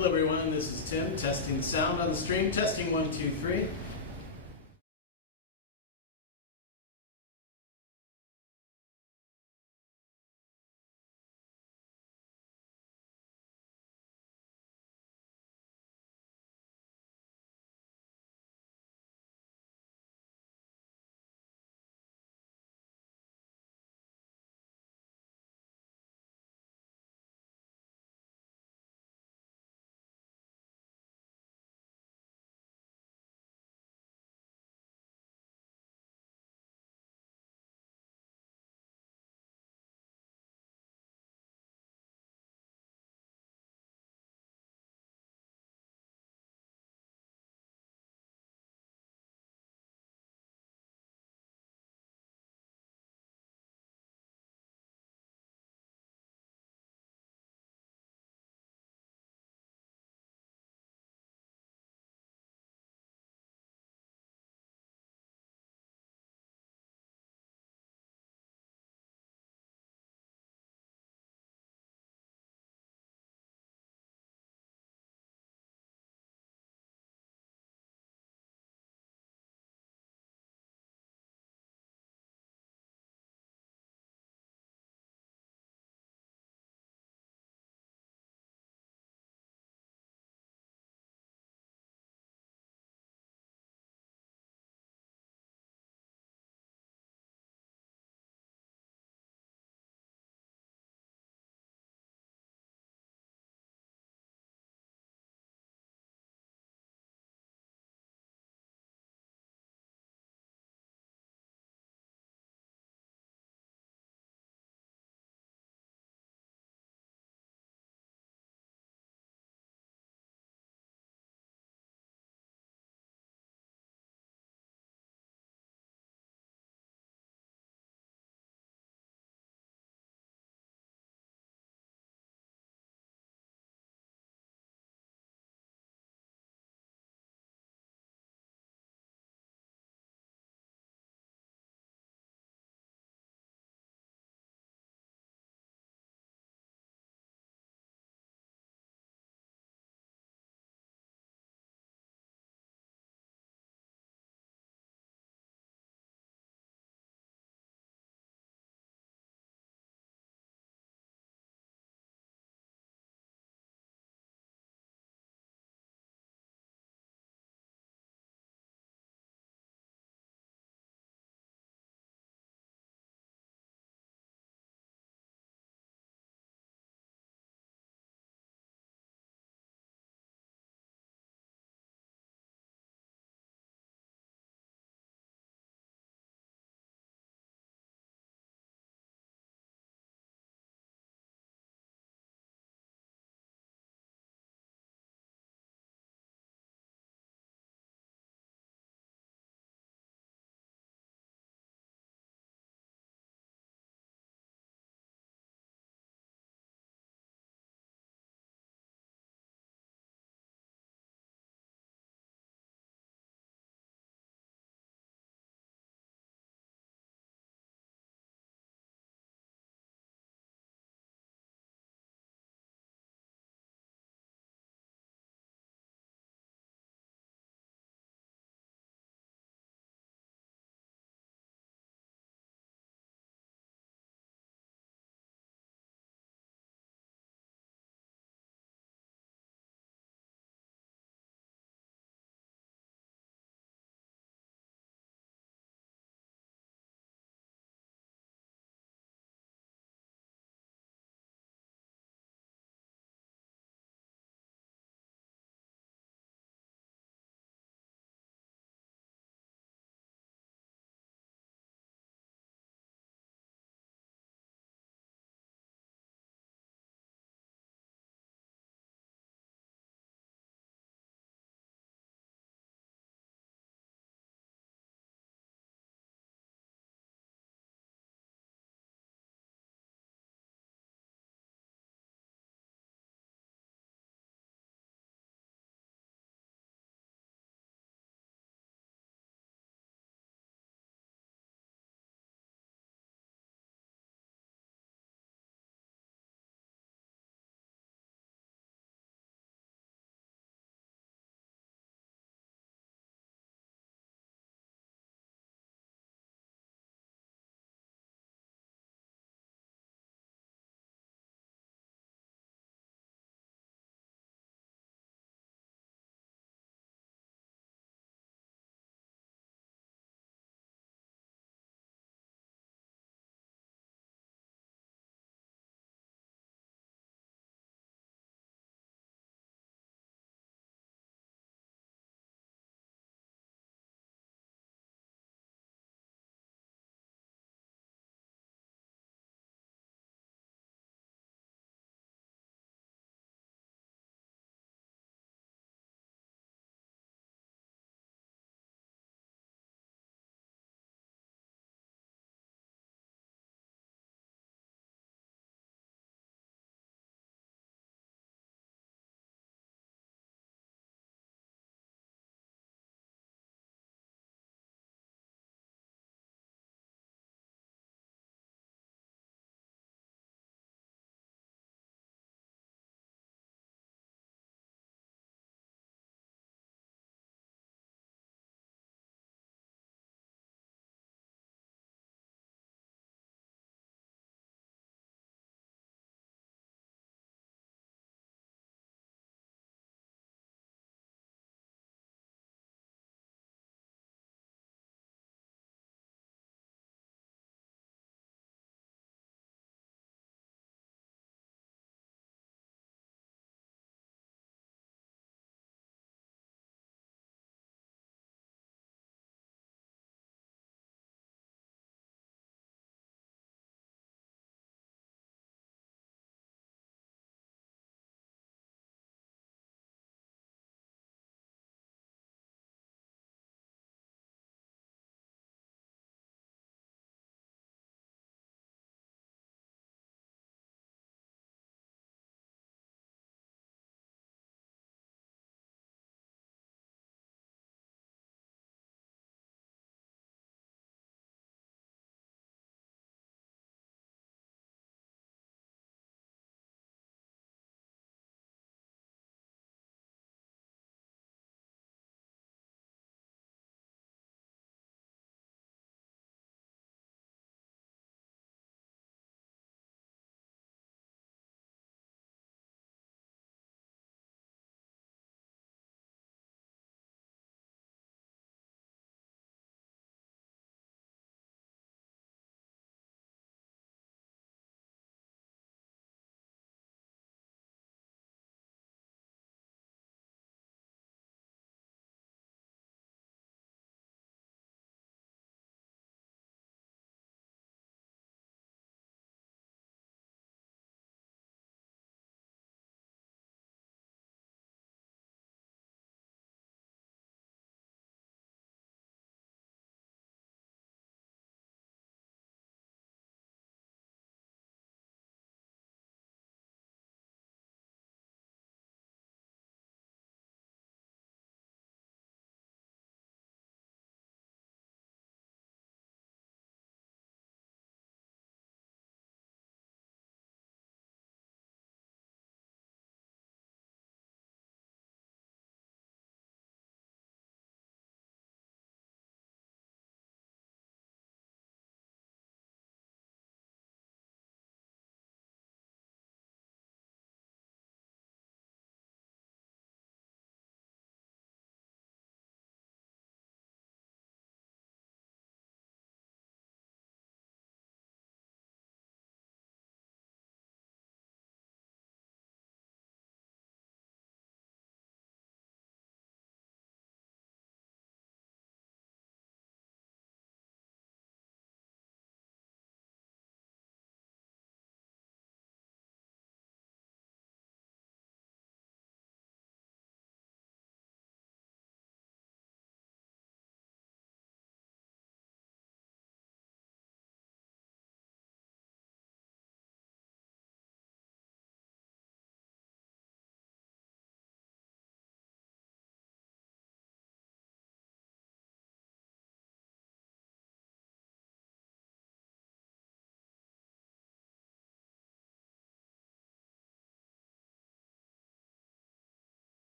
Hello everyone, this is Tim, testing the sound on the stream, testing 1, 2, 3.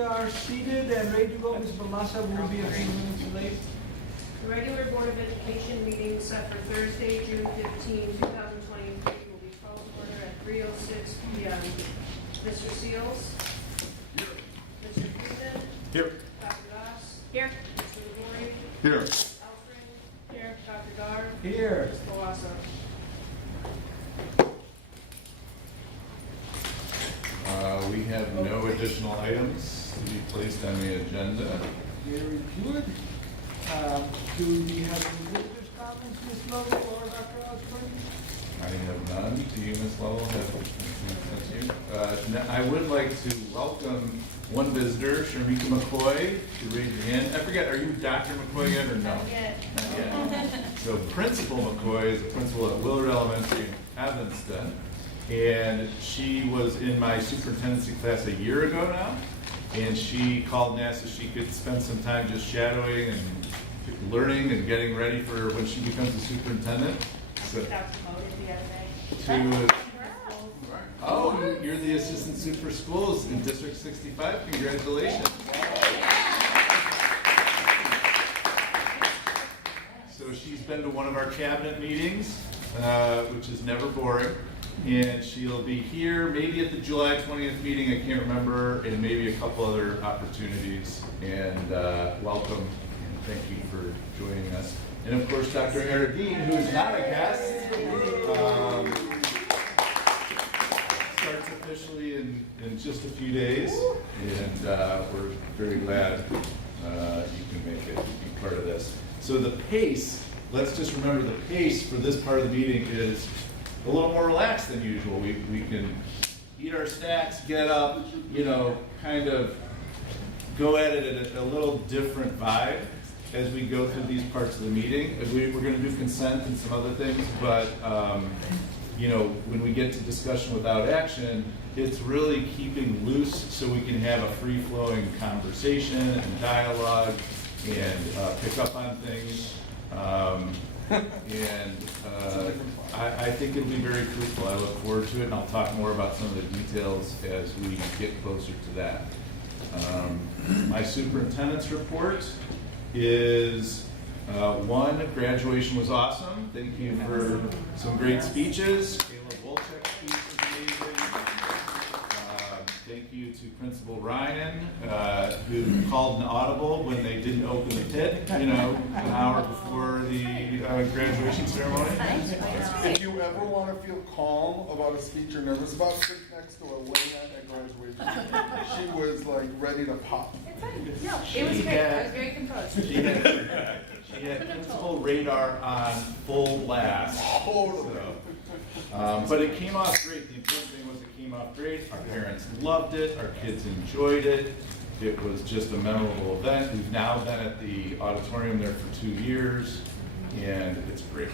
we are seated and ready to go. Ms. Balasa will be a few minutes late. The regular Board of Education meeting set for Thursday, June 15, 2023 will be called to order at 3:06 p.m. Mr. Seals? Here. Mr. Freeman? Here. Dr. Goss? Here. Mr. Lori? Here. Alstring? Here. Dr. Dar? Here. Ms. Balasa? We have no additional items to be placed on the agenda. Very good. Do we have any visitors' comments, Ms. Lovell or Dr. Osborne? I have none. Do you, Ms. Lovell, have anything? I would like to welcome one visitor, Sharmika McCoy. You raise your hand. I forget, are you Dr. McCoy yet or no? Not yet. Not yet. So Principal McCoy is the principal at Willard Elementary in Evanston. And she was in my superintendency class a year ago now. And she called and asked if she could spend some time just shadowing and learning and getting ready for when she becomes a superintendent. So, Got promoted the other day. oh, you're the assistant super schools in District 65. Congratulations. So she's been to one of our cabinet meetings, which is never boring. And she'll be here maybe at the July 20th meeting, I can't remember, and maybe a couple other opportunities. And welcome, and thank you for joining us. And of course, Dr. Aradine, who is not a guest, starts officially in just a few days. And we're very glad you can make it, be part of this. So the pace, let's just remember the pace for this part of the meeting is a little more relaxed than usual. We can eat our snacks, get up, kind of go at it at a little different vibe as we go through these parts of the meeting. We're going to do consent and some other things, but when we get to discussion without action, it's really keeping loose so we can have a free-flowing conversation and dialogue and pick up on things. I think it'll be very fruitful. I look forward to it, and I'll talk more about some of the details as we get closer to that. My superintendent's report is one, graduation was awesome. Thank you for some great speeches. Caleb Wolchek's speech was amazing. Thank you to Principal Ryan, who called an audible when they didn't open the pit, an hour before the graduation ceremony. If you ever want to feel calm about a speech you're nervous about, sit next to Elena at graduation. She was like ready to pop. It's fine. No, it was great. I was very composed. She had principal radar on full blast. Totally. But it came off great. The important thing was it came off great. Our parents loved it. Our kids enjoyed it. It was just a memorable event. We've now been at the auditorium there for 2 years, and it's great.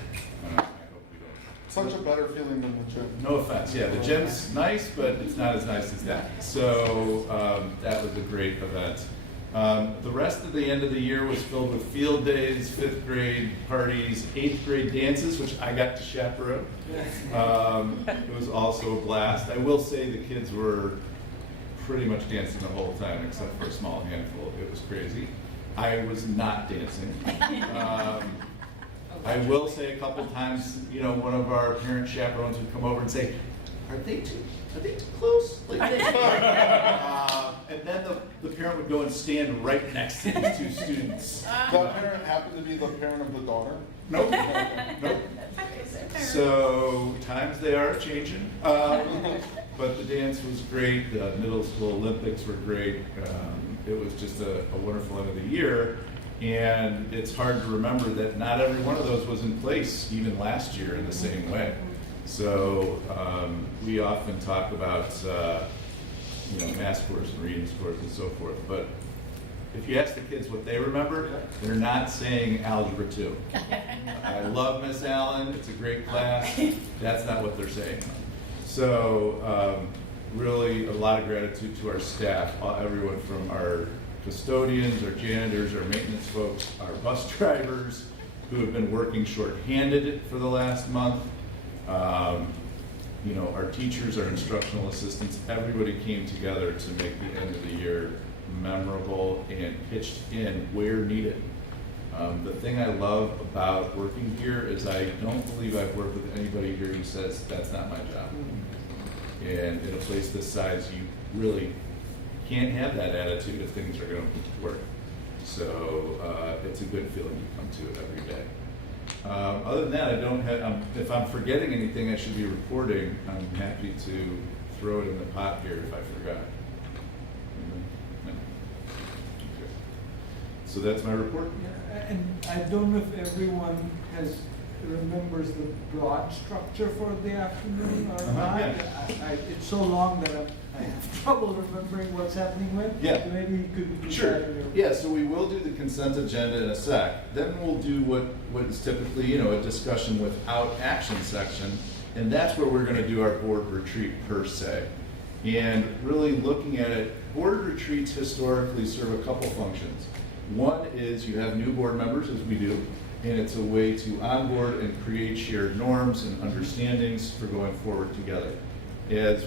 I hope we don't. Such a better feeling than the gym. No offense. Yeah, the gym's nice, but it's not as nice as that. So that was a great event. The rest of the end of the year was filled with field days, 5th grade parties, 8th grade dances, which I got to chaperone. It was also a blast. I will say the kids were pretty much dancing the whole time, except for a small handful. It was crazy. I was not dancing. I will say a couple times, one of our parent chaperones would come over and say, are they too close? And then the parent would go and stand right next to these two students. That parent happened to be the parent of the daughter? Nope. So times they are changing. But the dance was great. The middle school Olympics were great. It was just a wonderful end of the year. And it's hard to remember that not every one of those was in place even last year in the same way. So we often talk about math scores and reading scores and so forth. But if you ask the kids what they remember, they're not saying Algebra 2. I love Miss Allen. It's a great class. That's not what they're saying. So really a lot of gratitude to our staff, everyone from our custodians, our janitors, our maintenance folks, our bus drivers who have been working shorthanded for the last month. Our teachers, our instructional assistants, everybody came together to make the end of the year memorable, and pitched in where needed. The thing I love about working here is I don't believe I've worked with anybody here who says that's not my job. And in a place this size, you really can't have that attitude if things are going to work. So it's a good feeling you come to it every day. Other than that, I don't have, if I'm forgetting anything I should be reporting, I'm happy to throw it in the pot here if I forgot. No. Okay. So that's my report. Yeah, and I don't know if everyone remembers the broad structure for the afternoon or not. Yeah. It's so long that I have trouble remembering what's happening when. Yeah. So maybe you could do Sure. that in your. Yeah, so we will do the consent agenda in a sec. Then we'll do what is typically, a discussion without action section. And that's where we're going to do our board retreat per se. And really looking at it, board retreats historically serve a couple functions. One is you have new board members, as we do, and it's a way to onboard and create shared norms and understandings for going forward together. As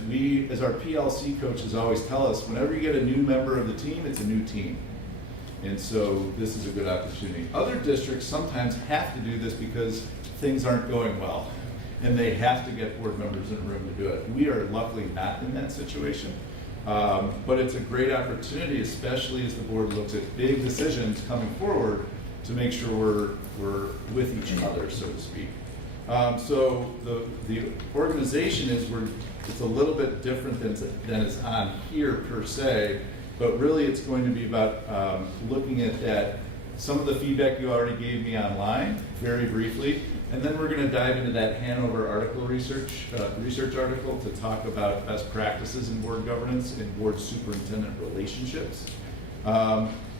our PLC coaches always tell us, whenever you get a new member of the team, it's a new team. And so this is a good opportunity. Other districts sometimes have to do this because things aren't going well, and they have to get board members in a room to do it. We are luckily not in that situation, but it's a great opportunity, especially as the board looks at big decisions coming forward, to make sure we're with each other, so to speak. So the organization it's a little bit different than is on here per se, but really it's going to be about looking at that, some of the feedback you already gave me online, very briefly, and then we're going to dive into that Hanover article research article to talk about best practices in board governance and board superintendent relationships.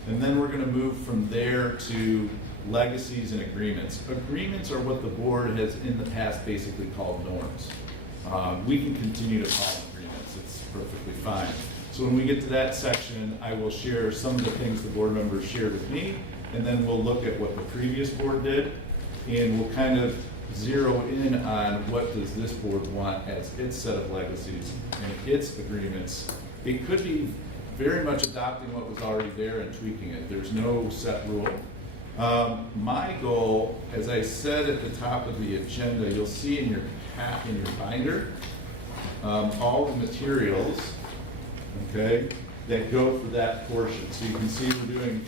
And then we're going to move from there to legacies and agreements. Agreements are what the board has in the past basically called norms. We can continue to call them agreements. It's perfectly fine. So when we get to that section, I will share some of the things the board members shared with me, and then we'll look at what the previous board did, and we'll kind of zero in on what does this board want as its set of legacies and its agreements. It could be very much adopting what was already there and tweaking it. There's no set rule. My goal, as I said at the top of the agenda, you'll see in your pack, in your binder, all the materials, okay, that go for that portion. So you can see we're doing,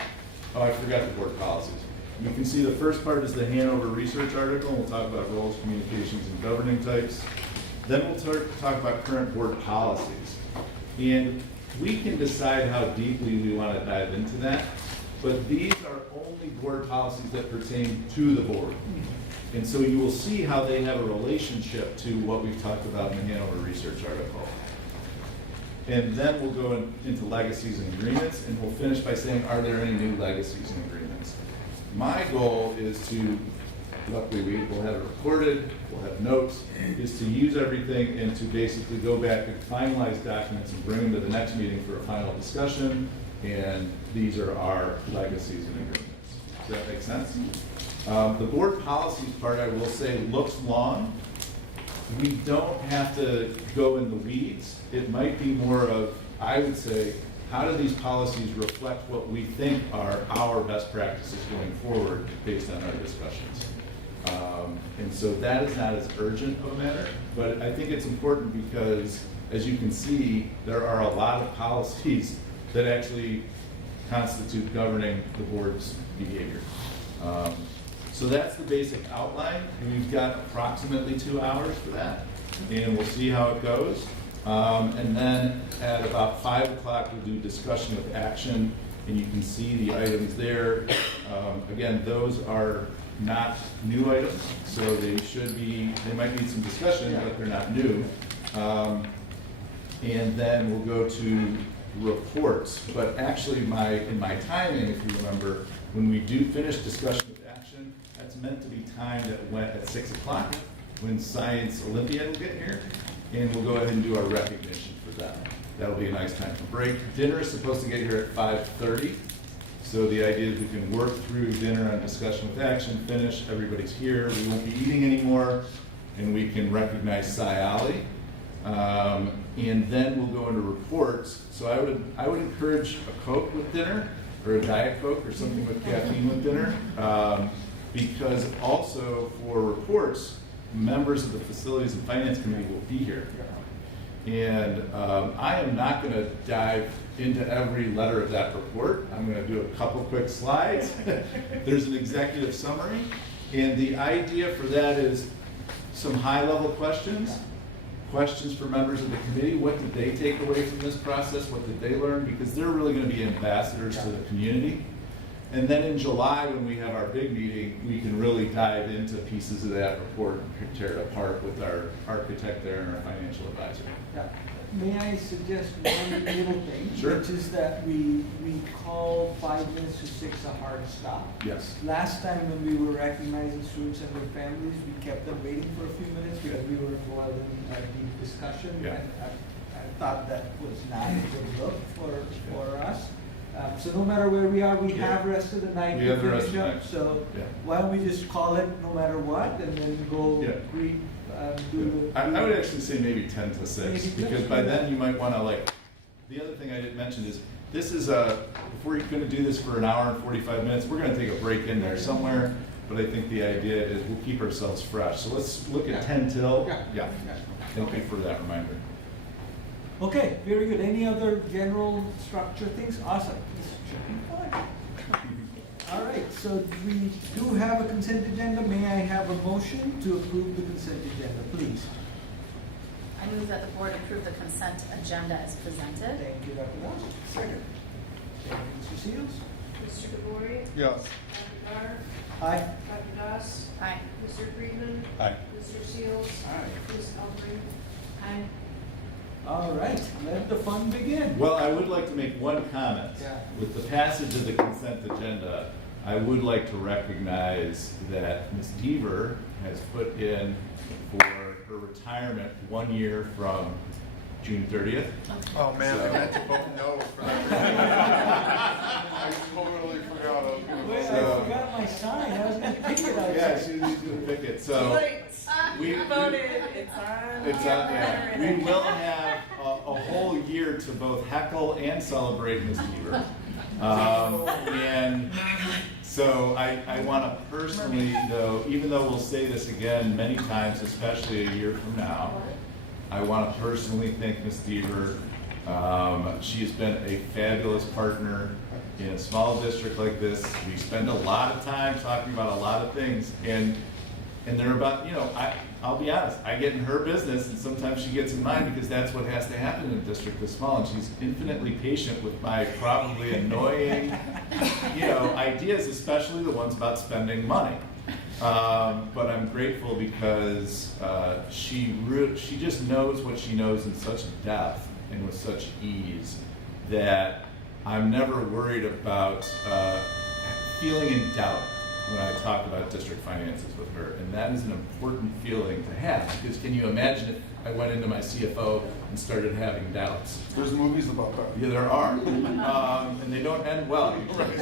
I forgot the board policies. You can see the first part is the Hanover research article, and we'll talk about roles, communications, and governing types. Then we'll talk about current board policies. And we can decide how deeply we want to dive into that, but these are only board policies that pertain to the board. And so you will see how they have a relationship to what we've talked about in the Hanover research article. And then we'll go into legacies and agreements, and we'll finish by saying, are there any new legacies and agreements? My goal is to, luckily we will have it recorded, we'll have notes, is to use everything and to basically go back and finalize documents and bring them to the next meeting for a final discussion, and these are our legacies and agreements. Does that make sense? The board policies part, I will say, looks long. We don't have to go in the weeds. It might be more of, I would say, how do these policies reflect what we think are our best practices going forward based on our discussions? And so that is not as urgent of a matter, but I think it's important because, as you can see, there are a lot of policies that actually constitute governing the board's behavior. So that's the basic outline. We've got approximately 2 hours for that, and we'll see how it goes. And then at about 5 o'clock, we'll do discussion with action, and you can see the items there. Again, those are not new items, so they might need some discussion, but they're not new. And then we'll go to reports. But actually, in my timing, if you remember, when we do finish discussion with action, that's meant to be timed at 6 o'clock when Science Olympiad will get here, and we'll go ahead and do our recognition for that. That'll be a nice time for break. Dinner is supposed to get here at 5:30, so the idea is we can work through dinner on discussion with action, finish, everybody's here, we won't be eating anymore, and we can recognize Cy Ali. and then we'll go into reports. So I would encourage a Coke with dinner, or a Diet Coke, or something with caffeine with dinner, because also for reports, members of the Facilities and Finance Committee will be here. And I am not going to dive into every letter of that report. I'm going to do a couple quick slides. There's an executive summary, and the idea for that is some high-level questions for members of the committee. What did they take away from this process? What did they learn? Because they're really going to be ambassadors to the community. And then in July, when we have our big meeting, we can really dive into pieces of that report and tear it apart with our architect there and our financial advisor. Yeah. May I suggest one little thing? Sure. Which is that we call 5 minutes to 6 a hard stop. Yes. Last time when we were recognizing students and their families, we kept them waiting for a few minutes because we were involved in a deep discussion. Yeah. And I thought that was not a good look for us. So no matter where we are, we Yeah. have the rest of the night We to have the rest finish of the up. night. So Yeah. why don't we just call it no matter what and then go Yeah. read, do the. I would actually say maybe 10 to 6, Maybe 10 because to by 6. then you might want to the other thing I didn't mention is, this is if we're going to do this for an hour and 45 minutes, we're going to take a break in there somewhere, but I think the idea is we'll keep ourselves fresh. So let's look at 10 till. Yeah. Thank you for that reminder. Okay, very good. Any other general structure things? Awesome. This should be fun. All right, so we do have a consent agenda. May I have a motion to approve the consent agenda, please? I move that the board approve the consent agenda as presented. Thank you, Dr. Ross. Second. Thank you, Mr. Seals. Mr. DeVore, Yes. Dr. Dar, Aye. Dr. Das, Aye. Mr. Friedman, Aye. Mr. Seals, Aye. Ms. Albrecht. Aye. All right, let the fun begin. Well, I would like to make one comment. Yeah. With the passage of the consent agenda, I would like to recognize that Ms. Deaver has put in for her retirement 1 year from June 30th. Oh, man, I So- meant to vote no for that. I totally forgot. I was gonna Wait, vote. I forgot my sign. I was gonna pick it out. Yeah, she was going to pick it, so. We voted, it's on. it's out there. We will have a whole year to both heckle and celebrate Ms. Deaver. And so I want to personally, though, even though we'll say this again many times, especially a year from now, I want to personally thank Ms. Deaver. She has been a fabulous partner in a small district like this. We spend a lot of time talking about a lot of things, and they're about, I'll be honest, I get in her business and sometimes she gets in mine because that's what has to happen in a district this small, and she's infinitely patient with my probably annoying, ideas, especially the ones about spending money. But I'm grateful because she just knows what she knows in such depth and with such ease that I'm never worried about feeling in doubt when I talk about district finances with her, and that is an important feeling to have, because can you imagine if I went into my CFO and started having doubts? There's movies about that. Yeah, there are, and they don't end well usually.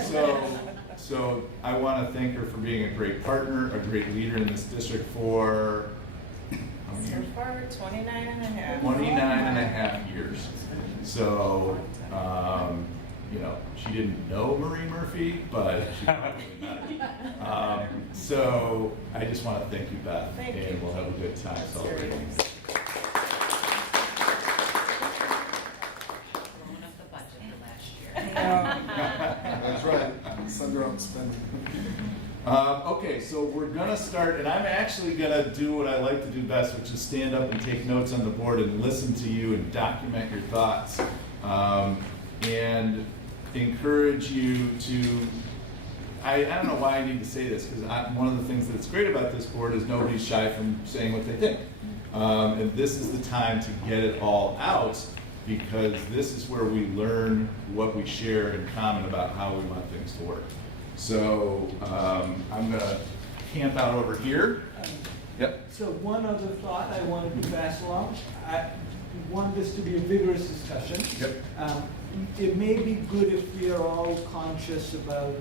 So I want to thank her for being a great partner, a great leader in this district for how many So years? far, 29 and a half. 29 and a half years. So, she didn't know Marie Murphy, but she probably met her. So I just want to thank you, Beth, Thank you. and we'll have a good time That's very celebrating. nice. Blowing up the budget for last year. That's right. Send her out spending. Okay, so we're gonna start, and I'm actually gonna do what I like to do best, which is stand up and take notes on the board and listen to you and document your thoughts. And encourage you to, I don't know why I need to say this, because one of the things that's great about this board is nobody's shy from saying what they think. And this is the time to get it all out, because this is where we learn what we share in common about how we want things to work. So I'm gonna camp out over here. Yep. So one other thought I wanted to pass along. I want this to be a vigorous discussion. Yep. It may be good if we are all conscious about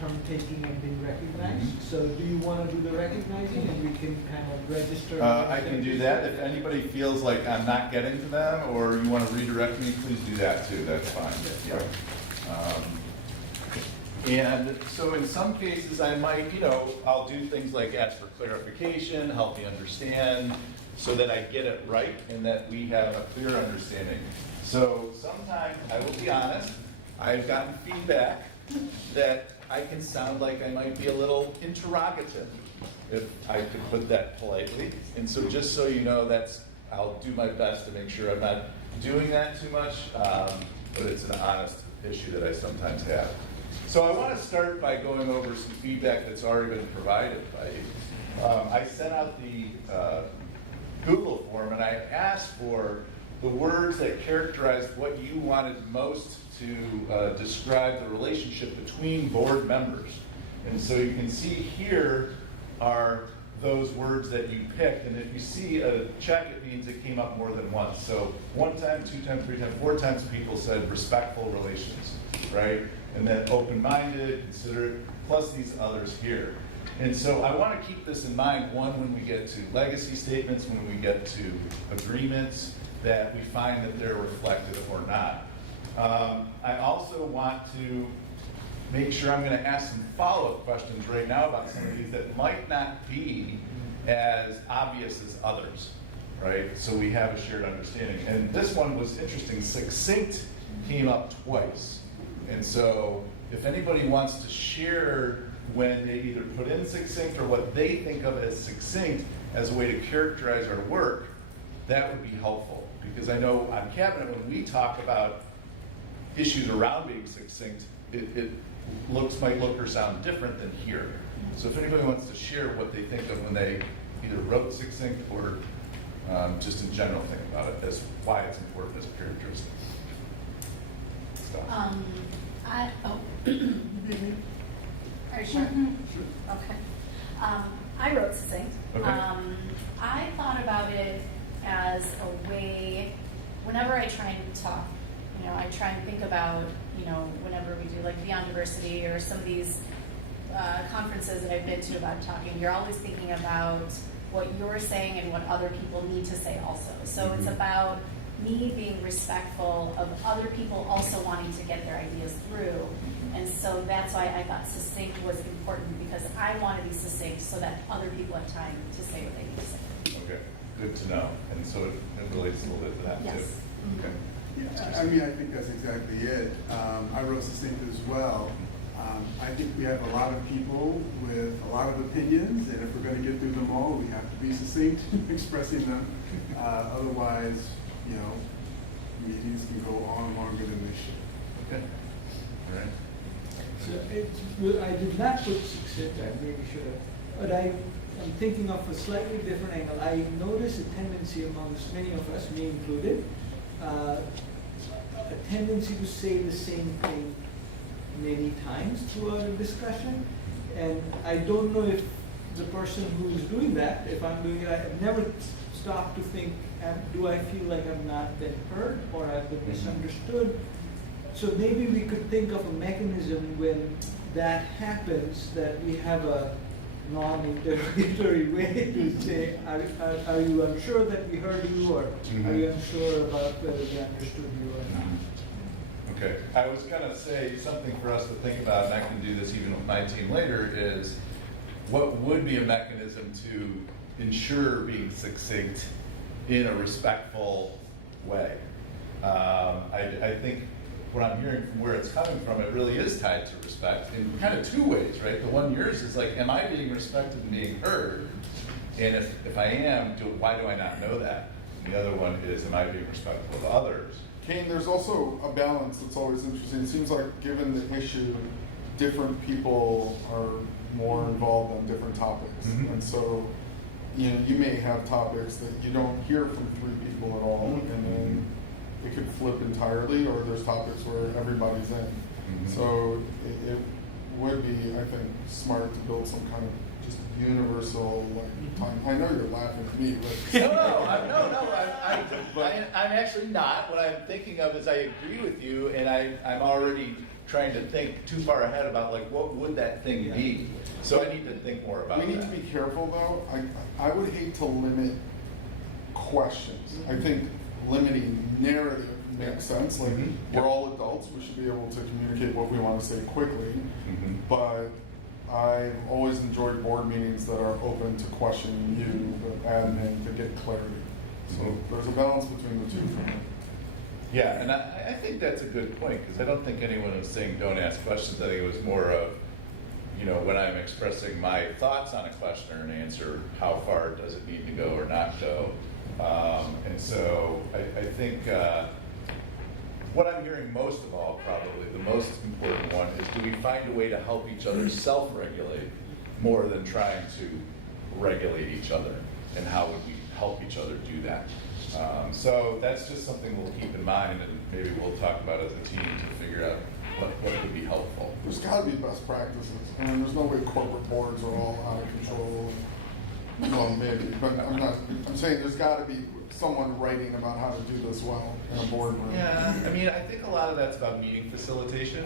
turn taking and being recognized. So do you want to do the recognizing and we can kind of register? I can do that. If anybody feels like I'm not getting to them, or you want to redirect me, please do that too. That's fine. Yeah. And so in some cases, I might, I'll do things like ask for clarification, help me understand, so that I get it right and that we have a clear understanding. So sometimes, I will be honest, I've gotten feedback that I can sound like I might be a little interrogative, if I could put that politely. And so just so you know, I'll do my best to make sure I'm not doing that too much, but it's an honest issue that I sometimes have. So I want to start by going over some feedback that's already been provided by you. I sent out the Google form and I asked for the words that characterized what you wanted most to describe the relationship between board members. And so you can see here are those words that you picked, and if you see a check, it means it came up more than once. So 1 time, 2 times, 3 times, 4 times people said respectful relations, right? And then open-minded, considerate, plus these others here. And so I want to keep this in mind, one, when we get to legacy statements, when we get to agreements, that we find that they're reflected or not. I also want to make sure I'm going to ask some follow-up questions right now about some of these that might not be as obvious as others, right? So we have a shared understanding. And this one was interesting. Succinct came up twice. And so if anybody wants to share when they either put in succinct or what they think of as succinct as a way to characterize our work, that would be helpful. Because I know on cabinet, when we talk about issues around being succinct, it might look or sound different than here. So if anybody wants to share what they think of when they either wrote succinct or just in general think about it as why it's important as a characteristic. Are you sure? Okay. I wrote succinct. Okay. I thought about it as a way, whenever I try and talk, I try and think about, whenever we do like Beyond Diversity or some of these conferences that I've been to about talking, you're always thinking about what you're saying and what other people need to say also. So it's about me being respectful of other people also wanting to get their ideas through. And so that's why I thought succinct was important, because I want to be succinct so that other people have time to say what they need to say. Okay, good to know. And so it relates a little bit to that Yes. too. Okay. Yeah, I think that's exactly it. I wrote succinct as well. I think we have a lot of people with a lot of opinions, and if we're going to get through them all, we have to be succinct expressing them. Otherwise, meetings can go on longer than they should. Okay. All right. So I did not put succinct, I maybe should have, but I'm thinking of a slightly different angle. I notice a tendency amongst many of us, me included, a tendency to say the same thing many times throughout a discussion, and I don't know if the person who's doing that, if I'm doing it, I've never stopped to think, do I feel like I've not been heard or I've been misunderstood? So maybe we could think of a mechanism when that happens, that we have a non-interrogatory way to say, are you unsure that we heard you, or are you unsure about whether we understood you or not? Okay, I was going to say something for us to think about, and I can do this even with my team later, is what would be a mechanism to ensure being succinct in a respectful way? I think what I'm hearing from where it's coming from, it really is tied to respect in kind of two ways, right? The one yours is like, am I being respected and being heard? And if I am, why do I not know that? And the other one is, am I being respectful of others? Kane, there's also a balance that's always interesting. It seems like given the issue, different people are more involved on different topics. And so, you may have topics that you don't hear from 3 people at all, and then it could flip entirely, or there's topics where everybody's in. So it would be, I think, smart to build some kind of just universal like time. I know you're laughing at me, but I'm actually not. What I'm thinking of is I agree with you, and I'm already trying to think too far ahead about like what would that thing be. So I need to think more about we need that. to be careful though. I would hate to limit questions. I think limiting narrative makes sense. Like we're all adults, we should be able to communicate what we want to say quickly. But I've always enjoyed board meetings that are open to questioning you, the admin, to get clarity. So there's a balance between the two for me. Yeah, and I think that's a good point, because I don't think anyone was saying don't ask questions. I think it was more of, you know, when I'm expressing my thoughts on a question or an answer, how far does it need to go or not go? And so I think what I'm hearing most of all, probably the most important one, is do we find a way to help each other self-regulate more than trying to regulate each other? And how would we help each other do that? So that's just something we'll keep in mind, and maybe we'll talk about as a team to figure out what would be helpful. There's got to be best practices. I mean, there's no way corporate boards are all out of control. Well, maybe, but I'm saying there's got to be someone writing about how to do this well in a boardroom. Yeah, I mean, I think a lot of that's about meeting facilitation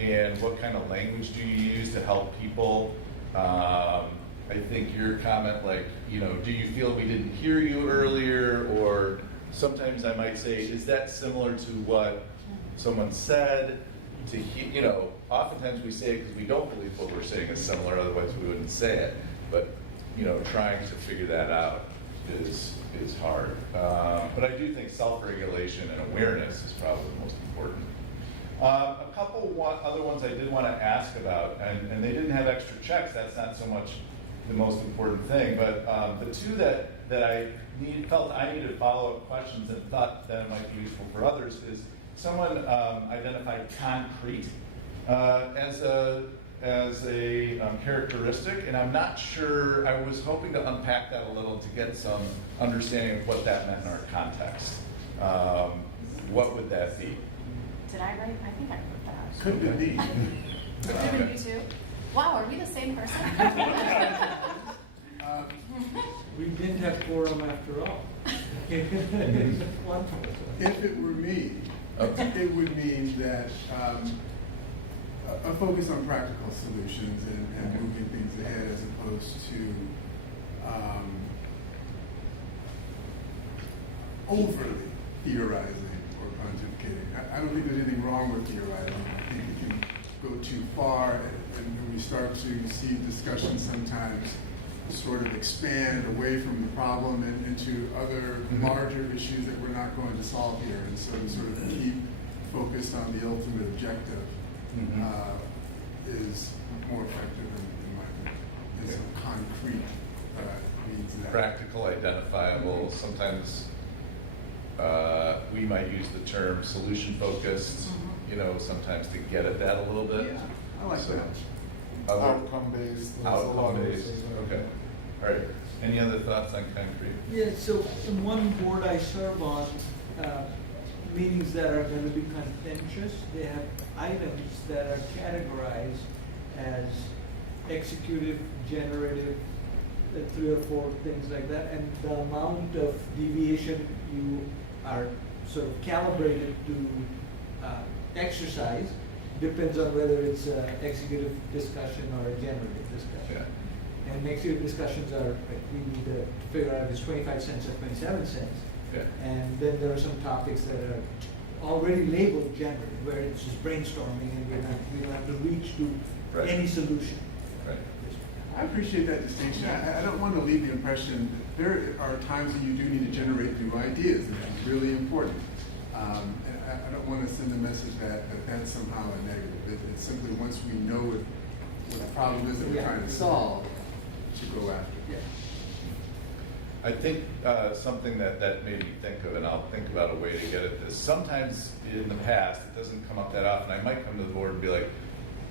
and what kind of language do you use to help people. I think your comment, like, you know, do you feel we didn't hear you earlier? Or sometimes I might say, is that similar to what someone said? You know, oftentimes we say it because we don't believe what we're saying is similar, otherwise we wouldn't say it. But, you know, trying to figure that out is hard. But I do think self-regulation and awareness is probably the most important. A couple other ones I did want to ask about, and they didn't have extra checks. That's not so much the most important thing, but the two that I felt I needed follow-up questions and thought that it might be useful for others is someone identified concrete as a characteristic, and I'm not sure. I was hoping to unpack that a little to get some understanding of what that meant in our context. What would that be? Did I write? I think I wrote that. Could it be? Could it be too? Wow, are we the same person? We didn't have quorum after all. Wonderful. If it were me, it would mean that a focus on practical solutions and moving things ahead as opposed to overly theorizing or pontificating. I don't think there's anything wrong with theorizing. I think we can go too far, and we start to see discussions sometimes sort of expand away from the problem and into other larger issues that we're not going to solve here. And so to sort of keep focused on the ultimate objective is more effective in my opinion. And so concrete means that. Practical, identifiable. Sometimes we might use the term solution-focused, you know, sometimes to get at that a little bit. Yeah, I like that. Outcome-based. Outcome-based, okay. All right. Any other thoughts on concrete? Yeah, so in one board I serve on, meetings that are going to be contentious, they have items that are categorized as executive, generative, 3 or 4 things like that, and the amount of deviation you are sort of calibrated to exercise depends on whether it's an executive discussion or a generative discussion. Yeah. And executive discussions are, like, we need to figure out if it's 25 cents or 27 cents. Yeah. And then there are some topics that are already labeled generative, where it's just brainstorming and we don't have to reach to Right. any solution. Right. I appreciate that distinction. I don't want to leave the impression that there are times when you do need to generate new ideas, and that's really important. And I don't want to send a message that that's somehow a negative. It's simply once we know what the problem is that we're trying to solve, to go after. Yeah. I think something that made me think of, and I'll think about a way to get at this. Sometimes in the past, it doesn't come up that often, I might come to the board and be like,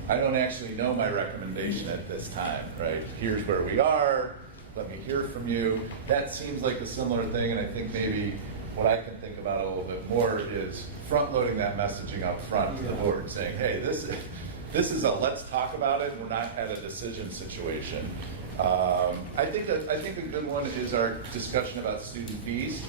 I don't actually know my recommendation at this time, right? Here's where we are, let me hear from you. That seems like a similar thing, and I think maybe what I can think about a little bit more is front-loading that messaging up front to the board, saying, hey, this is a let's talk about it, we're not at a decision situation. I think a good one is our discussion about student fees.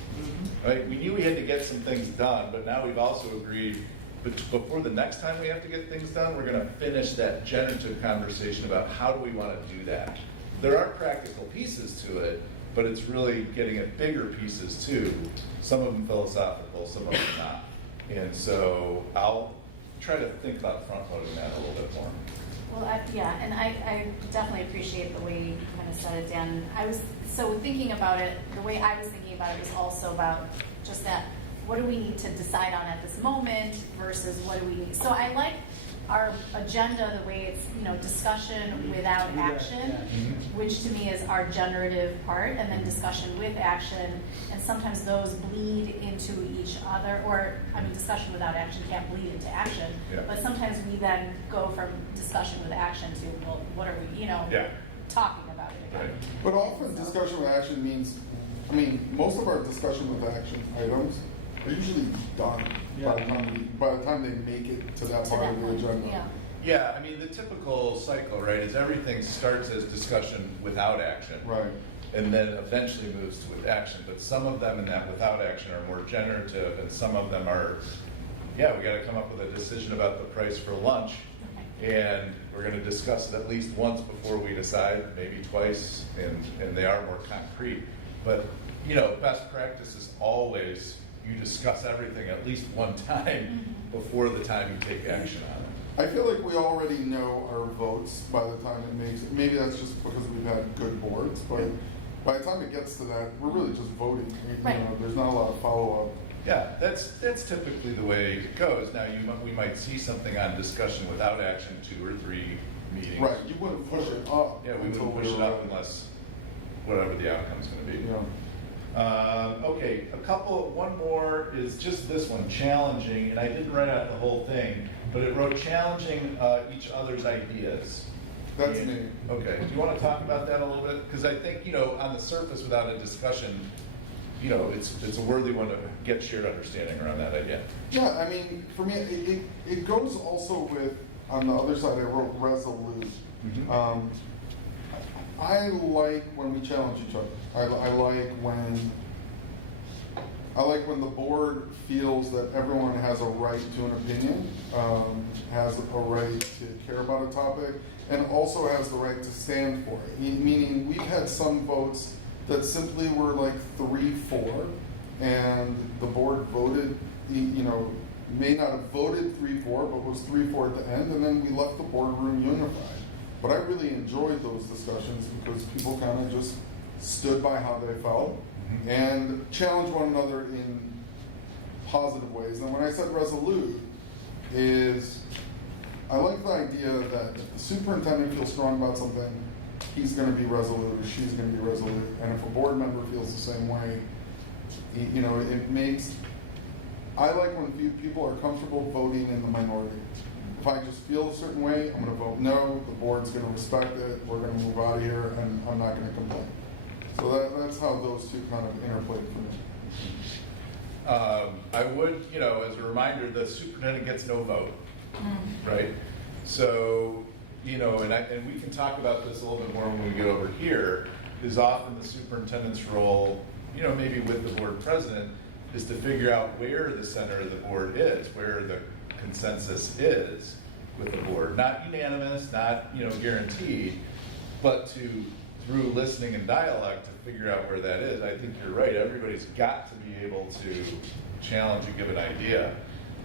Right? We knew we had to get some things done, but now we've also agreed before the next time we have to get things done, we're going to finish that generative conversation about how do we want to do that. There are practical pieces to it, but it's really getting at bigger pieces too. Some of them philosophical, some of them not. And so I'll try to think about front-loading that a little bit more. Well, I definitely appreciate the way you kind of said it, Dan. So thinking about it, the way I was thinking about it was also about just that, what do we need to decide on at this moment versus what do we need? So I like our agenda the way it's, discussion without action, which to me is our generative part, and then discussion with action, and sometimes those bleed into each other, or, discussion without action can't bleed into action, but sometimes we then go from discussion with action to, well, what are we, talking about it again. Right. But often discussion with action means, most of our discussion with action items are usually done by the time they make it to that part of the agenda. Yeah. Yeah, the typical cycle, right, is everything starts as discussion without action. Right. And then eventually moves to with action. But some of them in that without action are more generative, and some of them are, we got to come up with a decision about the price for lunch. And we're going to discuss it at least once before we decide, maybe twice, and they are more concrete. But, best practice is always you discuss everything at least one time before the time you take action on it. I feel like we already know our votes by the time it makes it. Maybe that's just because we've had good boards, but by the time it gets to that, we're really just voting. There's not a lot of follow-up. Yeah, that's typically the way it goes. Now, we might see something on discussion without action 2 or 3 meetings. Right, you wouldn't push it up. Yeah, we until wouldn't push it were up ready. unless whatever the outcome's going to be. Yeah. Okay, one more is just this one, challenging, and I didn't write out the whole thing, but it wrote challenging each other's ideas. That's me. Okay, do you want to talk about that a little bit? Because I think, on the surface, without a discussion, it's a worthy one to get shared understanding around that idea. Yeah, for me, it goes also with, on the other side, I wrote resolute. I like when we challenge each other. I like when the board feels that everyone has a right to an opinion, has a right to care about a topic, and also has the right to stand for it. Meaning, we've had some votes that simply were like 3-4, and the board voted, may not have voted 3-4, but was 3-4 at the end, and then we left the boardroom unified. But I really enjoyed those discussions because people kind of just stood by how they felt and challenged one another in positive ways. And when I said resolute, I like the idea that if the superintendent feels strong about something, he's going to be resolute or she's going to be resolute. And if a board member feels the same way, it makes, I like when people are comfortable voting in the minority. If I just feel a certain way, I'm going to vote no, the board's going to respect it, we're going to move out of here, and I'm not going to complain. So that's how those two kind of interplay for me. I would, as a reminder, the superintendent gets no vote, right? So, and we can talk about this a little bit more when we get over here, is often the superintendent's role, maybe with the board president, is to figure out where the center of the board is, where the consensus is with the board. Not unanimous, not, guaranteed, but through listening and dialogue to figure out where that is. I think you're right. Everybody's got to be able to challenge a given idea.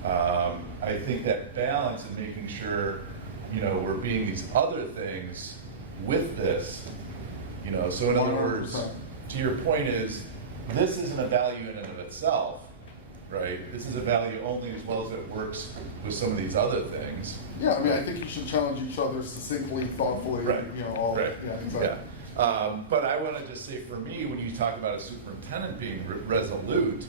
I think that balance in making sure, we're being these other things with this, so in other words, to your point is, this isn't a value in and of itself, right? This is a value only as well as it works with some of these other things. Yeah, I think you should challenge each other succinctly, thoughtfully, Right. all Right. Yeah, exactly. Yeah. But I want to just say, for me, when you talk about a superintendent being resolute,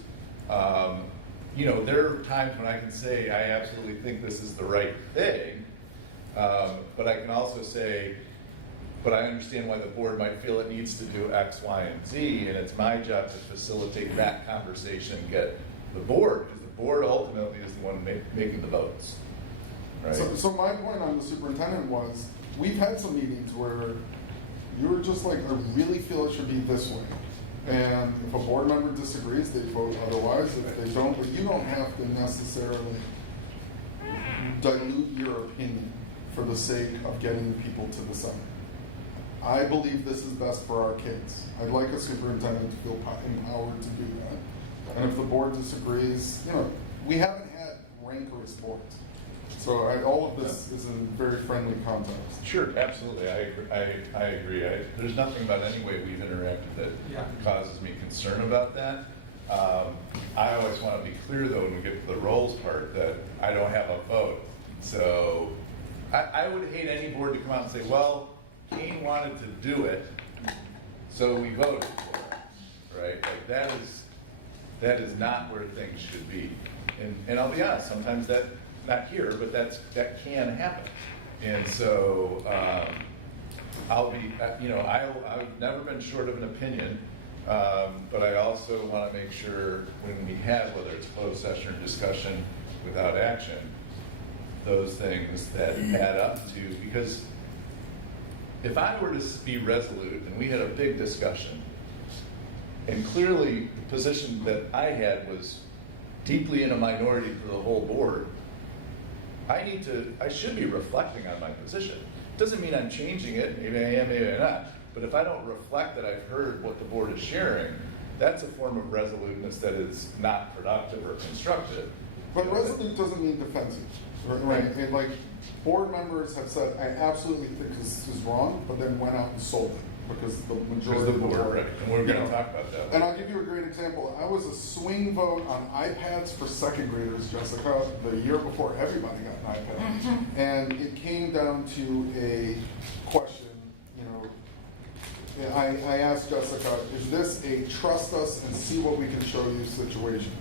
there are times when I can say, I absolutely think this is the right thing, but I can also say, but I understand why the board might feel it needs to do X, Y, and Z, and it's my job to facilitate that conversation and get the board, because the board ultimately is the one making the votes, right? So my point on the superintendent was, we've had some meetings where You were just like, I really feel it should be this way. And if a board member disagrees, they vote otherwise. If they don't, but you don't have to necessarily dilute your opinion for the sake of getting people to the center. I believe this is best for our kids. I'd like a superintendent to feel empowered to do that. And if the board disagrees, we haven't had rancorous boards. So all of this is in very friendly context. Sure, absolutely, I agree. There's nothing about any way we've interacted that causes me concern about that. I always want to be clear, though, when we get to the roles part, that I don't have a vote. So I would hate any board to come out and say, well, Kane wanted to do it, so we voted for it, right? Like that is not where things should be. And I'll be honest, sometimes that, not here, but that can happen. And so I'll be, I've never been short of an opinion, but I also want to make sure when we have, whether it's closed session or discussion without action, those things that add up to, because if I were to be resolute and we had a big discussion, and clearly the position that I had was deeply in a minority for the whole board, I should be reflecting on my position. Doesn't mean I'm changing it, maybe I am, maybe I'm not, but if I don't reflect that I've heard what the board is sharing, that's a form of resoluteness that is not productive or constructive. But resolute doesn't mean defensive, right? And like, board members have said, I absolutely think this is wrong, but then went out and sold it because the majority of the board. Right. And we're going to talk about that. And I'll give you a great example. I was a swing vote on iPads for second graders, Jessica, the year before everybody got an iPad. And it came down to a question, I asked Jessica, is this a trust us and see what we can show you situation?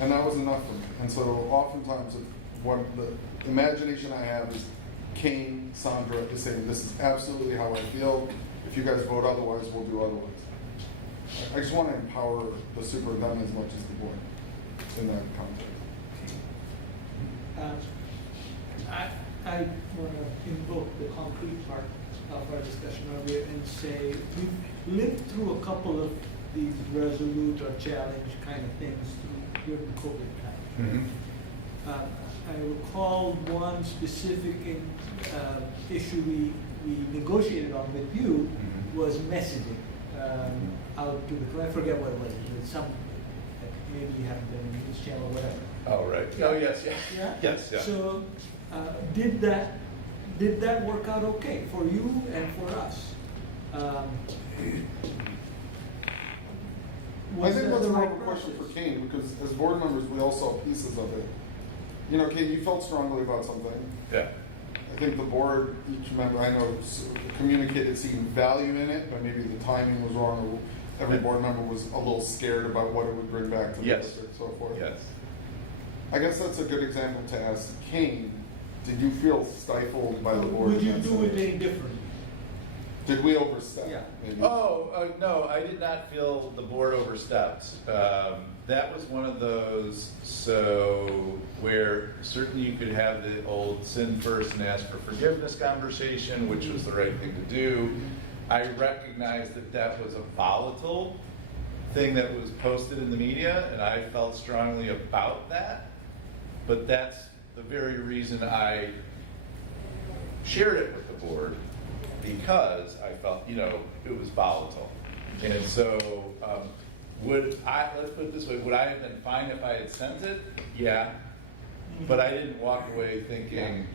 And that was enough for me. And so oftentimes what the imagination I have is Kane, Sandra is saying, this is absolutely how I feel. If you guys vote otherwise, we'll do otherwise. I just want to empower the superintendent as much as the board in that context. I want to invoke the concrete part of our discussion earlier and say we've lived through a couple of these resolute or challenge kind of things during the COVID time. I recall one specific issue we negotiated on with you was messaging out to the, I forget what it was, some, maybe you haven't been in the news channel or whatever. Oh, right. Oh, yes, yeah. Yeah? Yes, yeah. So, did that work out okay for you and for us? I think that's more of a question for Kane, because as board members, we all saw pieces of it. Kane, you felt strongly about something. Yeah. I think the board, each member, I know, communicated seeing value in it, but maybe the timing was wrong, or every board member was a little scared about what it would bring back to the district, so forth. Yes. I guess that's a good example to ask Kane. Did you feel stifled by the board? Would you do it any differently? Did we overstep? Yeah. Maybe? No, I did not feel the board overstepped. That was one of those, where certainly you could have the old sin first and ask for forgiveness conversation, which was the right thing to do. I recognized that was a volatile thing that was posted in the media, and I felt strongly about that. But that's the very reason I shared it with the board, because I felt, it was volatile. And so, let's put it this way, would I have been fine if I had sent it? Yeah. But I didn't walk away thinking,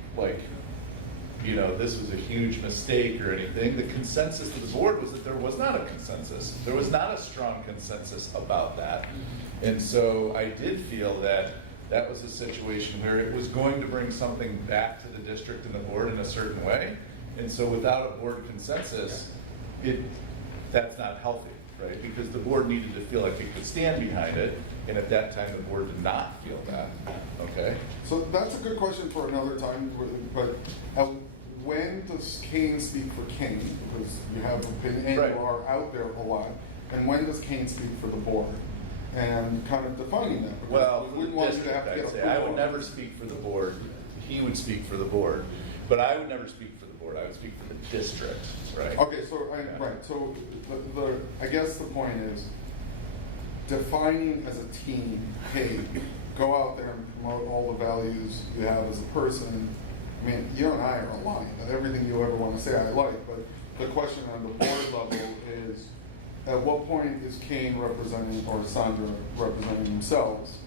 this was a huge mistake or anything. The consensus of the board was that there was not a consensus. There was not a strong consensus about that. And so I did feel that was a situation where it was going to bring something back to the district and the board in a certain way. And so without a board consensus, that's not healthy, right? Because the board needed to feel like it could stand behind it, and at that time the board did not feel that, okay? So that's a good question for another time, but when does Kane speak for Kane? Because you have opinion, and you are out there a lot. And when does Kane speak for the board? And kind of defining that. Well, we wouldn't want you to have to get I would never speak for the board. He would speak for the board. But I would never speak for the board. board, I would speak for the district, right? Okay, so, so I guess the point is defining as a team, hey, go out there and promote all the values you have as a person. I mean, you and I are aligned, and everything you ever want to say I like, but the question on the board level is, at what point is Kane representing, or Sandra representing themselves,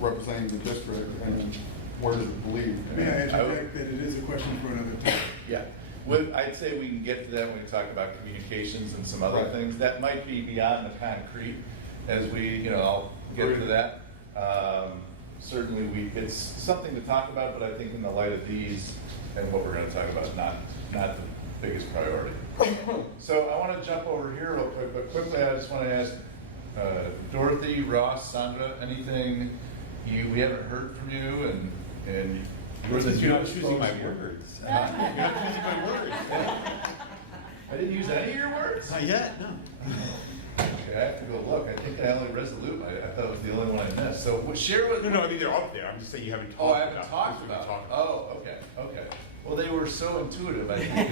representing the district, and where does it believe? May I interject that it is a question for another time? Yeah, I'd say we can get to that when we talk about communications and some other Right. things. That might be beyond the concrete as we, I'll get to that. Certainly it's something to talk about, but I think in the light of these and what we're going to talk about, not the biggest priority. So I want to jump over here real quick, but quickly I just want to ask Dorothy, Ross, Sandra, anything we haven't heard from you, and You're not choosing my words. You're not choosing my words. I didn't use any of your words? Not yet, no. Okay, I have to go look. I think I only resolute. I thought it was the only one I missed. So share with No, I mean, they're up there. I'm just saying you haven't talked Oh, I about. haven't talked what about we've talked it. Oh, okay. Well, they were so intuitive, I think.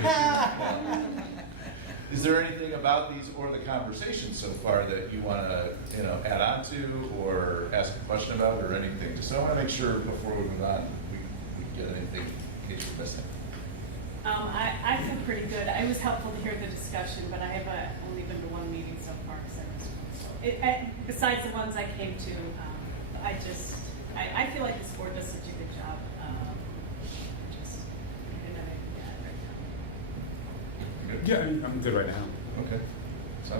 Is there anything about these or the conversation so far that you want to, add on to or ask a question about or anything? Just so I want to make sure before we move on, we get anything in case we're missing. I feel pretty good. It was helpful to hear the discussion, but I have only been to one meeting so far. Besides the ones I came to, I feel like this board does such a good job. Good? Yeah, I'm good right now. Okay. So.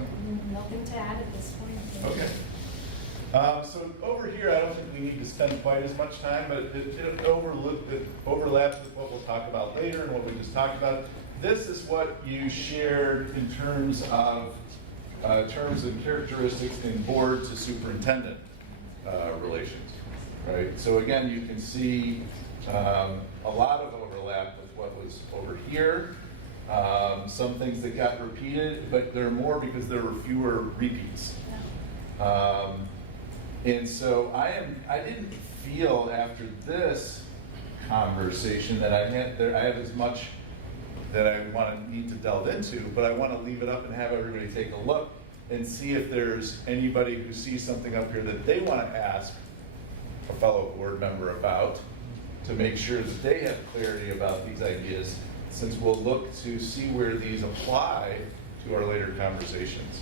Nothing to add at this point. Okay. So over here, I don't think we need to spend quite as much time, but it overlaps with what we'll talk about later and what we just talked about. This is what you shared in terms of terms and characteristics in board to superintendent relations, right? So again, you can see a lot of overlap with what was over here. Some things that got repeated, but there are more because there were fewer repeats. And so I didn't feel after this conversation that I have as much that I need to delve into, but I want to leave it up and have everybody take a look and see if there's anybody who sees something up here that they want to ask a fellow board member about to make sure that they have clarity about these ideas, since we'll look to see where these apply to our later conversations.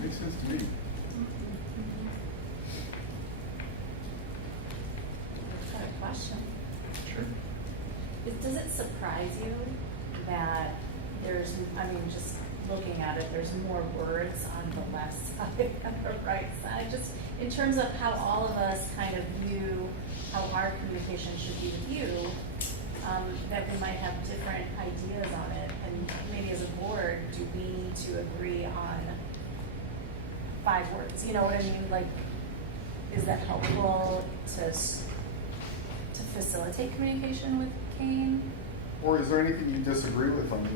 Makes sense to me. I've got a question. Sure. Does it surprise you that just looking at it, there's more words on the left side than the right side? Just in terms of how all of us kind of view how our communication should be with you, that we might have different ideas on it. And maybe as a board, do we need to agree on 5 words? You know what I mean? Like, is that helpful to facilitate communication with Kane? Or is there anything you disagree with on the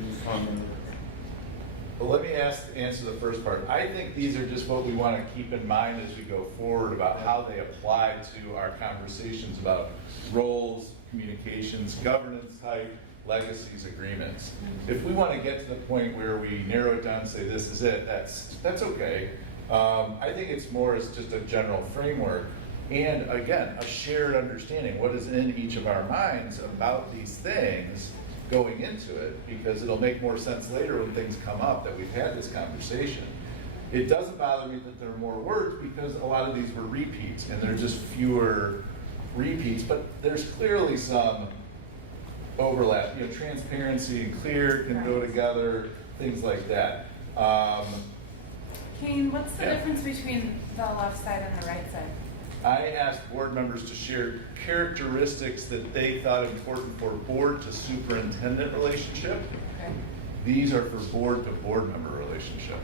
Well, let me answer the first part. I think these are just what we want to keep in mind as we go forward about how they apply to our conversations about roles, communications, governance type, legacies, agreements. If we want to get to the point where we narrow it down and say this is it, that's okay. I think it's more as just a general framework and, again, a shared understanding. What is in each of our minds about these things going into it, because it'll make more sense later when things come up that we've had this conversation. It doesn't bother me that there are more words because a lot of these were repeats and they're just fewer repeats, but there's clearly some overlap. Transparency and clear can go together, things like that. Kane, what's the Yeah. difference between the left side and the right side? I asked board members to share characteristics that they thought important for board to superintendent relationship. Okay. These are for board to board member relationship.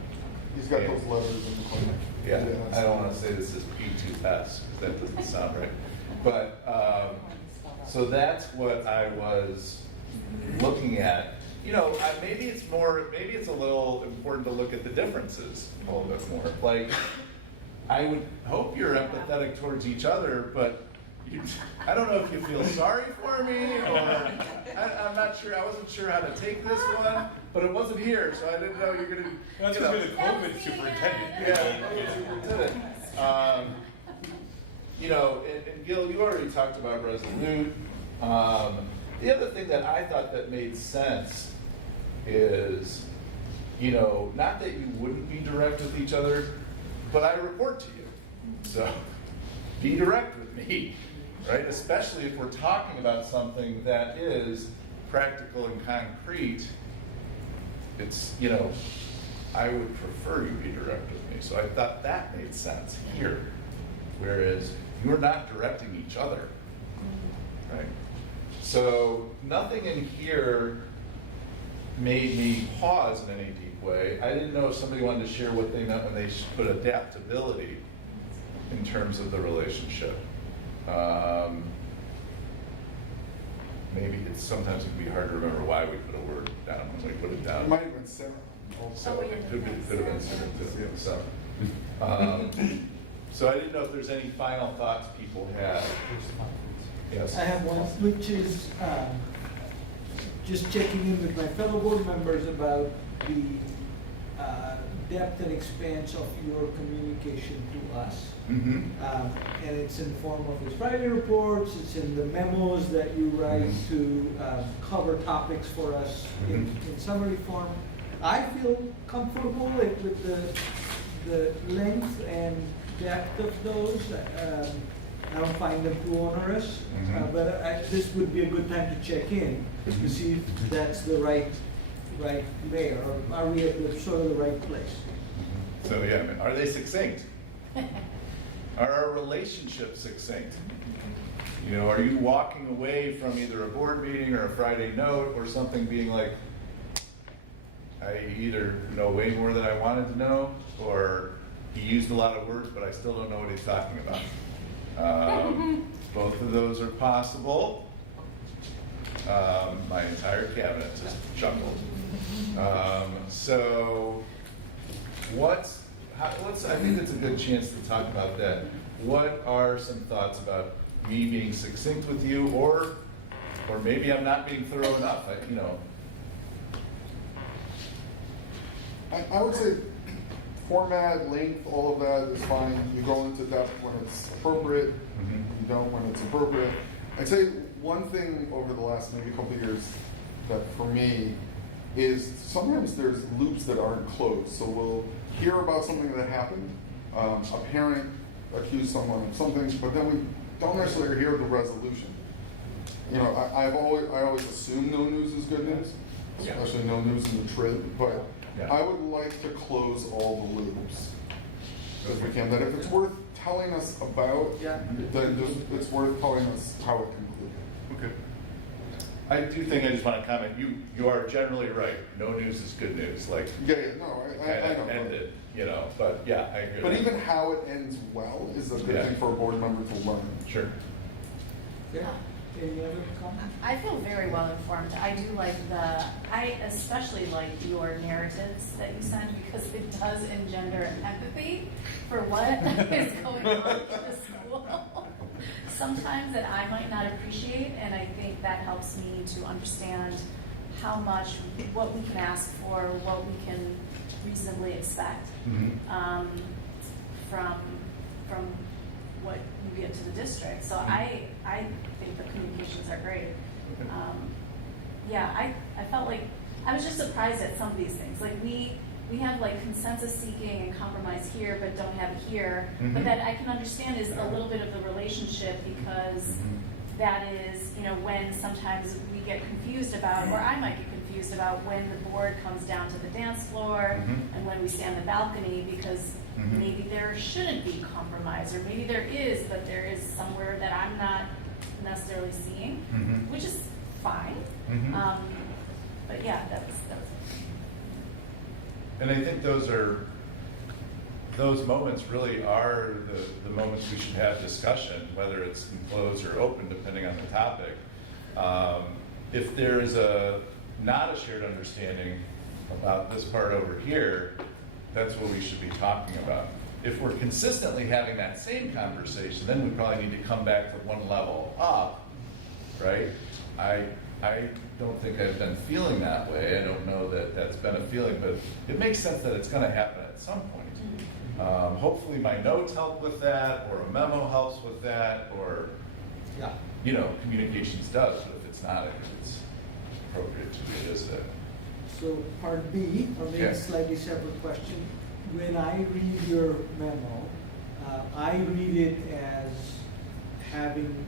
He's got those letters in the corner. Yeah, I don't want to say this is P2S because that doesn't sound right. But, so that's what I was looking at. Maybe it's a little important to look at the differences a little bit more. Like, I would hope you're empathetic towards each other, but I don't know if you feel sorry for me, or I'm not sure. I wasn't sure how to take this one, but it wasn't here, so I didn't know you're gonna. That's you know. because you're the COVID superintendent. Yeah, superintendent. You know, and Gil, you already talked about Resolute. The other thing that I thought that made sense is, you know, not that you wouldn't be direct with each other, but I report to you. So be direct with me, right? Especially if we're talking about something that is practical and concrete. It's, you know, I would prefer you be direct with me. So I thought that made sense here. Whereas you're not directing each other, right? So nothing in here made me pause in any deep way. I didn't know if somebody wanted to share what they meant when they put adaptability in terms of the relationship. Maybe it's sometimes it can be hard to remember why we put a word down when we put it down. It might have been Sarah. So Oh, yeah, it could have been Sarah. Sarah too. So I didn't know if there's any final thoughts people had. Yes. I have one, which is just checking in with my fellow board members about the depth and expanse of your communication to us. Mm-hmm. And it's in form of his Friday reports, it's in the memos that you write Mhm. to cover topics for us in summary form. I feel comfortable with the length and depth of those. I don't find them too onerous, Mhm. but this would be a good time to check in to Mhm. see if that's the right layer, or are we at the sort of the right place? So yeah, I mean, are they succinct? Are our relationships succinct? You know, are you walking away from either a board meeting or a Friday note or something being like, I either know way more than I wanted to know, or he used a lot of words, but I still don't know what he's talking about. Both of those are possible. My entire cabinet just chuckled. So, I think it's a good chance to talk about that. What are some thoughts about me being succinct with you, or maybe I'm not being thorough enough? I would say format, length, all of that is fine. You go into depth when it's appropriate. Mhm. You don't when it's appropriate. I'd say one thing over the last maybe couple of years that for me is sometimes there's loops that aren't closed. So we'll hear about something that happened. A parent accused someone of something, but then we don't necessarily hear the resolution. You know, I always assume no news is good news, especially no news in the trib, but Yeah. I would like to close all the loops if we can. That if it's worth telling us about, then it's worth telling us how it concluded. Okay. I do think I just want to comment. You are generally right. No news is good news. Like, Yeah, no, I know. end it, you know. But yeah, I agree. But with even that. how it ends well is a good Yeah. thing for a board member to learn. Sure. Yeah. Any other comments? I feel very well informed. I do like I especially like your narratives that you send because it does engender empathy for what is going on in the school. Sometimes that I might not appreciate, and I think that helps me to understand how much, what we can ask for, what we can reasonably expect from what you get to the district. So I think the communications are great. I felt like I was just surprised at some of these things. Like we have like consensus seeking and compromise here, but don't have it here. But that I can understand is a little bit of the relationship because that is, you know, when sometimes we get confused about, or I might get confused about when the board comes down to the dance floor and when we stand in the balcony because maybe there shouldn't be compromise, or maybe there is, but there is somewhere that I'm not necessarily seeing, which is fine. But yeah, that was. And I think those moments really are the moments we should have discussion, whether it's closed or open, depending on the topic. If there is not a shared understanding about this part over here, that's what we should be talking about. if we're consistently having that same conversation, then we probably need to come back to one level up, right? I don't think I've been feeling that way. I don't know that that's been a feeling, but it makes sense that it's going to happen at some point. Hopefully my notes help with that, or a memo helps with that, or, Yeah. you know, communications does, but if it's not, I think it's appropriate to revisit it. So part B, or maybe Yeah. a slightly separate question. When I read your memo, I read it as having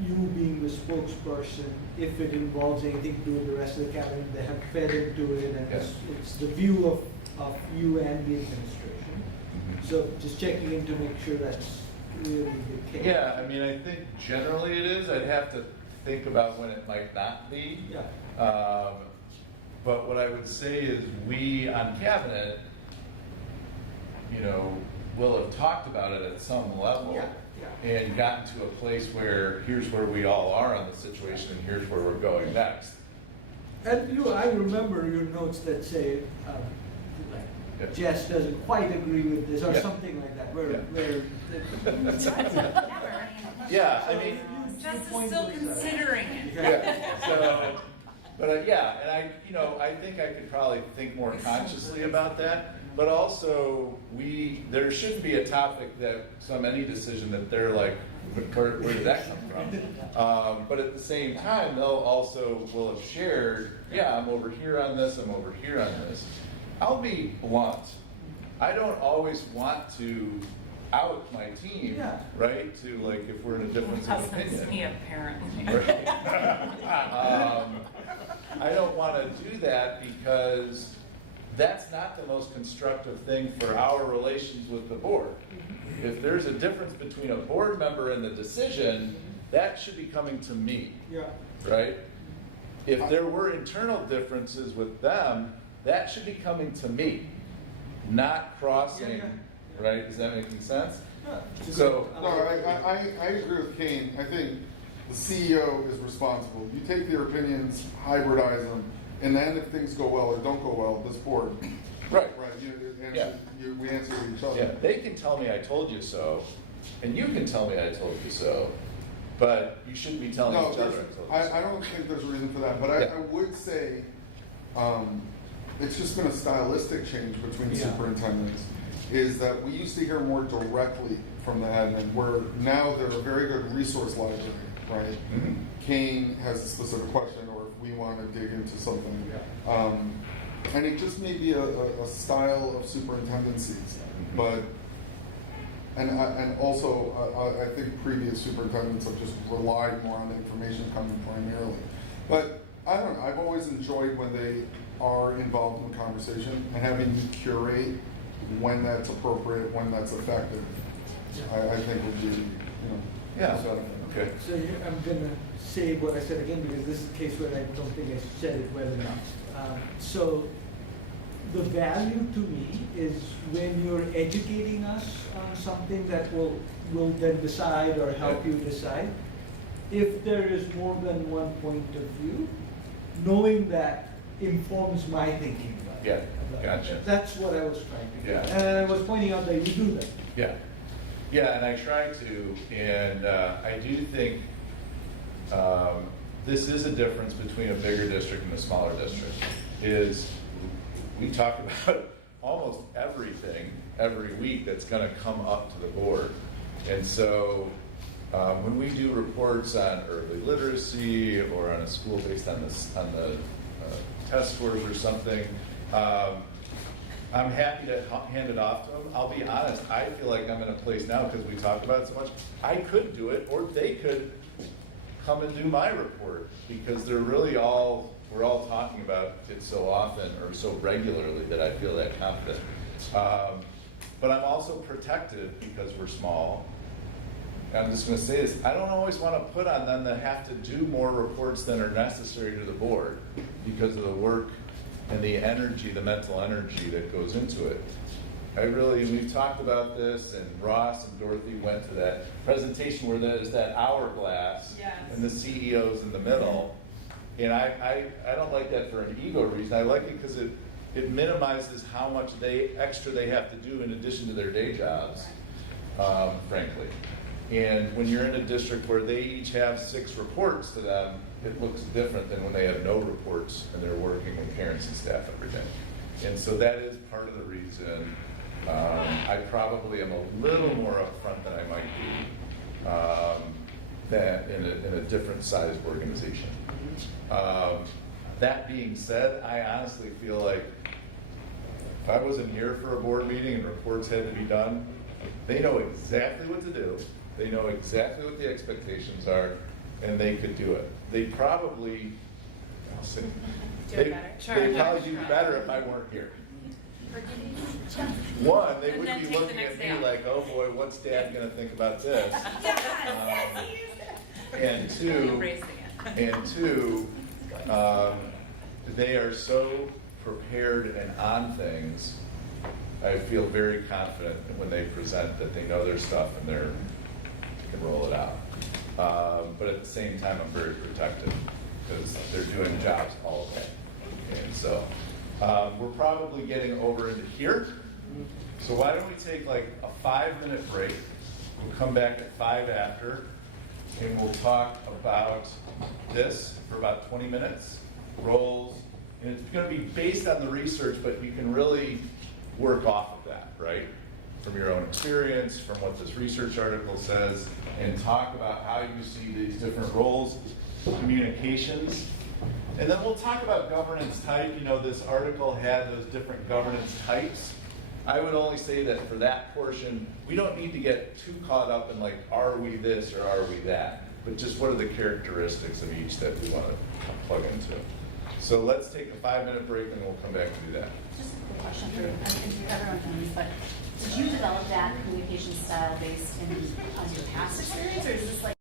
you being the spokesperson. If it involves anything to do with the rest of the cabinet, they have fed into it, and Yes. it's the view of you and the administration. Mhm. So just checking in to make sure that's really the case. Yeah, I mean, I think generally it is. I'd have to think about when it might not be. Yeah. But what I would say is we on cabinet, you know, will have talked about it at some level. Yeah, yeah. And gotten to a place where here's where we all are on the situation and here's where we're going next. And I remember your notes that say, Yeah. like, Jess doesn't quite agree with this, or Yeah. something like that, where, Yeah. where. Yeah, I mean, Jess is still considering it. yeah, so, but yeah, and I think I could probably think more consciously about that. But also, there shouldn't be a topic that any decision that they're like, where did that come from? But at the same time, will have shared, yeah, I'm over here on this, I'm over here on this. I'll be blunt. I don't always want to out my team, Yeah. right? To like, if we're in a difference of opinion. Me, apparently. Right. I don't want to do that because that's not the most constructive thing for our relations with the board. If there's a difference between a board member and the decision, that should be coming to me, Yeah. right? If there were internal differences with them, that should be coming to me, not crossing, Yeah. right? Is that making sense? Yeah. So- No, I agree with Kane. I think the CEO is responsible. You take their opinions, hybridize them, and then if things go well or don't go well, this board, Right. Yeah. we answer to each other. Yeah, they can tell me I told you so, and you can tell me I told you so, but you shouldn't be telling No, each other there's- I told you so. I don't think there's a reason for that, but Yeah. I would say, it's just been a stylistic change between Yeah. superintendents, is that we used to hear more directly from the admin, where now they're a very good resource library, right? Mhm. Kane has a specific question, or if we want to dig into something. And it just may be a style of superintendencies, but, and also, I think previous superintendents have just relied more on the information coming primarily. But I don't know, I've always enjoyed when they are involved in the conversation and having you curate when that's appropriate, when that's effective, I think would be, Yeah. beneficial. Okay. So I'm gonna say what I said again, because this is a case where I don't think I said it well enough. So the value to me is when you're educating us on something that will then decide or help you decide. If there is more than one point of view, knowing that informs my thinking about it. Yeah, gotcha. That's what I was trying to do. Yeah. And I was pointing out that you do that. Yeah, yeah, and I try to, and I do think this is a difference between a bigger district and a smaller district. Is we talk about almost everything every week that's going to come up to the board, and so when we do reports on early literacy or on a school based on the test scores or something. I'm happy to hand it off to them. I'll be honest, I feel like I'm in a place now because we talked about it so much. I could do it, or they could come and do my report because we're all talking about it so often or so regularly that I feel that confident. But I'm also protected because we're small. I'm just going to say this, I don't always want to put on them that have to do more reports than are necessary to the board because of the work and the energy, the mental energy that goes into it. We've talked about this, and Ross and Dorothy went to that presentation where there's that hourglass Yes. and the CEO's in the middle. And I don't like that for an ego reason. I like it because it minimizes how much extra they have to do in addition to their day jobs, frankly. And when you're in a district where they each have 6 reports to them, it looks different than when they have no reports and they're working with parents and staff every day. And so that is part of the reason I probably am a little more upfront than I might be that in a different sized organization. That being said, I honestly feel like if I wasn't here for a board meeting and reports had to be done, they know exactly what to do. They know exactly what the expectations are, and they could do it. They probably, I'll say, Do it better. they'd probably do better if I weren't here. One, they And would then be take the looking next at day me off. like, oh boy, what's Dad gonna think about this? And two, they are so prepared and on things. I feel very confident that when they present that they know their stuff and they can roll it out. But at the same time, I'm very protective because they're doing jobs all day. And so we're probably getting over into here. So why don't we take like a 5-minute break? We'll come back at 5 after, and we'll talk about this for about 20 minutes, roles. And it's going to be based on the research, but you can really work off of that, right? From your own experience, from what this research article says, and talk about how you see these different roles, communications. And then we'll talk about governance type. You know, this article had those different governance types. I would only say that for that portion, we don't need to get too caught up in like, are we this or are we that? But just what are the characteristics of each that we want to plug into. So let's take a 5-minute break and we'll come back to do that. Just a quick question for everyone can leave, but did you develop that communication style based on your past experience, or is this like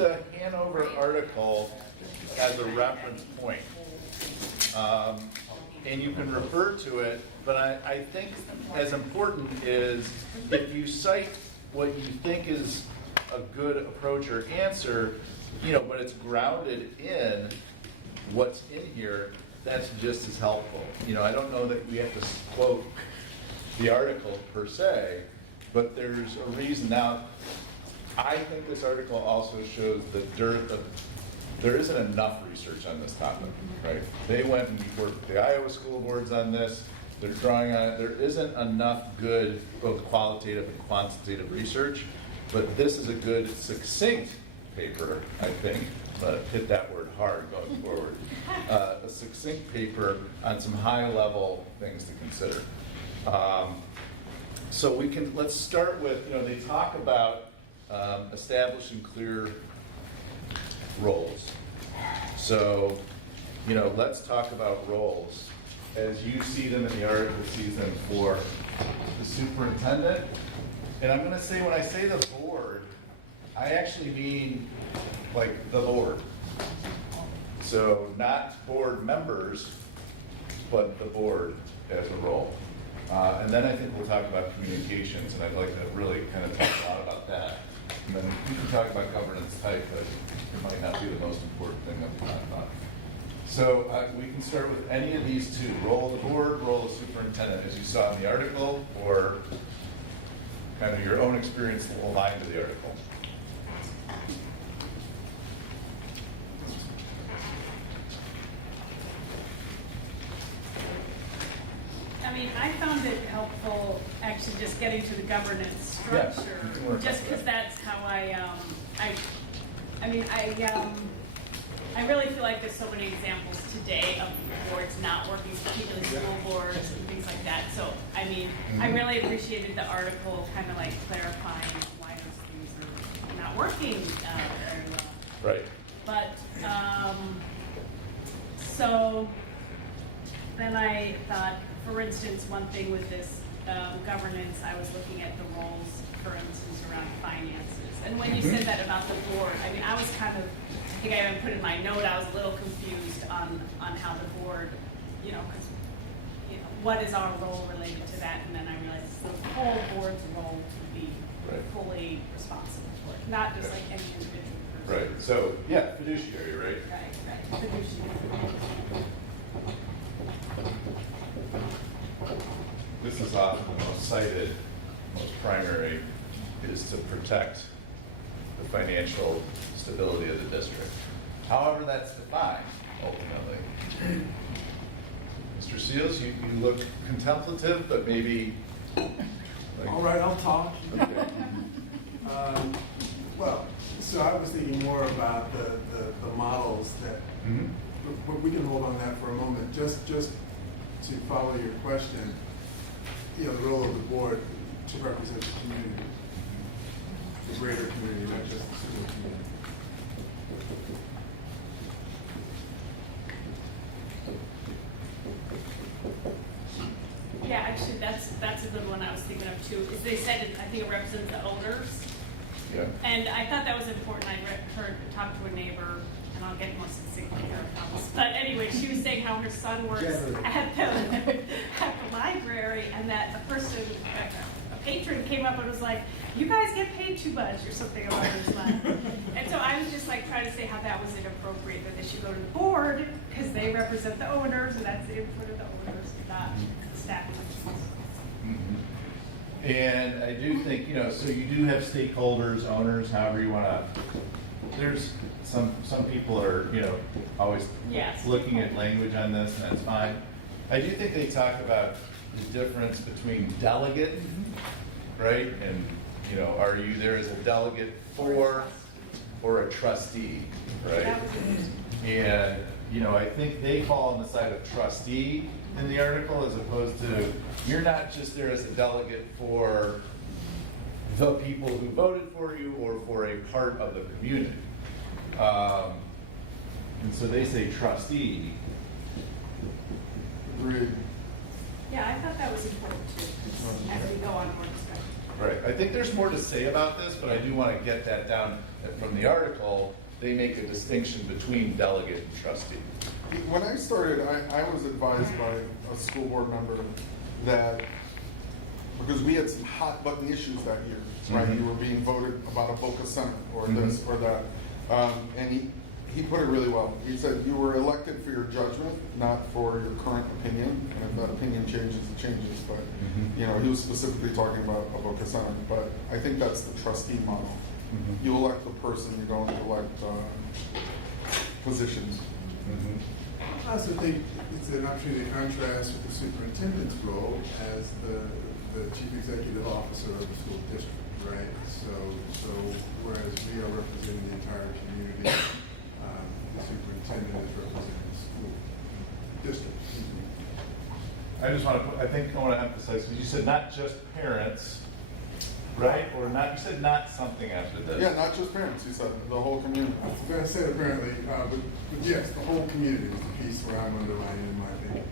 the Hanover article as a reference point. And you can refer to it, but I think as important is if you cite what you think is a good approach or answer, but it's grounded in what's in here, that's just as helpful. I don't know that we have to quote the article per se, but there's a reason. Now, I think this article also shows the dearth of, there isn't enough research on this topic, right? They went and worked with the Iowa school boards on this. They're drawing on it. There isn't enough good, both qualitative and quantitative research, but this is a good, succinct paper, I think. But hit that word hard going forward. A succinct paper on some high-level things to consider. So let's start with, they talk about establishing clear roles. So, let's talk about roles as you see them in the article sees them for the superintendent. And I'm going to say, when I say the board, I actually mean like the board. So not board members, but the board as a role. And then I think we'll talk about communications, and I'd like to really kind of talk a lot about that. And then we can talk about governance type, but it might not be the most important thing that we talk about. So we can start with any of these two, role of the board, role of superintendent, as you saw in the article, or kind of your own experience aligned to the article. I mean, I found it helpful actually just getting to the governance structure, Yes, just because that's how I really feel like there's so many examples today of boards not working, particularly school boards and things like that. So, I mean, I really appreciated the article kind of like clarifying why those things are not working very well. Right. But, so then I thought, for instance, one thing with this governance, I was looking at the roles, for instance, around finances. And when you said that about the board, I mean, I was kind of, I think I even put in my note, I was a little confused on how the board, because, what is our role related to that? And then I realized the whole board's role to be fully responsible for it, not just like any individual person. Right. So, yeah, fiduciary, right? Right. Fiduciary. This is often the most cited, most primary, is to protect the financial stability of the district. However that's defined, ultimately. Mr. Seals, you look contemplative, but maybe... All right, I'll talk. Okay. Well, so I was thinking more about the models that, but we can hold on that for a moment. Just to follow your question, the role of the board to represent the community, the greater community, not just the school community. Yeah, actually, that's a good one I was thinking of too. Is they said I think it represents the owners, Yeah. and I thought that was important. I talked to a neighbor, and I'll get more succinct here. But anyway, she was saying how her son works at the library, and that a person, a patron, came up and was like, "You guys get paid too much," or something along those lines. And so I was just like trying to say how that was inappropriate, that they should go to the board because they represent the owners, and that's the input of the owners, not staff members. And I do think, so you do have stakeholders, owners, however you want to, there's some people are, always Yes. looking at language on this, and that's fine. I do think they talk about the difference between delegate, right? And, are you there as a delegate for or a trustee, right? That was it. And, I think they fall on the side of trustee in the article, as opposed to, you're not just there as a delegate for the people who voted for you or for a part of the community. And so they say trustee. Agreed. Yeah, I thought that was important too, as we go on more discussion. Right, I think there's more to say about this, but I do want to get that down from the article. They make a distinction between delegate and trustee. When I started, I was advised by a school board member that, because we had some hot button issues that year, right? Mhm. You were being voted about Avoca Center or Mhm. this or that. And he put it really well. He said, you were elected for your judgment, not for your current opinion. And if that opinion changes, it changes. But, Mhm. you know, he was specifically talking about Avoca Center. But I think that's the trustee model. Mhm. You elect the person, you don't elect positions. Mhm. I also think it's an opportunity to contrast with the superintendent's role as the chief executive officer of the school district, right? So whereas we are representing the entire community, the superintendent is representing the school district. I just want to I think I want to emphasize, because you said not just parents, right? Or not, you said not something after this. Yeah, not just parents, he said, the whole community. I said apparently, but yes, the whole community is the piece where I'm underlining in my opinion.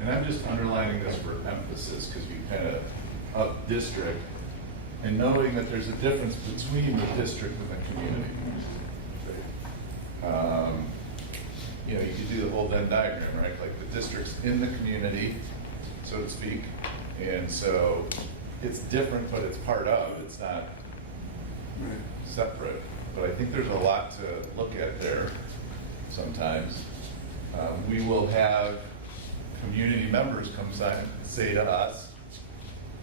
And I'm just underlining this for emphasis, because we kind of up district, and knowing that there's a difference between the district and the community. You know, you could do the whole Venn diagram, right? Like the district's in the community, so to speak, and so it's different, but it's part of. It's not separate. But I think there's a lot to look at there sometimes. We will have community members come say to us,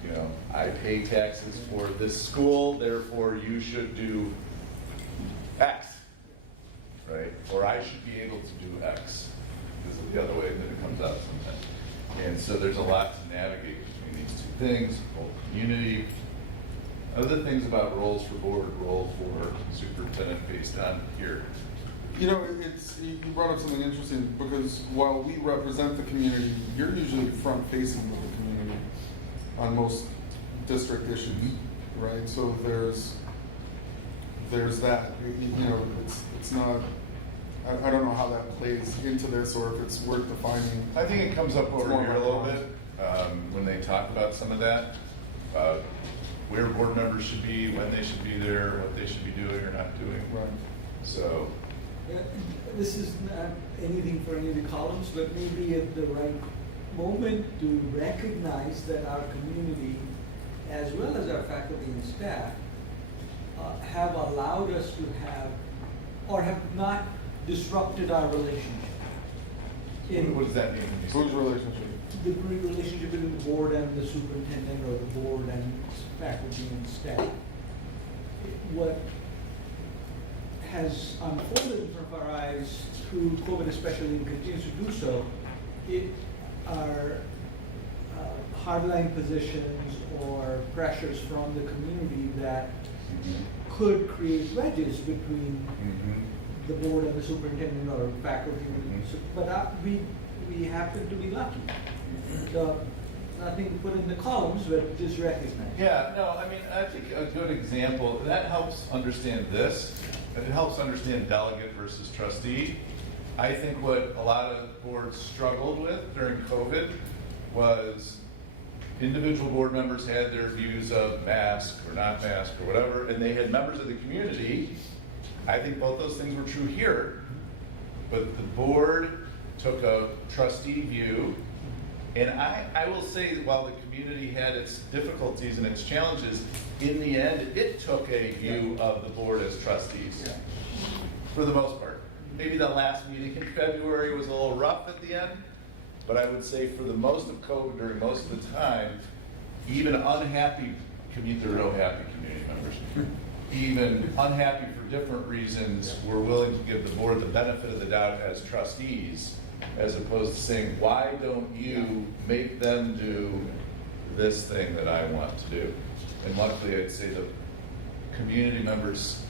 you know, I pay taxes for this school, therefore you should do X, right? Or I should be able to do X. This is the other way that it comes out sometimes. And so there's a lot to navigate between these two things, whole community. Other things about roles for board, role for superintendent based on here. You know, you brought up something interesting, because while we represent the community, you're usually front-facing with the community on most district issues, right? So there's that. You know, it's not. I don't know how that plays into this, or if it's worth defining. I think it comes up It's over more here a little relevant. bit when they talk about some of that, where board members should be, when they should be there, what they should be doing or not doing. Right. So, This is not anything for any of the columns, but maybe at the right moment to recognize that our community, as well as our faculty and staff, have allowed us to have, or have not disrupted our relationship. what does that mean when you say Whose relationship? The relationship between the board and the superintendent, or the board and faculty and staff. What has unfolded in front of our eyes through COVID especially, and continues to do so, are hardline positions or pressures from the community that could create wedges between the board and the superintendent, or faculty. But we happen to be lucky. So, nothing to put in the columns, but just recognize. Yeah, no, I mean, I think a good example, that helps understand this. It helps understand delegate versus trustee. I think what a lot of boards struggled with during COVID was individual board members had their views of mask or not mask or whatever, and they had members of the community. I think both those things were true here, but the board took a trustee view. And I will say that while the community had its difficulties and its challenges, in the end, it took a view of the board as trustees, for the most part. Maybe the last meeting in February was a little rough at the end, but I would say for the most of COVID, during most of the time, even unhappy community, there were no happy community members, even unhappy for different reasons, were willing to give the board the benefit of the doubt as trustees, as opposed to saying, why don't you make them do this thing that I want to do? And luckily, I'd say the community members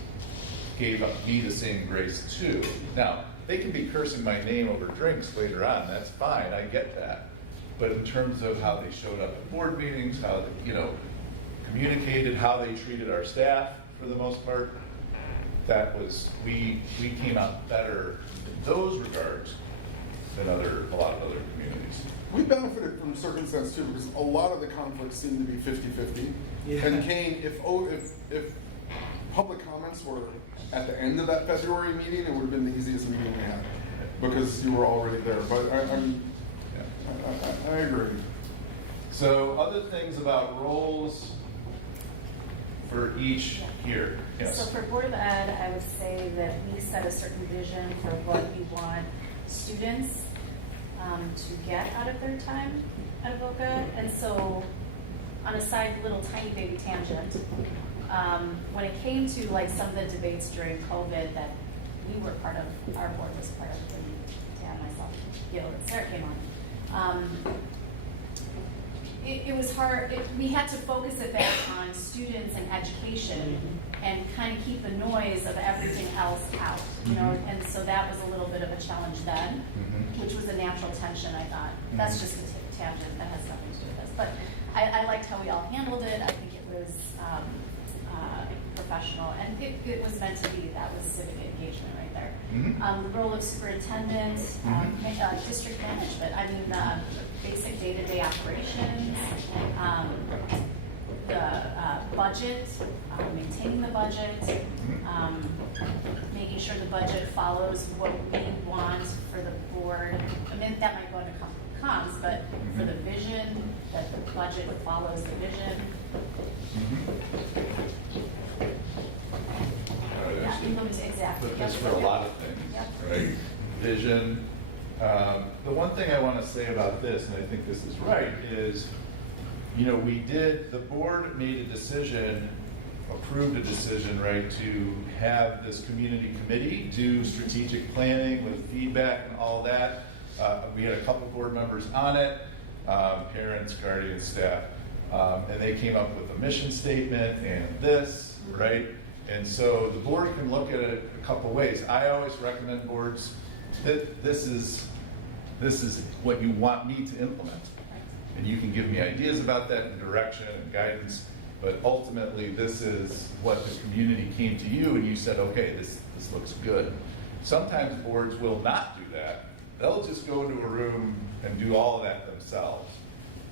gave me the same grace too. Now, they can be cursing my name over drinks later on, that's fine, I get that. But in terms of how they showed up at board meetings, how they, communicated, how they treated our staff for the most part, that was, we came out better in those regards than a lot of other communities. We benefited from circumstance too, because a lot of the conflicts seem to be 50-50. Yeah. And Kane, if public comments were at the end of that February meeting, it would have been the easiest meeting we had, because you were already there. But I agree. So other things about roles for each here, yes. So for Board of Ed, I would say that we set a certain vision for what we want students to get out of their time at Avoca. And so on a side little tiny baby tangent, when it came to like some of the debates during COVID that we were part of, our board was part of, when Dan, myself, Gil, and Sarah came on. It was hard. We had to focus it back on students and education, and kind of keep the noise of everything else out, you know. And so that was a little bit of a challenge then, which was a natural tension. I thought that's just a tangent that has nothing to do with this. But I liked how we all handled it. I think it was professional, and it was meant to be. That was civic engagement right there. The role of superintendent, district management. I mean, basic day-to-day operations, the budget, maintaining the budget, making sure the budget follows what we want for the board. I mean, that might go into comms, but for the vision, that the budget follows the vision. Yeah, exactly. But this for a lot of things, right? Vision. The one thing I want to say about this, and I think this is right, is, you know, the board made a decision, approved a decision, right, to have this community committee do strategic planning with feedback and all that. We had a couple board members on it, parents, guardians, staff, and they came up with a mission statement and this, right? And so the board can look at it a couple ways. I always recommend boards that this is what you want me to implement. And you can give me ideas about that and direction and guidance, but ultimately this is what the community came to you and you said, okay, this looks good. Sometimes boards will not do that. They'll just go into a room and do all of that themselves.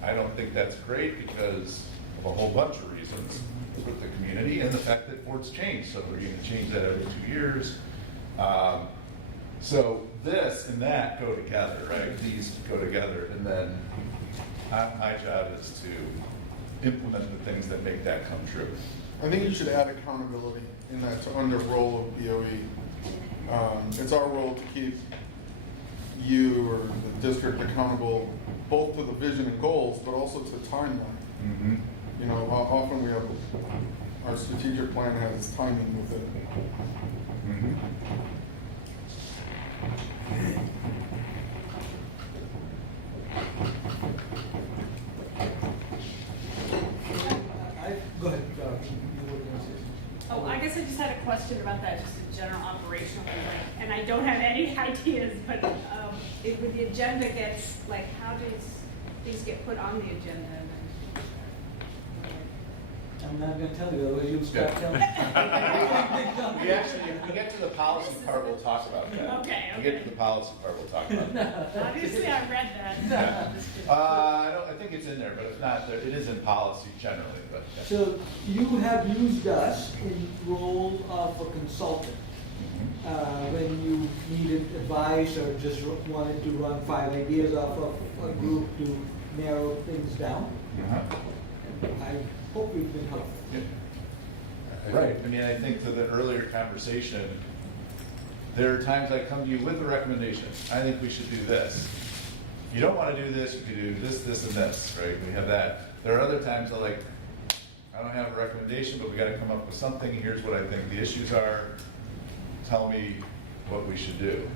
I don't think that's great because of a whole bunch of reasons with the community and the fact that boards change. So we're going to change that every 2 years. So this and that go together, right? These go together, and then my job is to implement the things that make that come true. I think you should add accountability in that under role of BOE. It's our role to keep you or the district accountable both to the vision and goals, but also to the timeline. You know, often we have, our strategic plan has timing with it. Go ahead, you were going to say something. Oh, I guess I just had a question about that, just a general operational thing, like, and I don't have any ideas, but when the agenda gets, like, how does things get put on the agenda? And I'm not going to tell you, otherwise you'll start telling me. We actually, if we get to the policy part, we'll talk about that. Okay, If we get to the policy part, we'll talk about that. then, obviously I read that. Yeah. I think it's in there, but if not, it is in policy generally. But yeah. So you have used us in role of a consultant when you needed advice or just wanted to run 5 ideas off of a group to narrow things down. I hope we've been helpful. Yeah. Right. I mean, I think to the earlier conversation, there are times I come to you with a recommendation. I think we should do this. If you don't want to do this, you can do this, this, and this, right? We have that. There are other times I'm like, I don't have a recommendation, but we got to come up with something. Here's what I think the issues are. Tell me what we should do,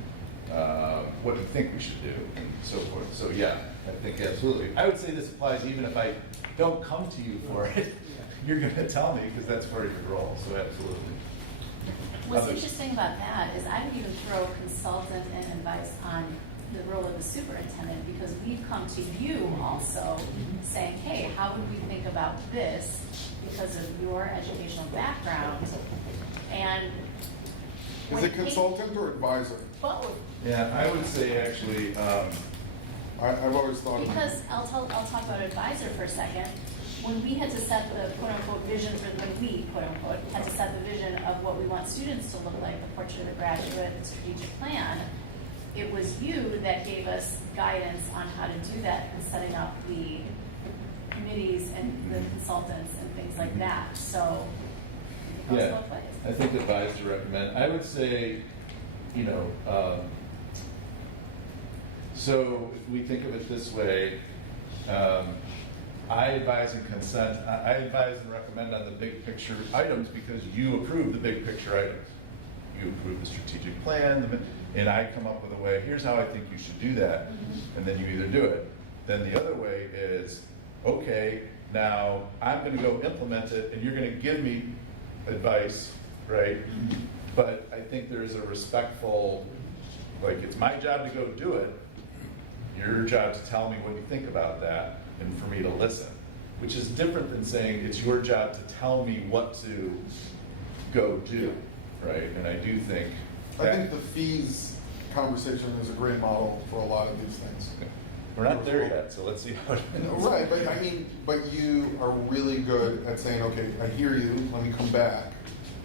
what you think we should do, and so forth. So yeah, I think absolutely. I would say this applies even if I don't come to you for it. You're going to tell me because that's part of your role. So absolutely. What's interesting about that is I would even throw consultant and advice on the role of the superintendent, because we've come to you also saying, hey, how would we think about this because of your educational background? And Is it consultant or advisor? Both. Yeah, I would say actually, I've always thought of. Because I'll talk about advisor for a second. When we had to set the quote-unquote vision for, when we, quote-unquote, had to set the vision of what we want students to look like, the portrait of the graduate, the strategic plan, it was you that gave us guidance on how to do that and setting up the committees and the consultants and things like that. So it goes yeah, both ways. I think advise to recommend. I would say, you know, so if we think of it this way, I advise and consent. I advise and recommend on the big picture items because you approve the big picture items. You approve the strategic plan, and I come up with a way. Here's how I think you should do that, and then you either do it. Then the other way is, okay, now I'm going to go implement it, and you're going to give me advice, right? But I think there's a respectful, like it's my job to go do it. Your job to tell me what you think about that and for me to listen, which is different than saying it's your job to tell me what to go do, right? And I do think I think the fees conversation is a great model for a lot of these things. we're not there yet, so let's see how it Right, but I mean, but you are really good at saying, okay, I hear you, let me come back.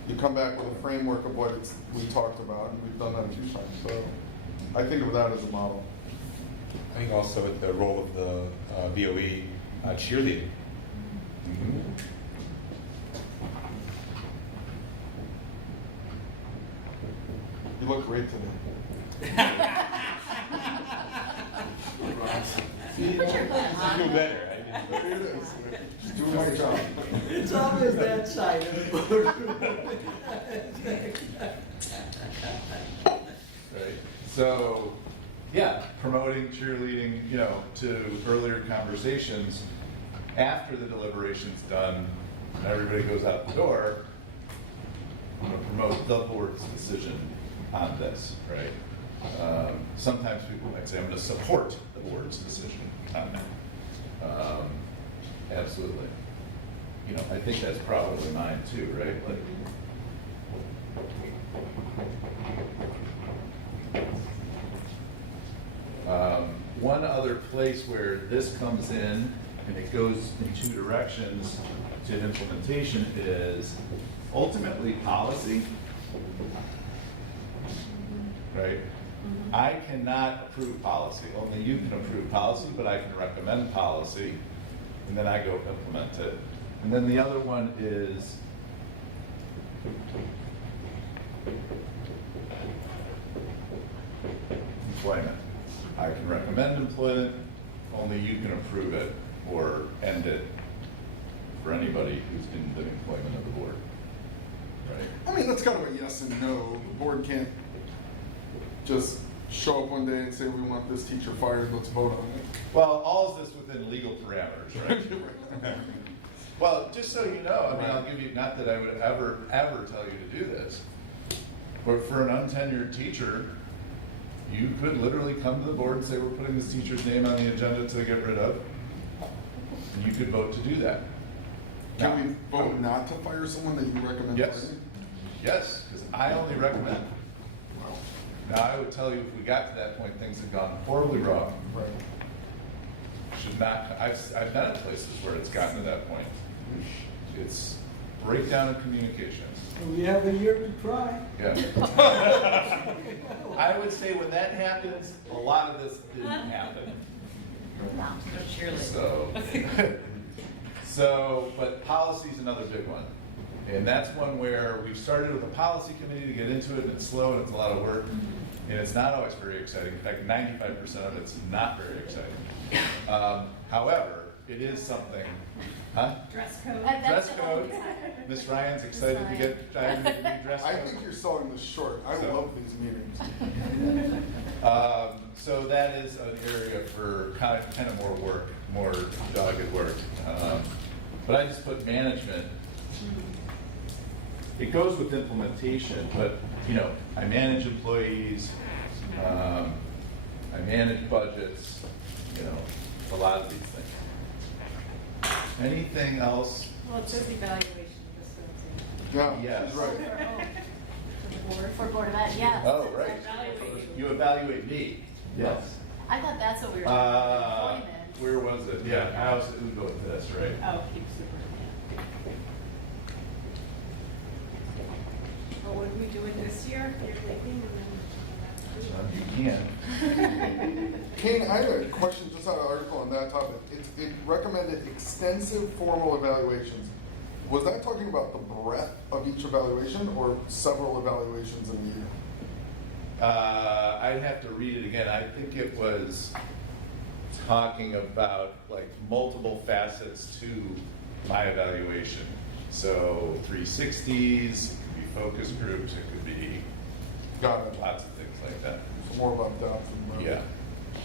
You come back with a framework of what we talked about, and we've done that a few times. So I think of that as a model. I think also with the role of the VOE cheerleading. You look great today. Put your hood I feel on. better. There it is. Just doing my job. It's always that side of the boardroom. right? So, yeah, promoting cheerleading, you know, to earlier conversations after the deliberation's done and everybody goes out the door. I'm going to promote the board's decision on this, right? Sometimes people might say, I'm going to support the board's decision on that. Absolutely. You know, I think that's probably mine too, right? Like, one other place where this comes in, and it goes in two directions to implementation, is ultimately policy. Right? I cannot approve policy. Only you can approve policy, but I can recommend policy, and then I go implement it. And then the other one is employment. I can recommend employment, only you can approve it or end it for anybody who's in the employment of the board. Right? I mean, that's kind of a yes and no. The board can't just show up one day and say, we want this teacher fired, let's vote on it. Well, all of this within legal parameters, right? Well, just so you know, I mean, I'll give you, not that I would ever tell you to do this, but for an untenured teacher, you could literally come to the board and say, we're putting this teacher's name on the agenda to get rid of. And you could vote to do that. Can Now, we vote not to fire someone that you recommend Yes. firing? Yes, because I only recommend. Now, I would tell you, if we got to that point, things had gone horribly wrong. Right. Should not, I've been at places where it's gotten to that point. It's breakdown in communications. We have a year to try. Yeah. I would say when that happens, a lot of this didn't happen. No cheerleading. So, but policy's another big one. And that's one where we've started with a policy committee to get into it, and it's slow and it's a lot of work. And it's not always very exciting. In fact, 95% of it's not very exciting. However, it is something, huh? Dress code. Dress code. Miss Ryan's excited to get diving into the dress code. I think you're selling this short. I So- love these meetings. So that is an area for kind of more work, more dogged work. But I just put management. It goes with implementation, but you know, I manage employees, I manage budgets, you know, a lot of these things. Anything else? Well, it says evaluation, just so it's Yeah, Yes. she's right. the board. For Board of Ed, yes. Oh, right. Evaluate You evaluate me. Yes. I thought that's what we were talking about, employment. Where was it? Yeah, I was, it would go with this, right? Oh, keep superintendent. Well, what did we do it this year? You're thinking, You can. Kane, I had a question just on an article on that topic. It recommended extensive formal evaluations. Was that talking about the breadth of each evaluation or several evaluations in the year? I'd have to read it again. I think it was talking about like multiple facets to my evaluation. So 360s, it could be focus groups, it could be Got it. lots of things like that. So more about depth and breadth.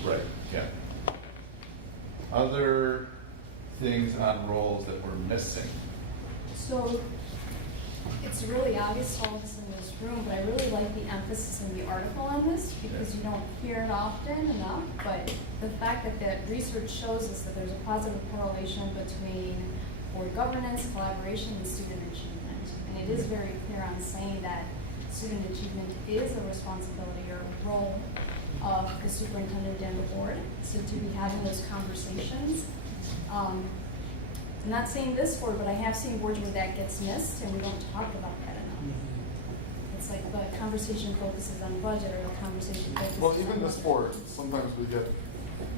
Yeah, right, yeah. Other things on roles that we're missing. So it's really obvious to all of us in this room, but I really like the emphasis in the article on this because you don't hear it often enough. But the fact that the research shows us that there's a positive correlation between board governance, collaboration, and student achievement. And it is very clear on saying that student achievement is a responsibility or a role of the superintendent and the board. So to be having those conversations. I'm not saying this board, but I have seen boards where that gets missed and we don't talk about that enough. It's like the conversation focuses on budget or the conversation focuses Well, on even this budget. board, sometimes we get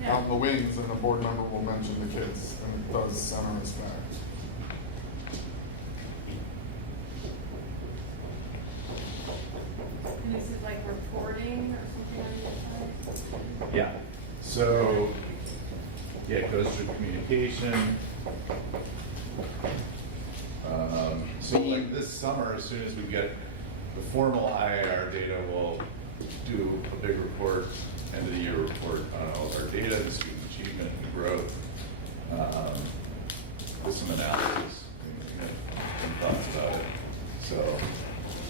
out in the wings and a board member will mention the kids and it does center us back. And is it like reporting or something on your side? Yeah. So, yeah, it goes through communication. So like this summer, as soon as we get the formal IIR data, we'll do a big report, end of the year report on all of our data, the student achievement and growth, with some analysis and thoughts about it. So,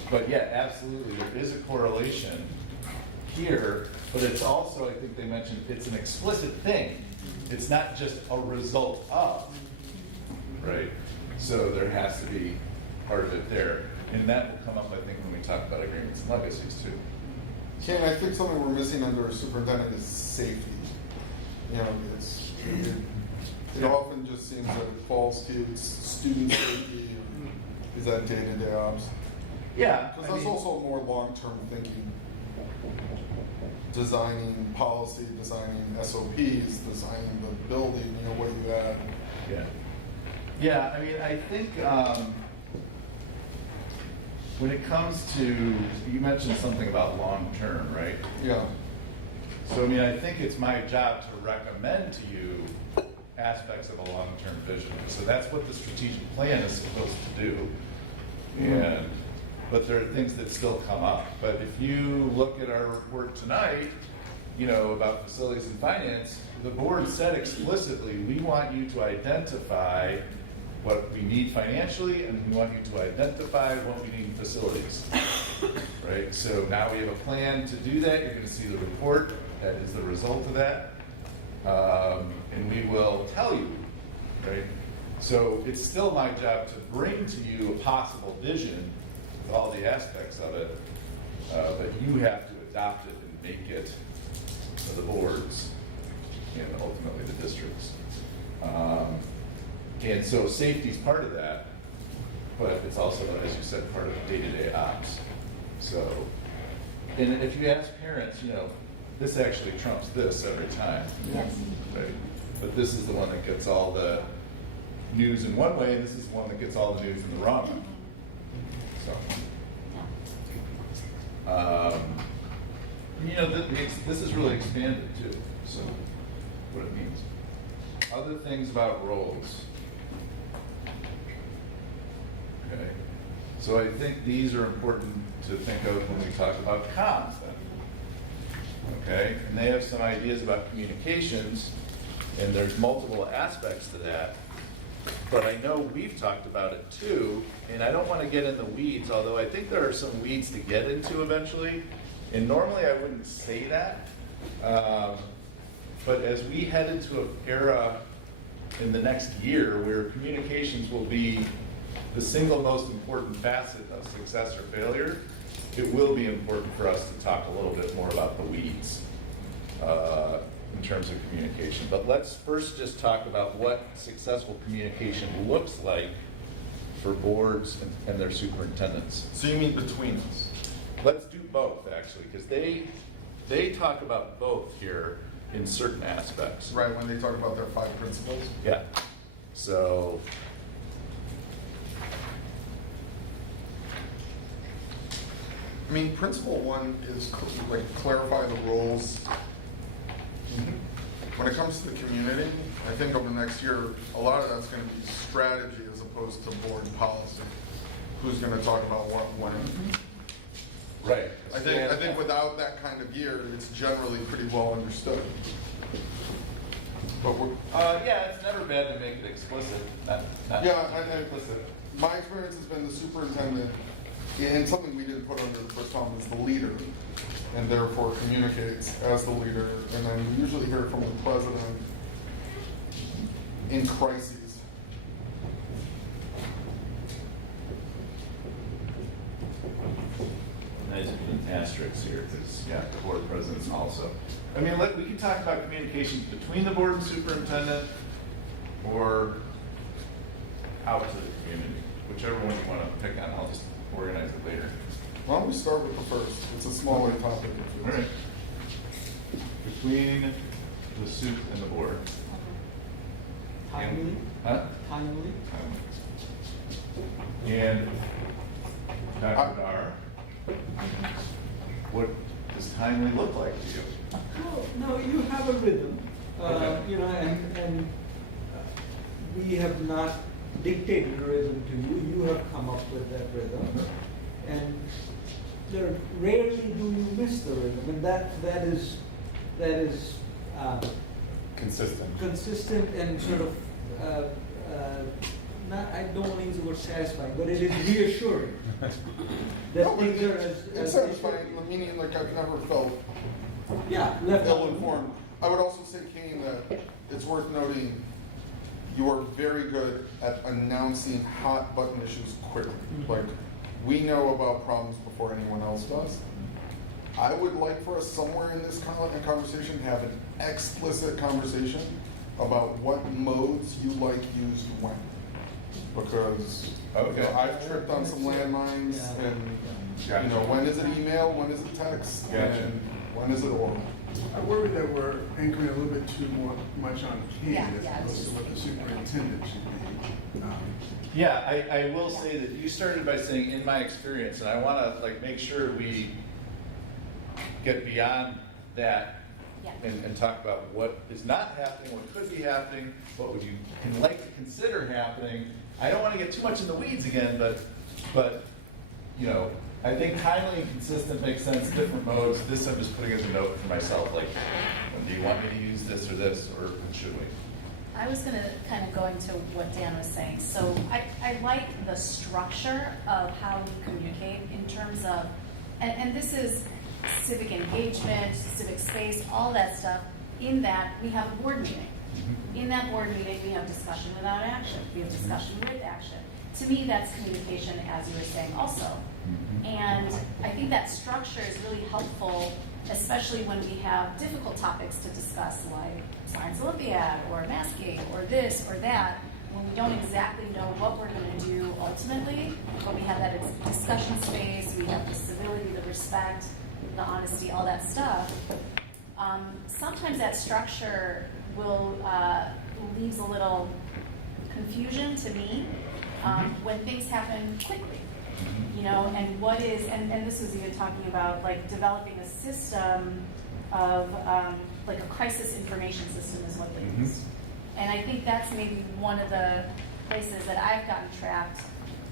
but yeah, absolutely, there is a correlation here, but it's also, I think they mentioned, it's an explicit thing. It's not just a result of, right? So there has to be part of it there. And that will come up, I think, when we talk about agreements and legacies too. Ken, I think something we're missing under a superintendent is safety. You know, it often just seems that it falls to student safety or is that day-to-day ops? Yeah. Because that's also more long-term thinking. Designing policy, designing SOPs, designing the building, you know, what you add. Yeah. Yeah, I mean, I think when it comes to, you mentioned something about long-term, right? Yeah. So, I mean, I think it's my job to recommend to you aspects of a long-term vision. So that's what the strategic plan is supposed to do. And, but there are things that still come up. But if you look at our report tonight, you know, about facilities and finance, the board said explicitly, we want you to identify what we need financially, and we want you to identify what we need in facilities, right? So now we have a plan to do that. You're going to see the report that is the result of that, and we will tell you, right? So it's still my job to bring to you a possible vision with all the aspects of it, but you have to adopt it and make it for the boards and ultimately the districts. And so safety is part of that, but it's also, as you said, part of day-to-day ops. So, and if you ask parents, you know, this actually trumps this every time. Yes. Right? But this is the one that gets all the news in one way, and this is the one that gets all the news in the wrong way. So, you know, this is really expanded too, so what it means. Other things about roles. Okay, so I think these are important to think of when we talk about comms then. Okay, and they have some ideas about communications, and there's multiple aspects to that. But I know we've talked about it too, and I don't want to get in the weeds, although I think there are some weeds to get into eventually. And normally I wouldn't say that, but as we head into an era in the next year where communications will be the single most important facet of success or failure, it will be important for us to talk a little bit more about the weeds in terms of communication. But let's first just talk about what successful communication looks like for boards and their superintendents. So you mean between us? Let's do both, actually, because they talk about both here in certain aspects. Right, when they talk about their 5 principles? Yeah. So, I mean, principle 1 is like clarify the roles. When it comes to the community, I think over the next year, a lot of that's going to be strategy as opposed to board policy. Who's going to talk about what when? right. I think without that kind of year, it's generally pretty well understood. But we're, Yeah, it's never bad to make it explicit. Not yeah, and implicit. my experience has been the superintendent, and something we didn't put under the first column is the leader, and therefore communicates as the leader, and then we usually hear from the president in crises. Nice with asterisks here, because, yeah, the board presidents also. I mean, we can talk about communications between the board and superintendent, or out to the community, whichever one you want to pick on. I'll just organize it later. Why don't we start with the first? It's a smaller topic. All right. Between the soup and the board. Timely, Huh? timely. And Dr. Dar, what does timely look like to you? No, you have a rhythm, Okay. you know, and we have not dictated a rhythm to you. You have come up with that rhythm, and rarely do you miss the rhythm, and that is Consistent. consistent and sort of not. I don't want to use the word satisfying, but it is reassuring that No, things are it's as satisfying, meaning like I've never felt yeah, left ill-informed. I would also say, Kane, that it's worth noting you are very good at announcing hot button issues quickly. Like, we know about problems before anyone else does. I would like for us somewhere in this conversation to have an explicit conversation about what modes you like used when. Because you know, I've tripped on some landmines, Yeah. and you know, when is it email, when is it text, Gotcha. and when is it oral? I worry that we're anchoring a little bit too much on Kane Yeah, as yeah, opposed to what the superintendent should be. Yeah, I will say that you started by saying, in my experience, and I want to make sure we get beyond that Yeah. and talk about what is not happening, what could be happening, what would you like to consider happening. I don't want to get too much in the weeds again, but you know, I think timely and consistent makes sense. Different modes. This I'm just putting as a note for myself. Like, do you want me to use this or this, or should we? I was gonna kind of go into what Dan was saying. So I like the structure of how we communicate in terms of, and this is civic engagement, civic space, all that stuff, in that we have a board meeting. In that board meeting, we have discussion without action. We have discussion with action. To me, that's communication, as you were saying also. And I think that structure is really helpful, especially when we have difficult topics to discuss, like Science Olympiad, or masking, or this, or that, when we don't exactly know what we're going to do ultimately, but we have that discussion space, we have the civility, the respect, the honesty, all that stuff. Sometimes that structure will leaves a little confusion to me when things happen quickly, you know, and what is, and this was even talking about like developing a system of like a crisis information system is what they used. And I think that's maybe one of the places that I've gotten trapped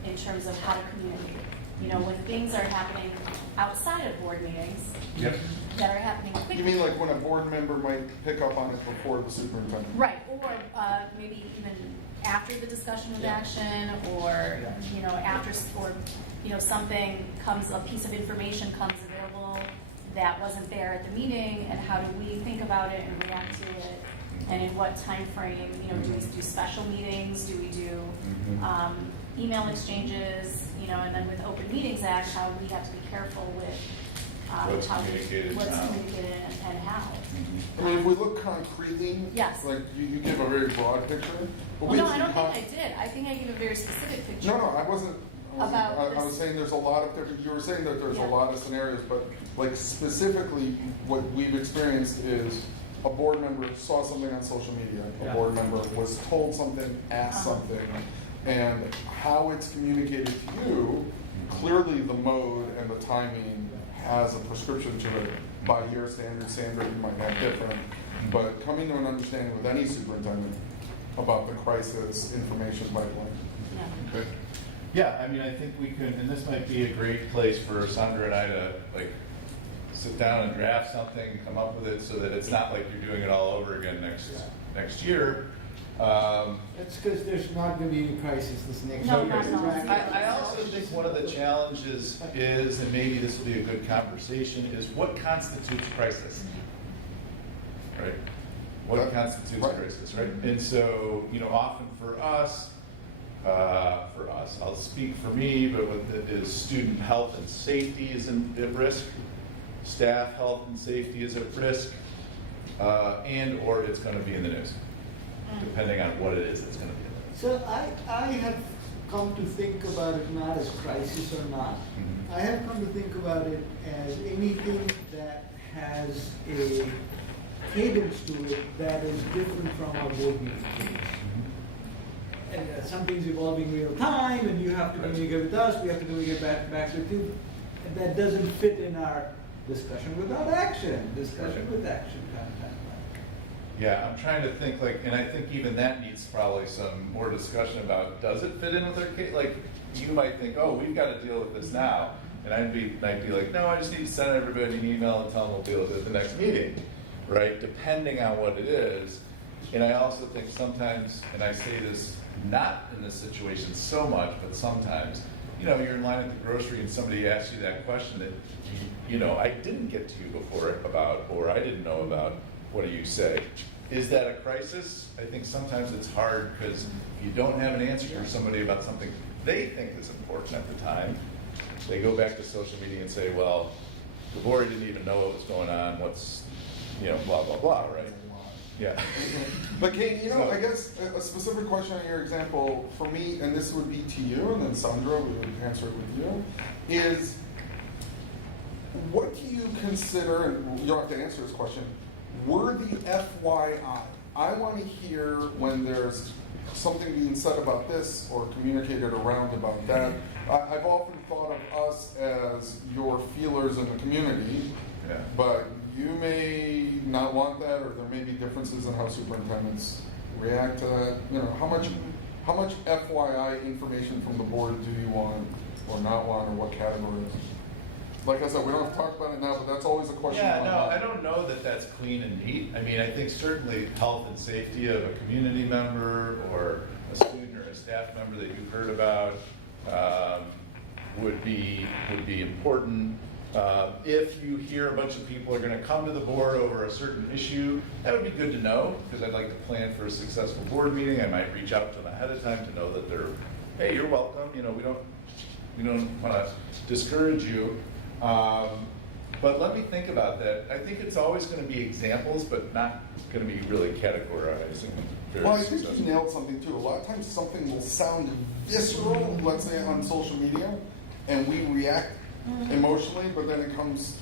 in terms of how to communicate. You know, when things are happening outside of board meetings that are happening quickly. You mean like when a board member might pick up on it before the superintendent? Right, or maybe even after the discussion of action, or you know, after, or you know, something comes, a piece of information comes available that wasn't there at the meeting, and how do we think about it and react to it? and in what time frame. You know, do we do special meetings? Do we do email exchanges? You know, and then with Open Meetings Act, how we have to be careful with What's communicated what's how. communicated and how. I mean, if we look concretely, Yes. like you give a very broad picture. But Well, no, we I don't have- think I did. I think I gave a very specific picture. No, I wasn't. About I this- was saying there's a lot of different. You were saying that there's Yeah. a lot of scenarios, but like specifically, what we've experienced is a board member saw something on social media. A Yeah. board member was told something, asked something, and how it's communicated to you. Clearly, the mode and the timing has a prescription to it. By your standards, Sandra, you might have different. But coming to an understanding with any superintendent about the crisis information pipeline. Yeah. Okay. Yeah, I mean, I think we can, and this might be a great place for Sandra and I to like sit down and draft something, come up with it, so that it's not like you're doing it all over again next year. That's because there's not going to be any crisis this next No, year. not at all. I also think one of the challenges is, and maybe this will be a good conversation, is what constitutes crisis, right? What constitutes Right. crisis, right? And so, you know, often for us, I'll speak for me, but what is student health and safety is at risk, staff health and safety is at risk, and or it's going to be in the news, depending on what it is it's going to be in the news. So I have come to think about it not as crisis or not. I have come to think about it as anything that has a cadence to it that is different from our board meeting cadence. And something's evolving real time, and you have to communicate with us, we have to communicate back with you. And that doesn't fit in our discussion without action, discussion with action kind of timeline. Yeah, I'm trying to think like, and I think even that needs probably some more discussion about, does it fit in with our case? Like, you might think, oh, we've got to deal with this now. And I'd be like, no, I just need to send everybody an email and tell them we'll deal with it at the next meeting, right? Depending on what it is. And I also think sometimes, and I say this not in this situation so much, but sometimes, you know, you're in line at the grocery and somebody asks you that question that, you know, I didn't get to you before about, or I didn't know about. What do you say? Is that a crisis? I think sometimes it's hard because you don't have an answer for somebody about something they think is important at the time. They go back to social media and say, well, the board didn't even know what was going on, what's, you know, blah, blah, blah, right? Yeah. But Kate, you know, I guess a specific question on your example for me, and this would be to you, and then Sandra, we would answer it with you, is what do you consider, and you don't have to answer this question, worthy FYI? I want to hear when there's something being said about this or communicated around about that. I've often thought of us as your feelers in the community, Yeah. but you may not want that, or there may be differences in how superintendents react to that. You know, how much FYI information from the board do you want or not want, or what categories? Like I said, we don't have to talk about it now, but that's always a question. Yeah, on no, that. I don't know that that's clean and neat. I mean, I think certainly health and safety of a community member or a student or a staff member that you've heard about would be important. If you hear a bunch of people are going to come to the board over a certain issue, that would be good to know, because I'd like to plan for a successful board meeting. I might reach out to them ahead of time to know that they're, hey, you're welcome. You know, we don't want to discourage you. But let me think about that. I think it's always going to be examples, but not going to be really categorized. Well, I think you nailed something too. A lot of times something will sound visceral, let's say on social media, and we react emotionally, but then it comes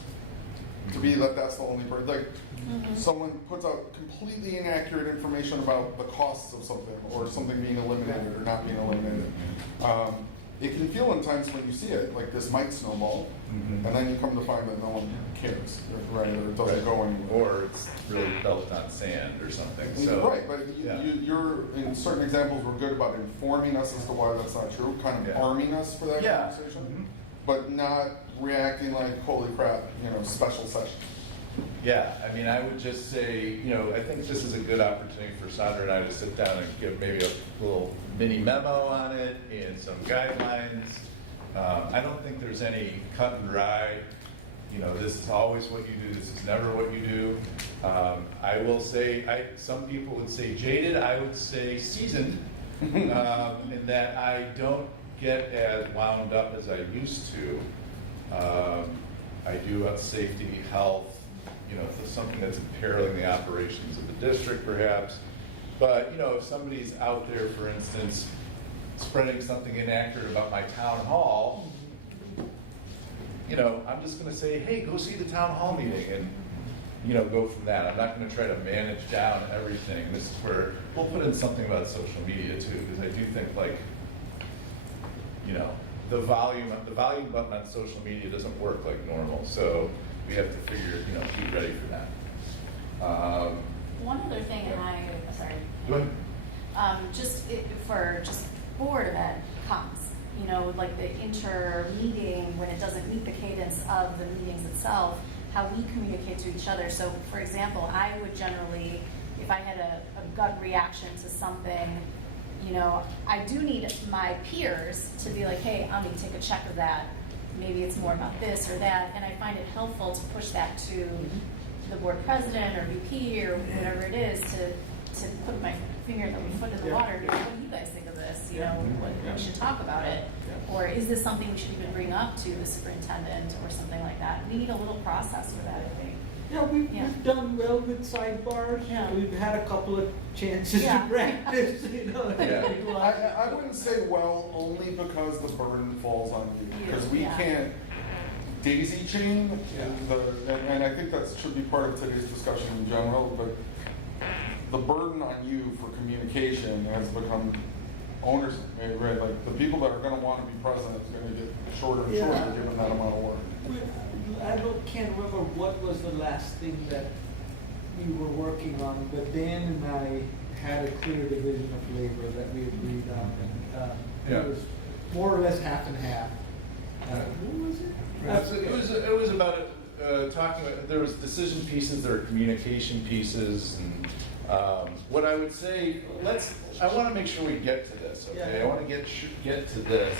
to be that that's the only part. Like someone puts out completely inaccurate information about the costs of something, or something being eliminated or not being eliminated. It can feel in times when you see it, like this might snowball, and then you come to find that no one cares, right? Or it doesn't go anywhere. Or it's really built on sand or something. So, Right, but you're, in certain examples, we're good about informing us as to why that's not true, kind of arming us for that conversation, but not reacting like, holy crap, you know, special session. Yeah, I mean, I would just say, you know, I think this is a good opportunity for Sandra and I to sit down and give maybe a little mini memo on it and some guidelines. I don't think there's any cut and dry, you know, this is always what you do, this is never what you do. I will say, some people would say jaded, I would say seasoned, in that I don't get as wound up as I used to. I do have safety, health, if there's something that's imperiling the operations of the district perhaps. But, if somebody's out there, for instance, spreading something inaccurate about my town hall, I'm just going to say, hey, go see the town hall meeting and, go from that. I'm not going to try to manage down everything. This is where we'll put in something about social media too, because I do think the volume button on social media doesn't work like normal. So we have to figure, be ready for that. One other thing, sorry. Go ahead. Just Board of Ed comes, like the inter-meeting, when it doesn't meet the cadence of the meetings itself, how we communicate to each other. So, for example, I would generally, if I had a gut reaction to something, I do need my peers to be like, hey, Ami, take a check of that. Maybe it's more about this or that. And I find it helpful to push that to the board president or VP or whatever it is to put my finger in the foot in the water. What do you guys think of this? We should talk about it. Or is this something we should even bring up to the superintendent or something like that? We need a little process for that, I think. Yeah, we've done well with sidebars. Yeah. We've had a couple of chances to practice, I wouldn't say well, only because the burden falls on you. Because we can't daisy chain, and I think that should be part of today's discussion in general, but the burden on you for communication has become onerous, right? Like the people that are going to want to be present is going to get shorter and shorter given that amount of work. I can't remember what was the last thing that we were working on, but Dan and I had a clear division of labor that we agreed on, and it was more or less half and half. What was it? It was about talking about, there was decision pieces, there were communication pieces, and what I would say, I want to make sure we get to this, okay? I want to get to this.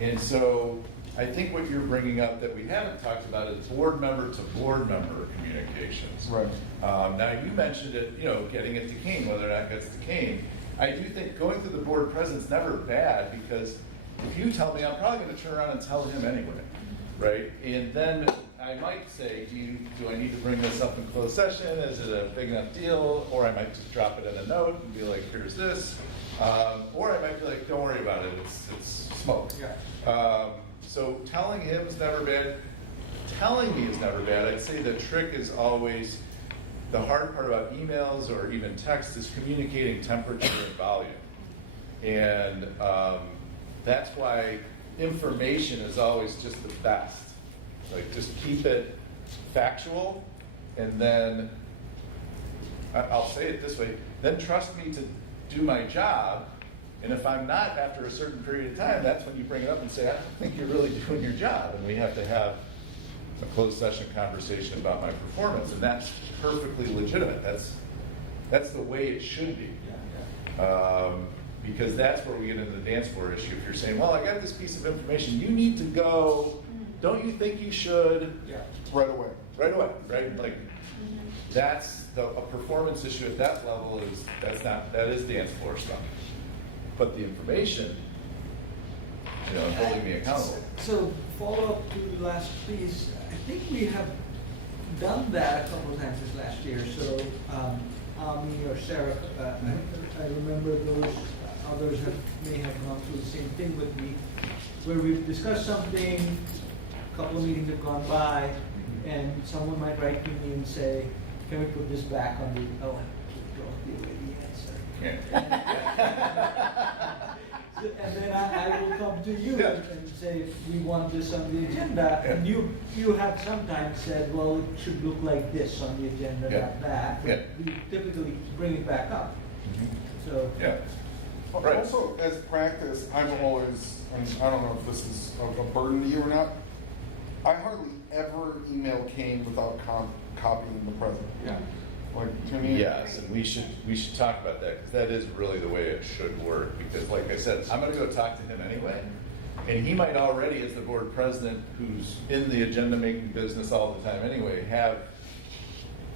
And so I think what you're bringing up that we haven't talked about is board member to board member communications. Right. Now you mentioned it, getting it to Kane, whether or not it gets to Kane. I do think going through the board president's never bad, because if you tell me, I'm probably going to turn around and tell him anyway, right? And then I might say, do I need to bring this up in closed session? Is it a big enough deal? Or I might just drop it in a note and be like, here's this. Or I might be like, don't worry about it, it's smoke. Yeah. So telling him is never bad. Telling me is never bad. I'd say the trick is always, the hard part about emails or even text is communicating temperature and volume. And that's why information is always just the best. Like, just keep it factual, and then, I'll say it this way, then trust me to do my job, and if I'm not after a certain period of time, that's when you bring it up and say, I don't think you're really doing your job, and we have to have a closed session conversation about my performance, and that's perfectly legitimate. That's the way it should be. Because that's where we get into the dance floor issue. If you're saying, well, I got this piece of information, you need to go, don't you think you should? Yeah. Right away. Right away, right? Like, that's a performance issue at that level that is dance floor stuff. But the information, holding me accountable. So follow up to the last piece. I think we have done that a couple of times this last year. So Ami or Sarah, I remember those others may have gone through the same thing with me, where we've discussed something, a couple of meetings have gone by, and someone might write to me and say, can we put this back on the, don't give away the answer. And then I will come to you and say, we want this on the agenda. And you have sometimes said, well, it should look like this on the agenda, not that. But we typically bring it back up. So. Yeah. Right. Also, as practice, I'm always, and I don't know if this is a burden to you or not, I hardly ever email Kane without copying the president. Yeah. Like, to me, Yes, and we should talk about that, because that is really the way it should work. Because, like I said, I'm going to go talk to him anyway, and he might already, as the board president, who's in the agenda making business all the time anyway, have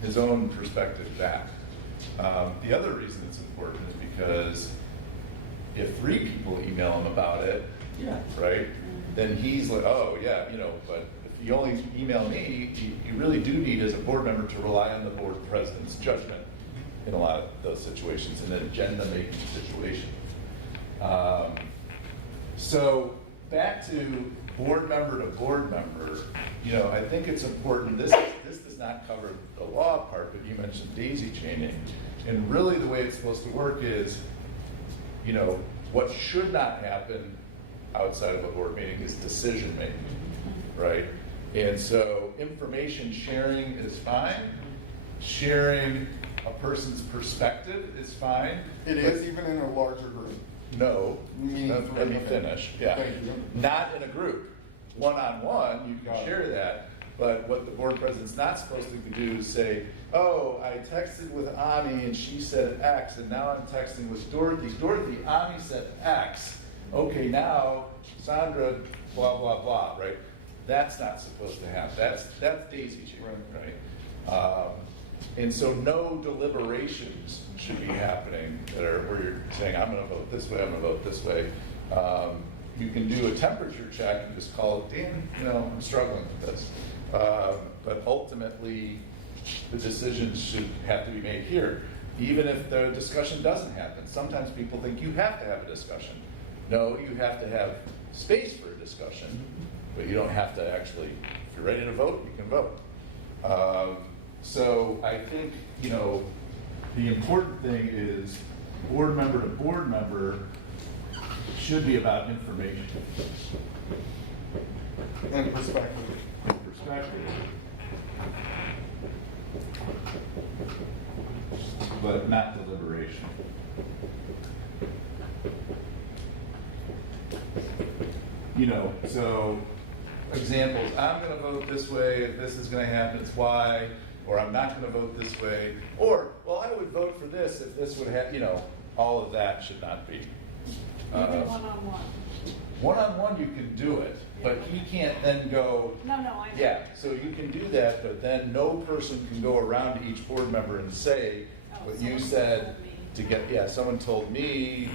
his own perspective back. The other reason it's important is because if 3 people email him about it, Yeah. right, then he's like, oh yeah, you know, but if you only email me, you really do need as a board member to rely on the board president's judgment in a lot of those situations, in an agenda-making situation. So back to board member, you know, I think it's important, this does not cover the law part, but you mentioned daisy chaining. And really the way it's supposed to work is, you know, what should not happen outside of a board meeting is decision making, right? And so information sharing is fine. Sharing a person's perspective is fine. It is even in a larger group. No, Meaning let me finish, yeah. Thank you. Not in a group. One-on-one, you can share that, but what the board president's not supposed to do is say, oh, I texted with Ami and she said X, and now I'm texting with Dorothy. Dorothy, Ami said X. Okay, now Sandra, blah, blah, blah, right? That's not supposed to happen. That's daisy chaining, right? And so no deliberations should be happening that are where you're saying, I'm going to vote this way, I'm going to vote this way. You can do a temperature check and just call it, Dan, you know, I'm struggling with this. But ultimately, the decisions should have to be made here, even if the discussion doesn't happen. Sometimes people think you have to have a discussion. No, you have to have space for a discussion, but you don't have to actually, if you're ready to vote, you can vote. So I think, you know, the important thing is board member to board member should be about information And perspective. and perspective, but not deliberation. You know, so examples, I'm going to vote this way, if this is going to happen, it's why, or I'm not going to vote this way, or, well, I would vote for this if this would happen, you know, all of that should not be. Even one-on-one. One-on-one, you can do it, but he can't then go, No, I know. yeah, so you can do that, but then no person can go around to each board member and say what you someone said told me. to get, yeah, someone told me,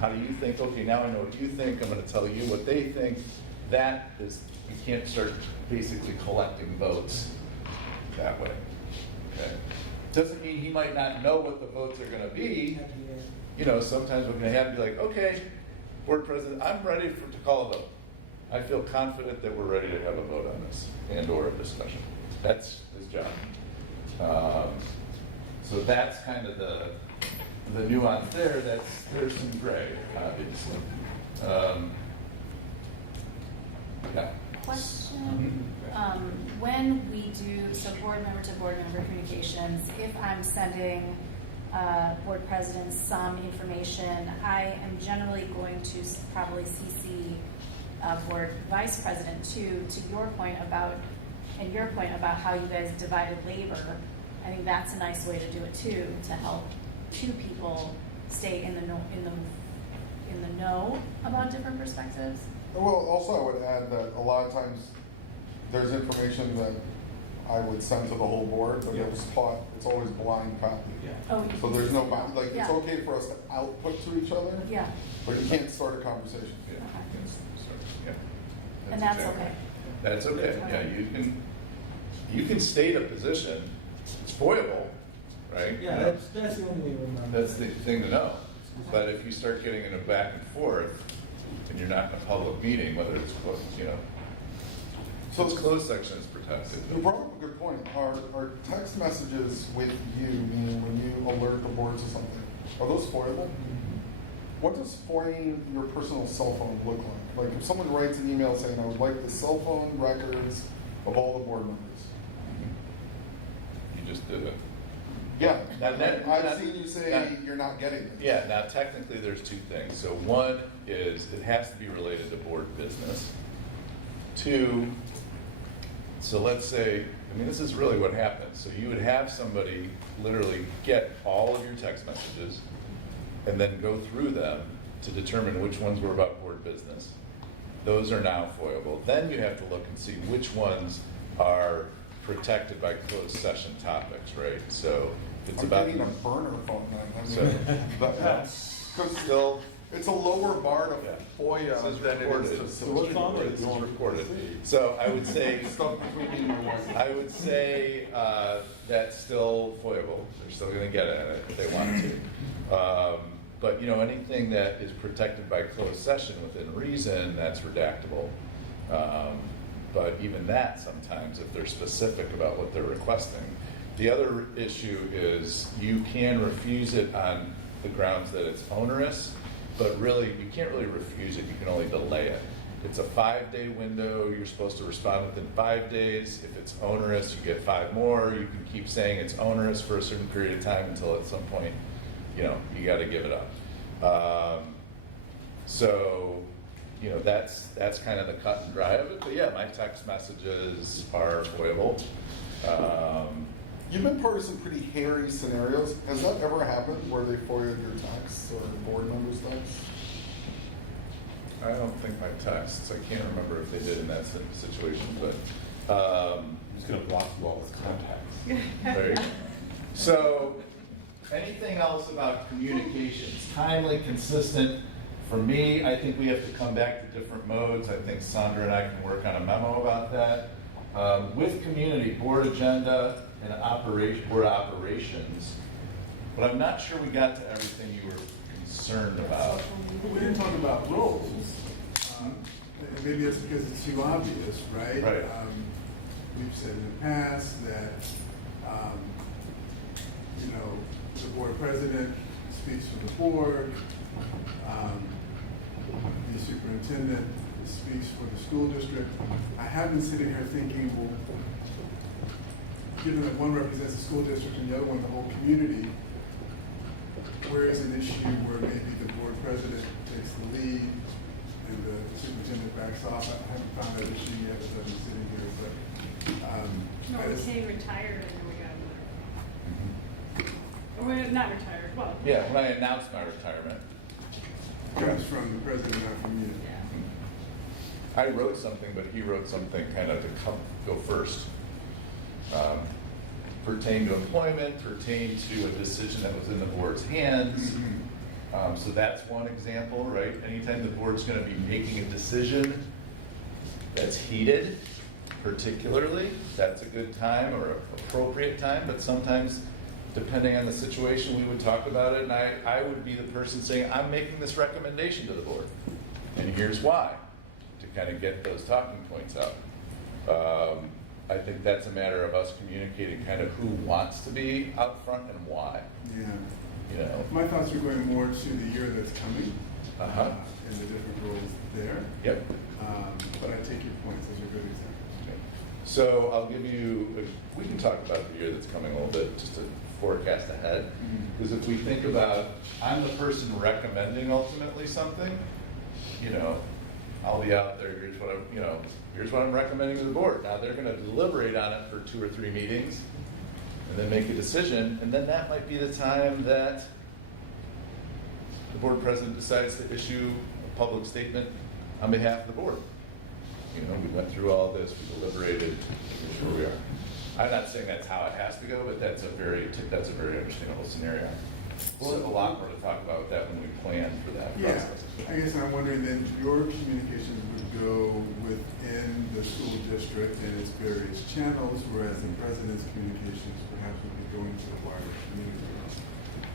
how do you think? Okay, now I know what you think, I'm going to tell you what they think. That is, you can't start basically collecting votes that way. Okay. Doesn't mean he might not know what the votes are going to be. You know, sometimes we're going to have to be like, okay, board president, I'm ready to call a vote. I feel confident that we're ready to have a vote on this and or a discussion. That's his job. So that's kind of the nuance there. There's some gray, obviously. Yeah. Question, when we do, so board member to board member communications, if I'm sending board president some information, I am generally going to probably CC board vice president too, to your point about, and your point about how you guys divided labor. I think that's a nice way to do it too, to help two people stay in the know about different perspectives. Well, also I would add that a lot of times there's information that I would send to the whole board, but it was taught, it's always blind copy. Yeah. Oh, So there's no bound, like, Yeah. it's okay for us to output to each other, Yeah, but you can't start a conversation. Yeah. Okay. Yeah. and that's exactly- okay. That's okay. Yeah, you can state a position. It's foiable, right? Yeah, that's the only way to remember. That's the thing to know. But if you start getting in a back and forth, and you're not in a public meeting, whether it's closed, you know, so it's closed section is protected. You brought up a good point. Are text messages with you, meaning when you alert the board to something, are those foilable? What does foiling your personal cell phone look like? Like if someone writes an email saying, I would like the cell phone records of all the board members. You just did it. Yeah, I've seen you say you're not getting it. Yeah, now technically there's two things. So one is it has to be related to board business. Two, so let's say, I mean, this is really what happens. So you would have somebody literally get all of your text messages and then go through them to determine which ones were about board business. Those are now foilable. Then you have to look and see which ones are protected by closed session topics, right? So it's I'm about. getting a burner phone then. I So, mean, but, that's still. it's a lower bar to Yeah. FOIA This is than it recorded. is to This is civil. recorded. This is recorded. So I would say, Stuff between me and my wife. I would say that's still foiable. They're still going to get at it if they want to. But you know, anything that is protected by closed session within reason, that's redactable. But even that, sometimes, if they're specific about what they're requesting. The other issue is you can refuse it on the grounds that it's onerous, but really, you can't really refuse it, you can only delay it. It's a 5-day window, you're supposed to respond within 5 days. If it's onerous, you get 5 more. You can keep saying it's onerous for a certain period of time until at some point, you know, you gotta give it up. So, you know, that's kind of the cut and dry of it. But yeah, my text messages are foiable. You've been part of some pretty hairy scenarios. Has that ever happened where they FOIA'd your texts or board members' texts? I don't think my texts, I can't remember if they did in that situation, but, I'm just gonna block you all with contacts. there you go. So, anything else about communications? Timely, consistent. For me, I think we have to come back to different modes. I think Sandra and I can work on a memo about that. With community, board agenda and board operations, but I'm not sure we got to everything you were concerned about. But we didn't talk about roles. And maybe that's because it's too obvious, right? Right. We've said in the past that, you know, the board president speaks for the board. The superintendent speaks for the school district. I have been sitting here thinking, well, given that one represents the school district and the other one the whole community, where is an issue where maybe the board president takes the lead and the superintendent backs off? I haven't found that issue yet as I'm sitting here, but No, I we just- say retired and then we got another. Or we're not retired, well. Yeah, when I announced my retirement, comes from the president, not from you. Yeah. I wrote something, but he wrote something kind of to go first. Pertained to employment, pertained to a decision that was in the board's hands. So that's one example, right? Anytime the board's going to be making a decision that's heated, particularly, that's a good time or appropriate time, but sometimes, depending on the situation, we would talk about it, and I would be the person saying, I'm making this recommendation to the board, and here's why, to kind of get those talking points out. I think that's a matter of us communicating kind of who wants to be out front and why. Yeah. You know. My thoughts are going more to the year that's coming and the different roles there. Yep. But I take your points; those are good examples. So I'll give you, we can talk about the year that's coming a little bit, just to forecast ahead. Because if we think about, I'm the person recommending ultimately something, you know, I'll be out there, here's what I'm recommending to the board. Now they're gonna deliberate on it for 2 or 3 meetings and then make a decision, and then that might be the time that the board president decides to issue a public statement on behalf of the board. You know, we went through all this, we deliberated, here's where we are. I'm not saying that's how it has to go, but that's a very understandable scenario. We'll have a lot more to talk about with that when we plan for that Yeah, process. I guess I'm wondering then, your communications would go within the school district and its various channels, whereas the president's communications perhaps would be going to the wider community.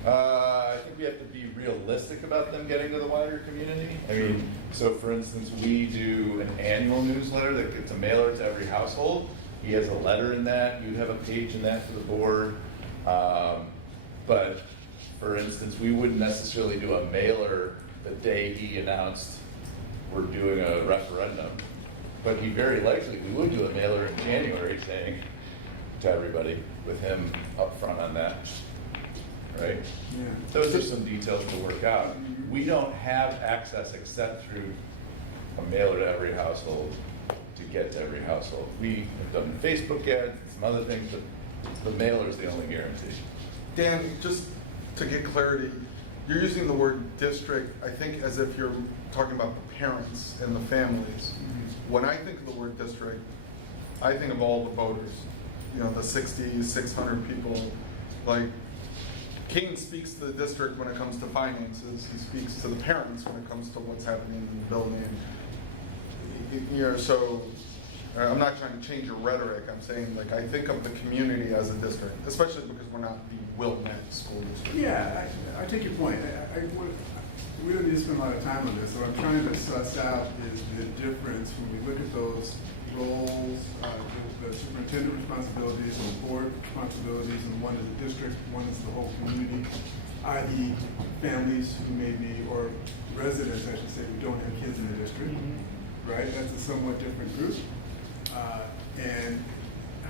I think we have to be realistic about them getting to the wider community. I mean, so for instance, we do an annual newsletter that gets a mailer to every household. He has a letter in that. You have a page in that for the board. But for instance, we wouldn't necessarily do a mailer the day he announced we're doing a referendum. But he very likely, we would do a mailer in January saying to everybody with him up front on that. Right? Yeah. Those are some details to work out. We don't have access except through a mailer to every household to get to every household. We have done Facebook ads and some other things, but the mailer is the only guarantee. Dan, just to get clarity, you're using the word district, I think, as if you're talking about the parents and the families. When I think of the word district, I think of all the voters. you know, the 60, 600 people, like, Kane speaks to the district when it comes to finances. He speaks to the parents when it comes to what's happening in the building. You know, so I'm not trying to change your rhetoric. I'm saying, like, I think of the community as a district, especially because we're not the Wilmette school district. Yeah, I take your point. We don't need to spend a lot of time on this. What I'm trying to suss out is the difference when we look at those roles, the superintendent responsibilities and the board responsibilities, and one is the district, one is the whole community, i.e. families who may be, or residents, I should say, who don't have kids in the district, right? That's a somewhat different group. And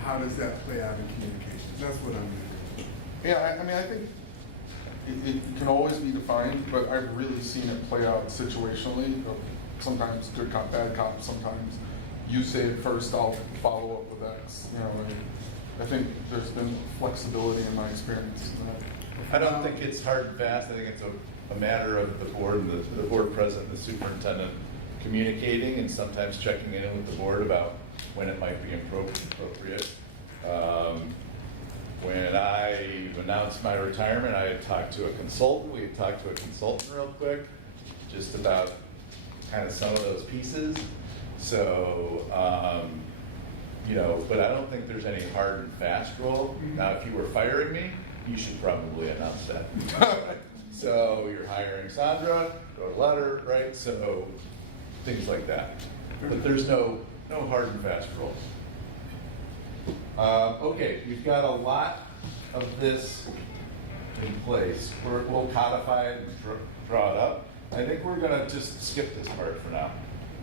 how does that play out in communications? That's what I'm doing. Yeah, I mean, I think it can always be defined, but I've really seen it play out situationally. Sometimes good cop, bad cop. Sometimes you say it first, I'll follow up with X. You know, I think there's been flexibility in my experience. I don't think it's hard and fast. I think it's a matter of the board and the board president and the superintendent communicating and sometimes checking in with the board about when it might be appropriate. When I announced my retirement, I had talked to a consultant. We had talked to a consultant real quick, just about kind of some of those pieces. So, you know, but I don't think there's any hard and fast rule. Now, if you were firing me, you should probably announce that. So you're hiring Sandra, wrote a letter, right? So things like that. But there's no hard and fast rules. Okay, we've got a lot of this in place. We'll codify it and draw it up. I think we're going to just skip this part for now.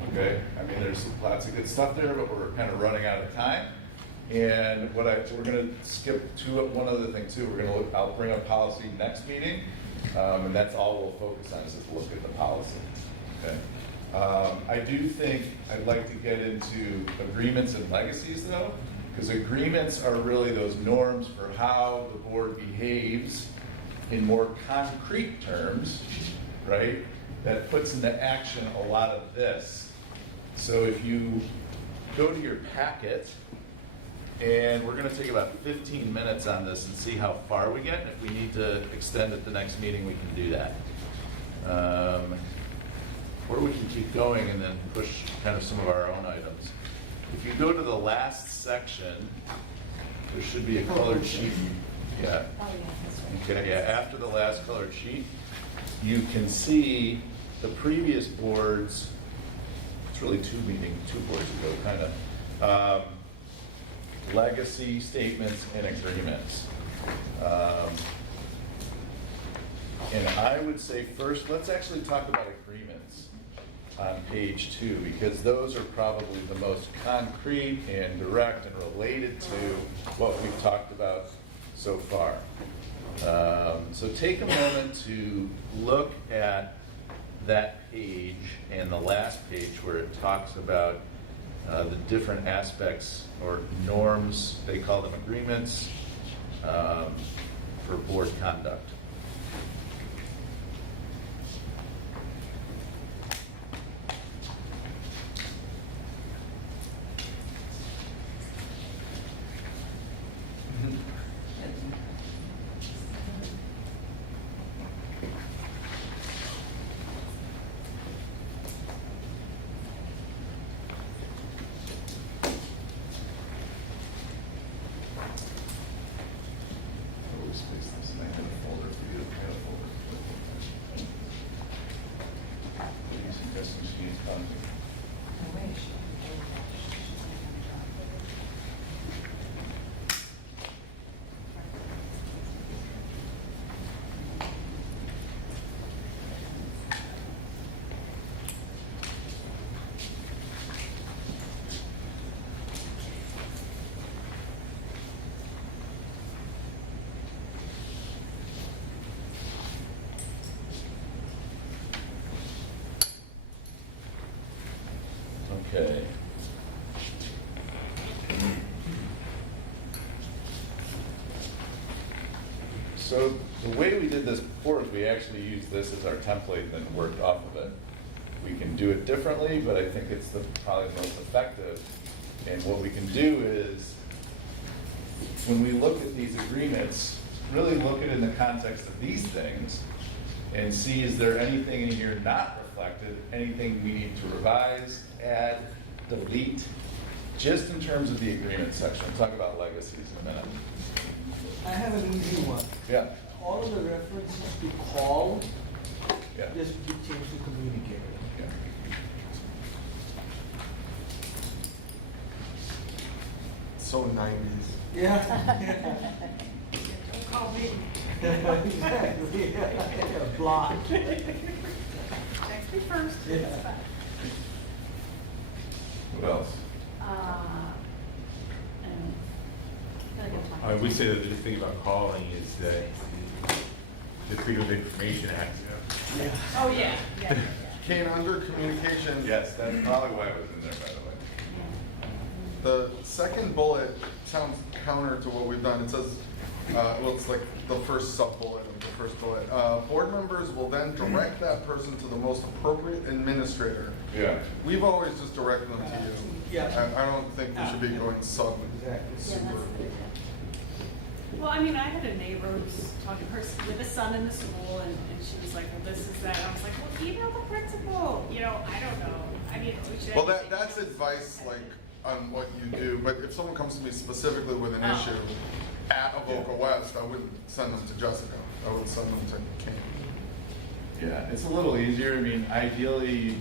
Okay? I mean, there's lots of good stuff there, but we're kind of running out of time. And we're going to skip to one other thing too. I'll bring up policy next meeting, and that's all we'll focus on is just look at the policy. Okay? I do think I'd like to get into agreements and legacies though, because agreements are really those norms for how the board behaves in more concrete terms, right? That puts into action a lot of this. So if you go to your packet, and we're going to take about 15 minutes on this and see how far we get. And if we need to extend it the next meeting, we can do that. Or we can keep going and then push kind of some of our own items. If you go to the last section, there should be a colored sheet. Yeah. Oh, yeah, that's right. Okay, yeah, after the last colored sheet, you can see the previous boards, it's really two boards ago, kind of, legacy statements and agreements. And I would say first, let's actually talk about agreements on page 2, because those are probably the most concrete and direct and related to what we've talked about so far. So take a moment to look at that page and the last page where it talks about the different aspects or norms, they call them agreements, for board conduct. Okay. So the way we did this before is we actually used this as our template and then worked off of it. We can do it differently, but I think it's probably the most effective. And what we can do is when we look at these agreements, really look at it in the context of these things and see, is there anything in here not reflected, anything we need to revise, add, delete, just in terms of the agreement section. We'll talk about legacies in a minute. I have an easy one. Yeah. All of the references to call, Yeah. just be changed to communicate. Yeah. So 90s. Yeah. Don't call me. Exactly, yeah. Block. Text me first. Yeah. What else? And I feel like I'm talking. I would say that the thing about calling is that the Freedom of Information Act. Yeah. Oh, yeah, yeah, yeah. Kane, under communication, Yes, that's probably why it was in there, by the way. the second bullet sounds counter to what we've done. It says, well, it's like the first sub-bullet of the first bullet. Board members will then direct that person to the most appropriate administrator. Yeah. We've always just directed them to you. Yeah. I don't think we should be going sub. Exactly. Yeah, that's a Super. good idea. Well, I mean, I had a neighbor who was talking to her with a son in the school, and she was like, well, this is that. And I was like, well, email the principal. You know, I don't know. I mean, we should. Well, that's advice like on what you do, but if someone comes to me specifically with an issue at Avoca West, I wouldn't send them to Jessica. I would send them to Kane. Yeah, it's a little easier. I mean, ideally,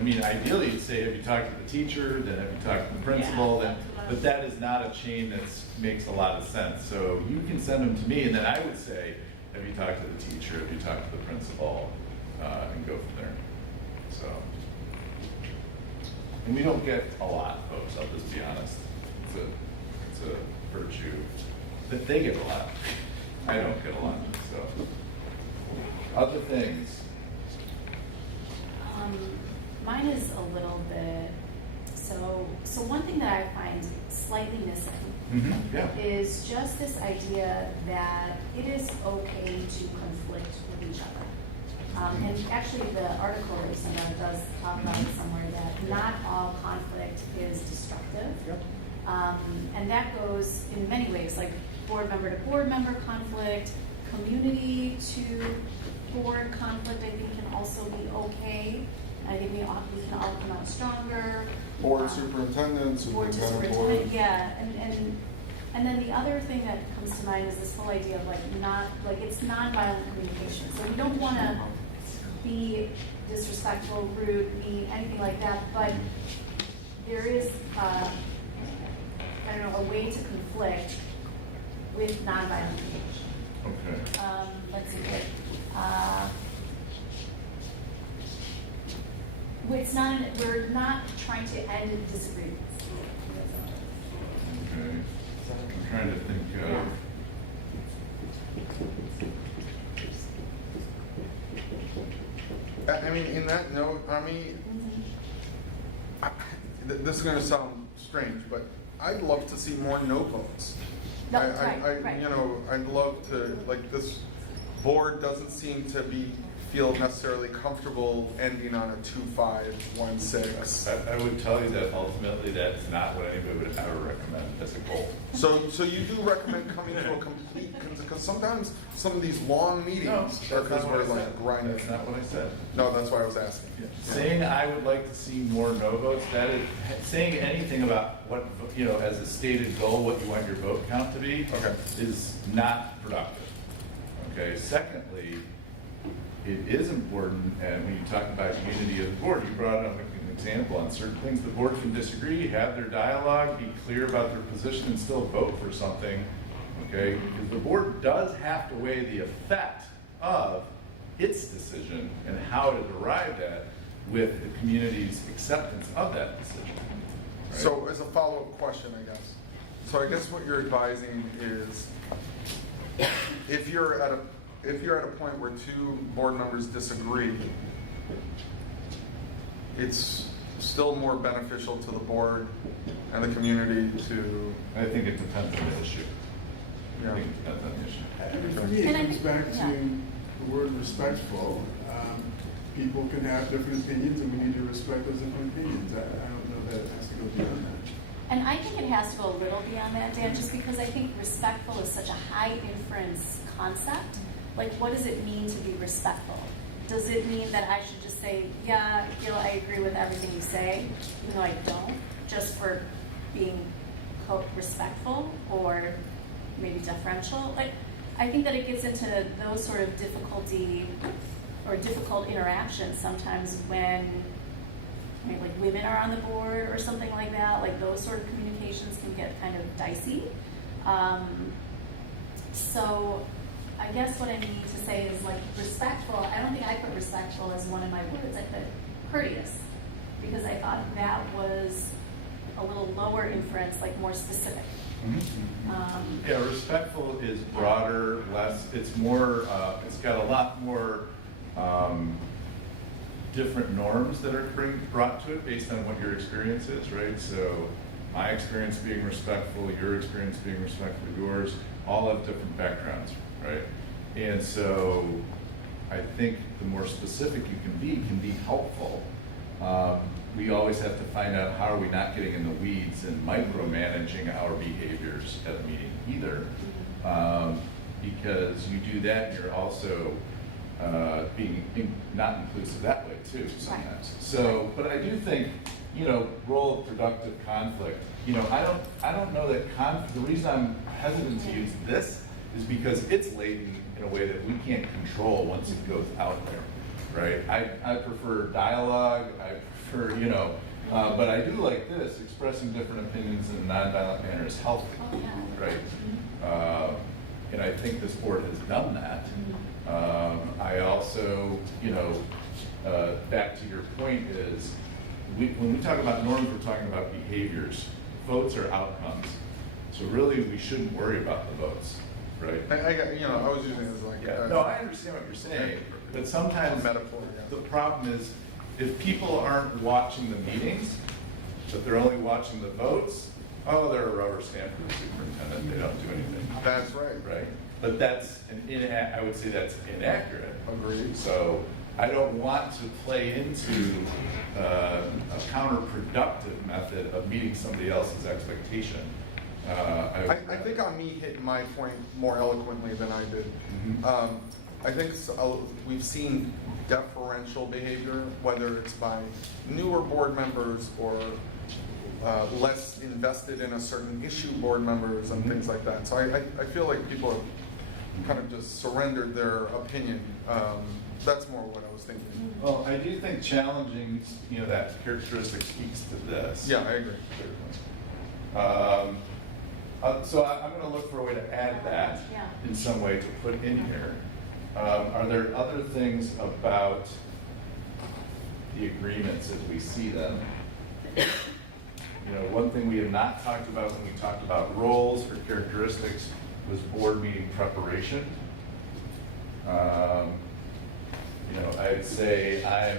you'd say, have you talked to the teacher, then have you talked to the principal, then, but that is not a chain that makes a lot of sense. So you can send them to me, and then I would say, have you talked to the teacher, have you talked to the principal, and go from there. So, and we don't get a lot, folks, I'll just be honest. It's a virtue, but they get a lot. I don't get a lot, so. Other things. Mine is a little bit, so one thing that I find slightly missing Yeah. is just this idea that it is okay to conflict with each other. And actually the article that you sent out does talk about it somewhere that not all conflict is destructive. Yep. And that goes in many ways, like board member to board member conflict, community to board conflict, I think can also be okay. I think we can all come out stronger. Board superintendent, Board to superintendent board. superintendent, yeah, and then the other thing that comes to mind is this whole idea of it's nonviolent communication. So we don't want to be disrespectful, rude, mean, anything like that, but there is, a way to conflict with nonviolent communication. Okay. Let's see here. We're not trying to end disagreements. Okay. I'm trying to think Yeah. I mean, in that note, this is going to sound strange, but I'd love to see more no votes. No, right. You know, I'd love to, like, this board doesn't seem to feel necessarily comfortable ending on a 2-5-1-6. I would tell you that ultimately that's not what anybody would ever recommend as a goal. So you do recommend coming to a complete, because sometimes some of these long meetings are because we're like grinding. That's not what I said. No, that's why I was asking. Saying I would like to see more no votes, that is, saying anything about what, as a stated goal, what you want your vote count to be, is not productive. Okay, secondly, it is important, and when you talk about unity of the board, you brought up an example on certain things. The board can disagree, have their dialogue, be clear about their position, and still vote for something. Okay, because the board does have to weigh the effect of its decision and how it arrived at with the community's acceptance of that decision. Right? So as a follow-up question, I guess. So I guess what you're advising is, if you're at a point where two board members disagree, it's still more beneficial to the board and the community to. I think it depends on the issue. Yeah. I think it depends on the issue. For me, it And I comes think- back yeah. to the word respectful. People can have different opinions, and we need to respect those different opinions. I don't know that it has to go beyond that. And I think it has to go a little beyond that, Dan, just because I think respectful is such a high inference concept. Like, what does it mean to be respectful? Does it mean that I should just say, yeah, Gil, I agree with everything you say, even though I don't, just for being respectful or maybe deferential? Like, I think that it gets into those sort of difficulty or difficult interactions sometimes when like women are on the board or something like that. Like those sort of communications can get kind of dicey. So I guess what I mean to say is like respectful. I don't think I put respectful as one of my words. I put courteous because I thought that was a little lower inference, like more specific. Yeah, respectful is broader, less, it's more, it's got a lot more different norms that are brought to it based on what your experience is, right? So my experience being respectful, your experience being respectful, yours, all have different backgrounds, right? And so I think the more specific you can be helpful. We always have to find out how are we not getting in the weeds and micromanaging our behaviors at a meeting either. Because you do that, you're also being not inclusive that way too sometimes. Right. So, but I do think, role of productive conflict, I don't know that the reason I'm hesitant to use this is because it's laden in a way that we can't control once it goes out there, right? I prefer dialogue, I prefer, but I do like this, expressing different opinions in a nonviolent manner is healthy, right? And I think this board has done that. I also, back to your point is, when we talk about norms, we're talking about behaviors. Votes are outcomes. So really, we shouldn't worry about the votes, right? I was using it as like no, I understand what you're saying, but sometimes metaphor. Yeah. The problem is if people aren't watching the meetings, but they're only watching the votes. Oh, they're a rubber stamp for the superintendent. They don't do anything. That's right. Right. But that's I would say that's inaccurate. Agreed. So I don't want to play into a counterproductive method of meeting somebody else's expectation. I think on me hitting my point more eloquently than I did. Mm-hmm. I think we've seen deferential behavior, whether it's by newer board members or less invested in a certain issue board members and things like that. So I feel like people have kind of just surrendered their opinion. That's more what I was thinking. Well, I do think challenging, that characteristic speaks to this. Yeah, I agree. So I'm going to look for a way to add that in some way to put in here. Are there other things about the agreements as we see them? One thing we have not talked about when we talked about roles or characteristics was board meeting preparation. I'd say I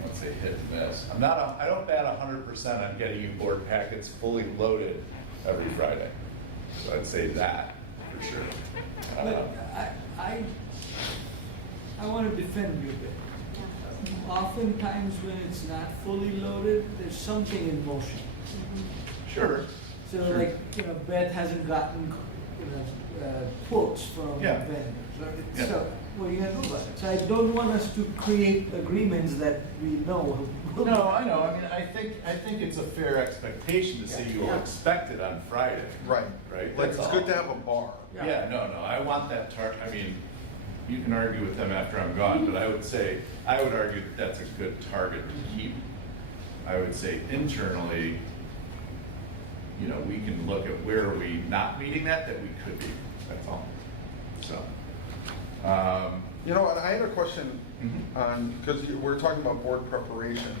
won't say hit and miss. I don't bat 100% on getting you board packets fully loaded every Friday. So I'd say that for sure. But I want to defend you a bit. Oftentimes when it's not fully loaded, there's something in motion. Sure. So sure. like, Beth hasn't gotten, quotes from vendors. Yeah. So what are you gonna do about it? So I don't want us to create agreements that we know. No, I know. I mean, I think it's a fair expectation to say you will expect it on Friday. Right. Right. Like That's it's all. good to have a bar. Yeah. No. I want that I mean, you can argue with them after I'm gone, but I would argue that that's a good target to keep. I would say internally, we can look at where are we not meeting that we could be. That's all. So. And I had a question on, because we're talking about board preparation,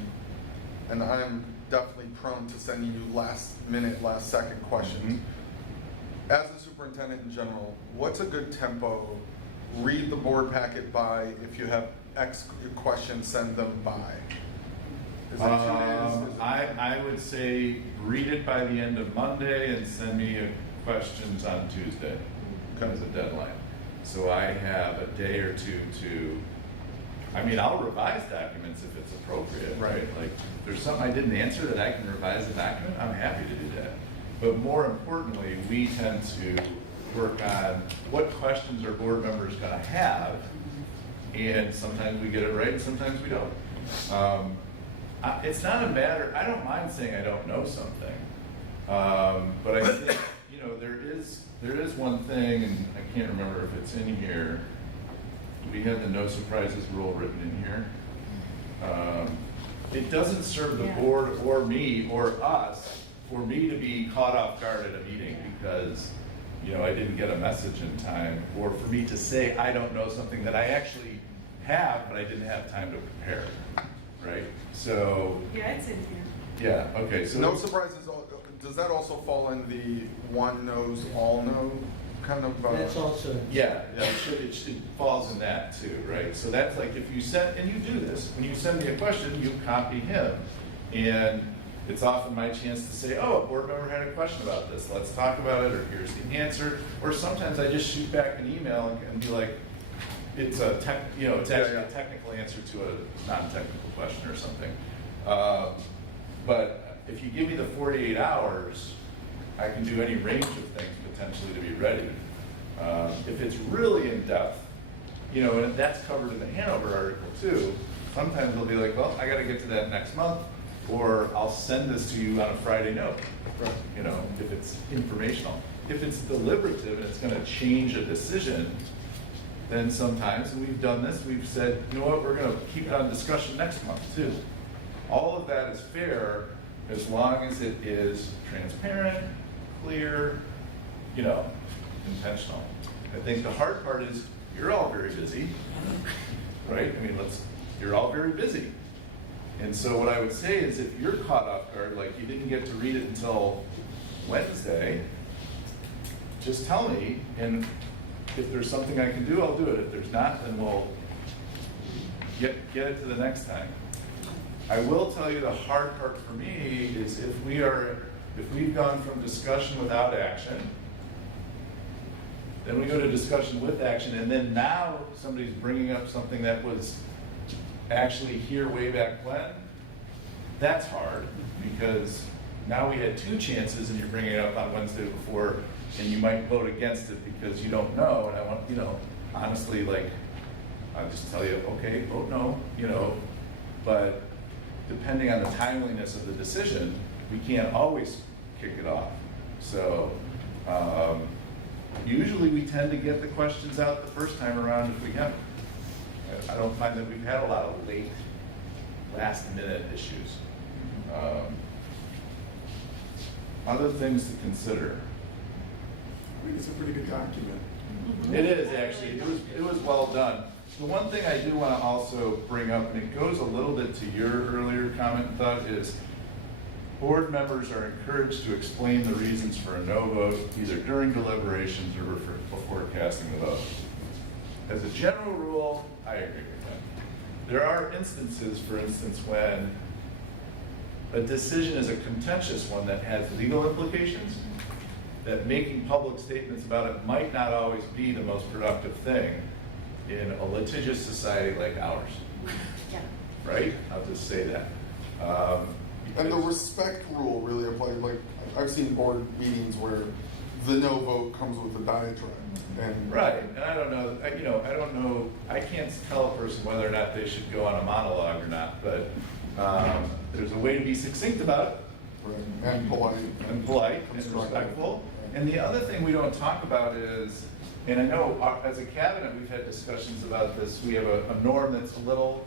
and I'm definitely prone to sending you last second questions. As a superintendent in general, what's a good tempo? Read the board packet by, if you have X questions, send them by. Is it 2 days? I would say read it by the end of Monday and send me questions on Tuesday as a deadline. So I have a day or two to I mean, I'll revise documents if it's appropriate, right? Like, if there's something I didn't answer that I can revise the document, I'm happy to do that. But more importantly, we tend to work on what questions are board members gonna have, and sometimes we get it right, and sometimes we don't. It's not a matter, I don't mind saying I don't know something, but I think, you know, there is one thing, and I can't remember if it's in here. We have the no surprises rule written in here. It doesn't serve the board or me or us for me to be caught off guard at a meeting because, you know, I didn't get a message in time, or for me to say I don't know something that I actually have, but I didn't have time to prepare, right? So. Yeah, it's in here. Yeah, okay, so. No surprises, does that also fall in the one knows, all know kind of? That's also. Yeah, it falls in that too, right? So that's like if you send, and you do this, when you send me a question, you copy him. And it's often my chance to say, oh, a board member had a question about this, let's talk about it, or here's the answer. Or sometimes I just shoot back an email and be like, it's a it's actually a technical answer to a non-technical question or something. But if you give me the 48 hours, I can do any range of things potentially to be ready. If it's really in depth, you know, and that's covered in the Hanover article too, sometimes they'll be like, well, I gotta get to that next month, or I'll send this to you on a Friday note, you know, if it's informational. If it's deliberative and it's gonna change a decision, then sometimes, and we've done this, we've said, you know what, we're gonna keep it on discussion next month too. All of that is fair as long as it is transparent, clear, you know, intentional. I think the hard part is you're all very busy, right? I mean, you're all very busy. And so what I would say is if you're caught off guard, like you didn't get to read it until Wednesday, just tell me, and if there's something I can do, I'll do it. If there's not, then we'll get it to the next time. I will tell you the hard part for me is if we've gone from discussion without action, then we go to discussion with action, and then now somebody's bringing up something that was actually here way back when. That's hard because now we had two chances and you're bringing it up on Wednesday before, and you might vote against it because you don't know. And I want, you know, honestly, like, I'll just tell you, okay, vote no, you know, but depending on the timeliness of the decision, we can't always kick it off. So usually we tend to get the questions out the first time around if we have. I don't find that we've had a lot of late, last minute issues. Other things to consider. I think it's a pretty good document. It is actually, it was well done. The one thing I do want to also bring up, and it goes a little bit to your earlier comment and thought, is board members are encouraged to explain the reasons for a no vote, either during deliberations or before casting the vote. As a general rule, I agree with that. There are instances, for instance, when a decision is a contentious one that has legal implications, that making public statements about it might not always be the most productive thing in a litigious society like ours. Yeah. Right? I'll just say that. And the respect rule really applies. Like, I've seen board meetings where the no vote comes with a diatribe. And right, and I don't know, I can't tell a person whether or not they should go on a monologue or not, but there's a way to be succinct about it. Right. And polite. And respectful. And the other thing we don't talk about is, and I know as a cabinet we've had discussions about this, we have a norm that's a little,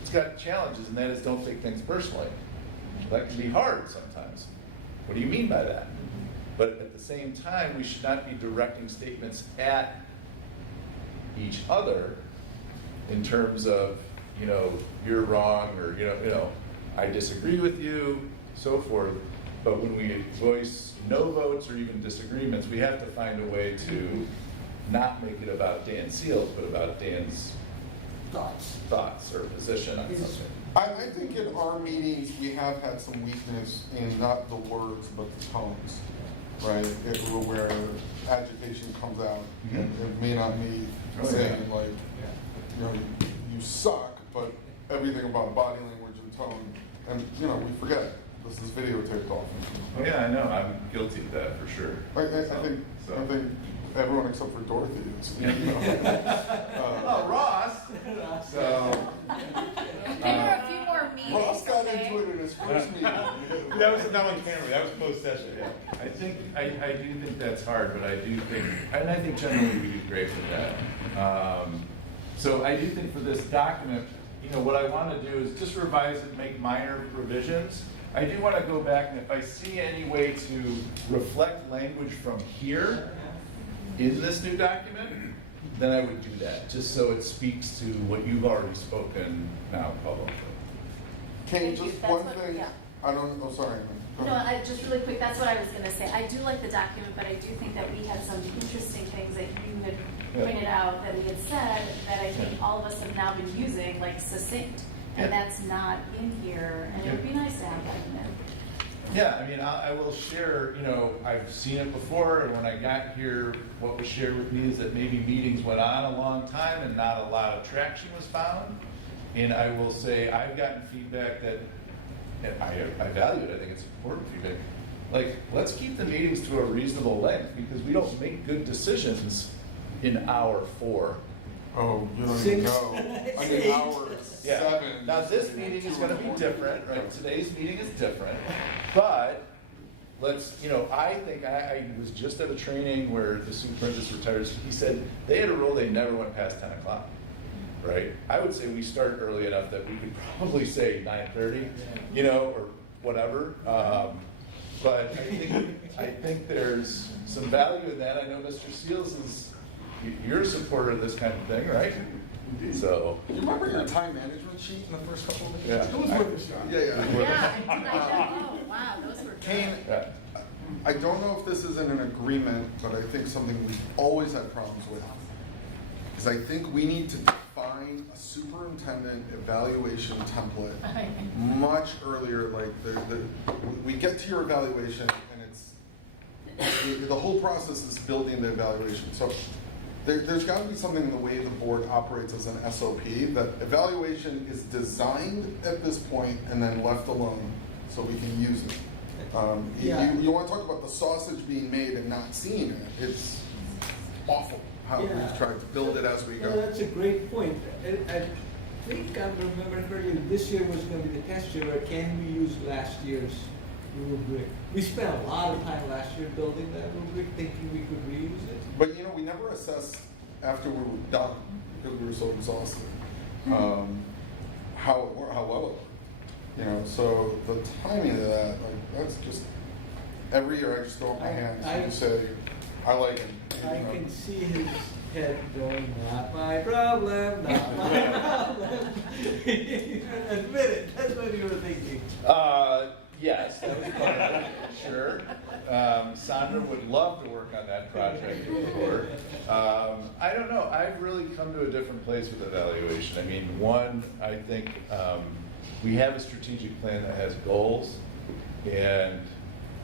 it's got challenges, and that is don't take things personally. That can be hard sometimes. What do you mean by that? But at the same time, we should not be directing statements at each other in terms of, you know, you're wrong, or, you know, I disagree with you, so forth. But when we voice no votes or even disagreements, we have to find a way to not make it about Dan Seals, but about Dan's thoughts or position on something. I think in our meetings, we have had some weakness in not the words, but the tones, right? Where agitation comes out, and it may not be saying like, you know, you suck, but everything about body language and tone, and you know, we forget this is videotaped often. Oh, yeah, I know. I'm guilty of that for sure. I think everyone except for Dorothy is. You know. Oh, Ross. So, There were a few more meetings, Ross got okay? into it in his first meeting. That was not on camera, that was closed session, yeah. I do think that's hard, but I do think, and I think generally we do great with that. So I do think for this document, you know, what I want to do is just revise it, make minor revisions. I do want to go back, and if I see any way to reflect language from here in this new document, then I would do that, just so it speaks to what you've already spoken now publicly. Kate, Thank you. just That's one what- thing. yeah. I don't. Oh, sorry. Go No, ahead. just really quick, that's what I was gonna say. I do like the document, but I do think that we had some interesting things that you had pointed out that we had said that I think all of us have now been using, like succinct. And Yeah. that's not in here, and it would be nice to have that in there. Yeah, I mean, I will share, you know, I've seen it before, and when I got here, what was shared with me is that maybe meetings went on a long time and not a lot of traction was found. And I will say, I've gotten feedback that I value it, I think it's important feedback. Like, let's keep the meetings to a reasonable length, because we don't make good decisions in hour 4. Oh, you don't Six. even know. I mean, hour Yeah. 7. Now, this meeting is gonna be different, right? Today's meeting is different, but let's, you know, I think, I was just at a training where the superintendent retires. He said they had a rule, they never went past 10 o'clock, right? I would say we start early enough that we could probably say 9:30, you know, or whatever. But I think there's some value in that. I know Mr. Seals you're a supporter of this kind of thing, right? So. You remember your time management sheet in the first couple of minutes? Yeah. It was worth a shot. Yeah. Yeah, oh, wow, those were good. Kane, Yeah. I don't know if this is in an agreement, but I think something we've always had problems with is I think we need to define a superintendent evaluation template much earlier. Like we get to your evaluation and it's the whole process is building the evaluation. So there's got to be something in the way the board operates as an SOP that evaluation is designed at this point and then left alone so we can use it. Yeah. You want to talk about the sausage being made and not seeing it. It's awful how Yeah. we've tried to build it as we Well, go. that's a great point. I think I remember correctly, this year was going to be the test year, or can we use last year's rubric? We spent a lot of time last year building that rubric, thinking we could reuse it. But you know, we never assessed after we were done because we were so exhausted how well it worked. You know, so the timing of that, like, that's just every year I just throw up my hands and say, I like it. I can see his head going, not my problem, not my problem. Admit it, that's what you were thinking. Yes, that was part of it, sure. Sandra would love to work on that project before. I don't know, I've really come to a different place with evaluation. I mean, one, I think we have a strategic plan that has goals, and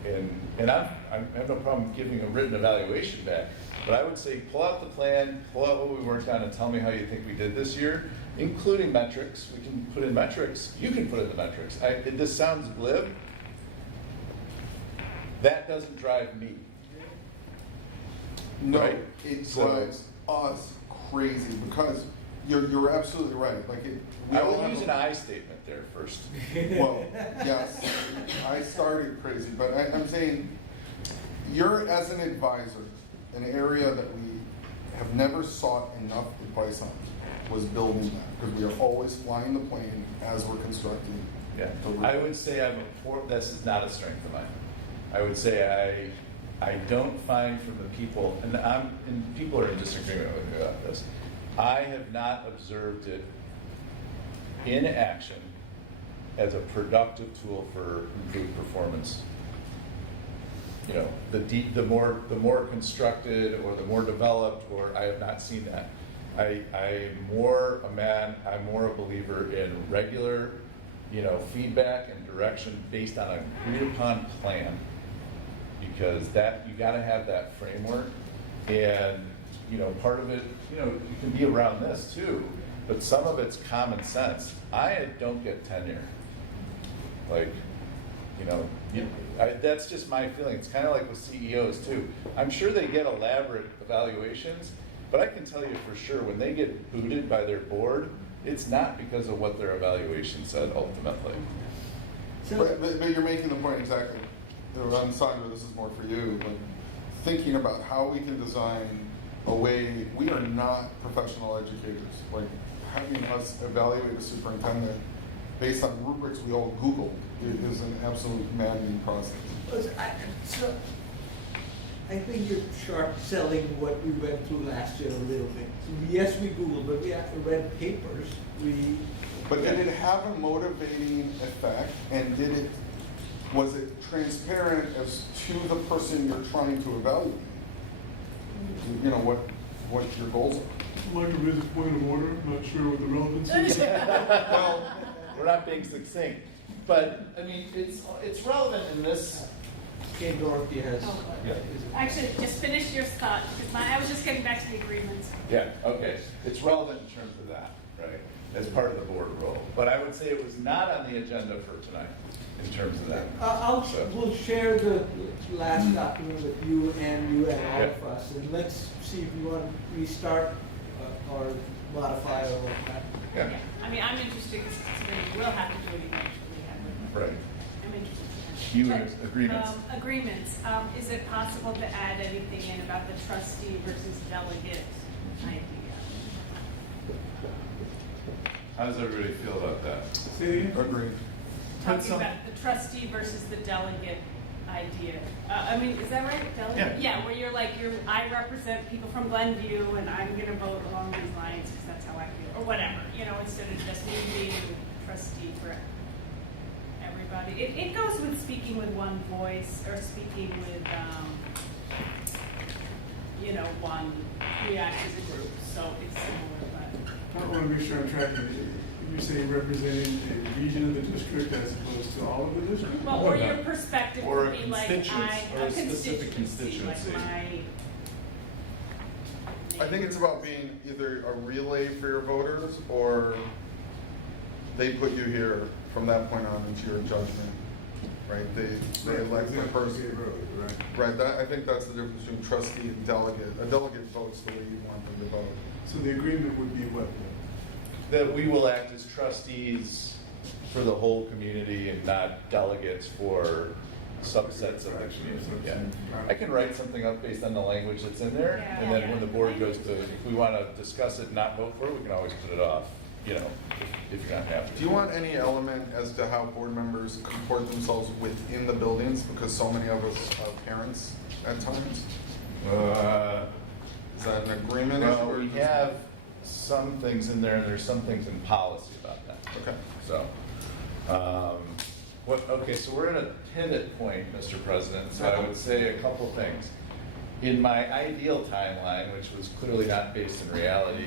I have no problem giving a written evaluation back, but I would say pull out the plan, pull out what we worked on, and tell me how you think we did this year, including metrics. We can put in metrics. You can put in the metrics. This sounds glib. That doesn't drive me. No, Right? it So- drives us crazy because you're absolutely right. Like we I all will have use a- an I statement there first. Well, yes, I started crazy, but I'm saying you're as an advisor, an area that we have never sought enough advice on was building that because we are always flying the plane as we're constructing. Yeah, the I would say this is not a strength of mine. I would say I don't find from the people, and people are in disagreement with me about this. I have not observed it in action as a productive tool for improved performance. You know, the more constructed or the more developed, or I have not seen that. I'm more a believer in regular, feedback and direction based on a agreed upon plan, because that you got to have that framework, and part of it, you can be around this too. but some of it's common sense. I don't get tenure. Like, you know, that's just my feeling. It's kind of like with CEOs too. I'm sure they get elaborate evaluations, but I can tell you for sure when they get booted by their board, it's not because of what their evaluation said ultimately. So, But you're making the point exactly. Sandra, this is more for you, but thinking about how we can design a way, we are not professional educators. Like having us evaluate a superintendent based on rubrics we all Googled is an absolute maddening process. so I think you're short selling what we went through last year a little bit. Yes, we Googled, but we read papers. But did it have a motivating effect, and was it transparent as to the person you're trying to evaluate? You know, what your goals are. Like a business point of order, I'm not sure what the relevance is. Well, we're not being succinct, but I mean, it's relevant in this. Okay, Dorothy has. Yeah. Actually, just finish your thought, because I was just getting back to the agreements. Yeah, okay. It's relevant in terms of that, right, as part of the board role. But I would say it was not on the agenda for tonight in terms of that. We'll share the last document with you and all Yeah. of us, and let's see if you want to restart or modify or whatnot. Yeah, I mean, I'm interested, because we'll have to do it eventually. right. I'm interested. You But, and agreements. Agreements. Is it possible to add anything in about the trustee versus delegate idea? How does everybody feel about that? Agreed. Talking about the trustee versus the delegate idea. I mean, is that right? Delegate? Yeah, where you're like, I represent people from Glenview and I'm gonna vote along these lines because that's how I feel, or whatever, you know, instead of just me being trustee for everybody. It goes with speaking with one voice, or speaking with, you know, we act as a group, so it's similar, but. I want to make sure I'm tracking. You're saying representing a region of the district as opposed to all of the district? Well, or your perspective Or would a be like, constituency, or a a specific constituency, like constituency. I think it's about being either a relay for your voters, or they put you here from that point on into your judgment, right? They elect the person. Right, I think that's the difference between trustee and delegate. A delegate votes the way you want them to vote. So the agreement would be what? That we will act as trustees for the whole community and not delegates for subsets of the community. Yeah. I can write something up based on the language that's in there, and then when the board goes to, if we want to discuss it and not vote for it, we can always put it off, you know, if you're not happy. Do you want any element as to how board members comport themselves within the buildings? Because so many of us are parents at times. Is that an agreement issue? Well, or we just- have some things in there, and there's some things in policy about that. Okay. So, okay, so we're at a pivot point, Mr. President, so I would say a couple things. In my ideal timeline, which was clearly not based in reality,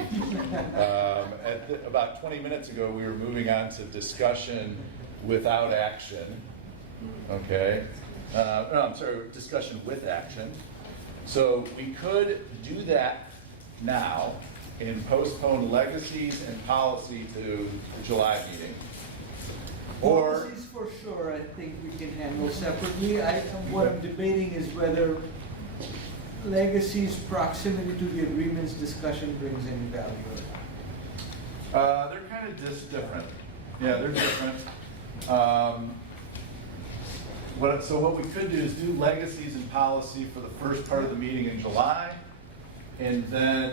about 20 minutes ago, we were moving on to discussion without action. Okay? No, I'm sorry, discussion with action. So we could do that now and postpone legacies and policy to the July meeting. Or, Policies for sure, I think we can handle separately. What I'm debating is whether legacies proximity to the agreements discussion brings any value or not. they're kind of just different. Yeah, they're different. So what we could do is do legacies and policy for the first part of the meeting in July. And then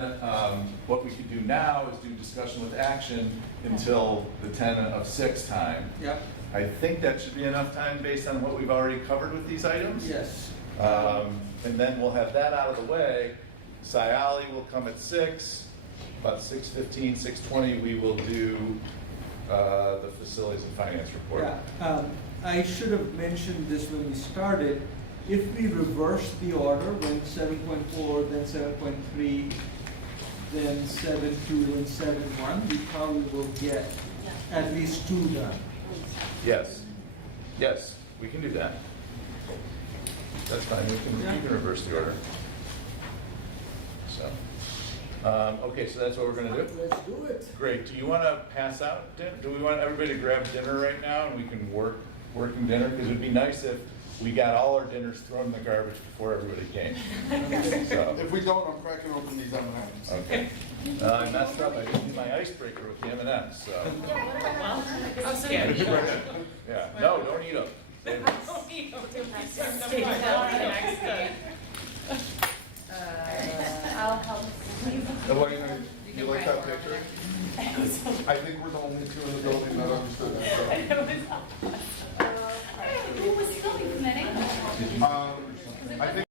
what we could do now is do discussion with action until the 10/6 time. Yep. I think that should be enough time based on what we've already covered with these items. Yes. And then we'll have that out of the way. Sayali will come at 6, about 6:15, 6:20, we will do the facilities and finance report. Yeah. I should have mentioned this when we started. If we reverse the order, when 7.4, then 7.3, then 7.2, then 7.1, we probably will get at least 2 done. Yes, yes, we can do that. That's fine, we can reverse the order. So, Okay, so that's what we're gonna do? Let's do it. Great. Do you want to pass out dinner? Do we want everybody to grab dinner right now and we can working dinner? Because it'd be nice if we got all our dinners thrown in the garbage before everybody came. So, If we don't, I'm cracking open these M&Ms. okay. I messed up. I didn't do my icebreaker with the M&Ms. So. I'm scared. Yeah. No, don't eat them. I'll help. Elena, you like that picture? I think we're the only two in the building that understood that. Who was filming from that angle? I think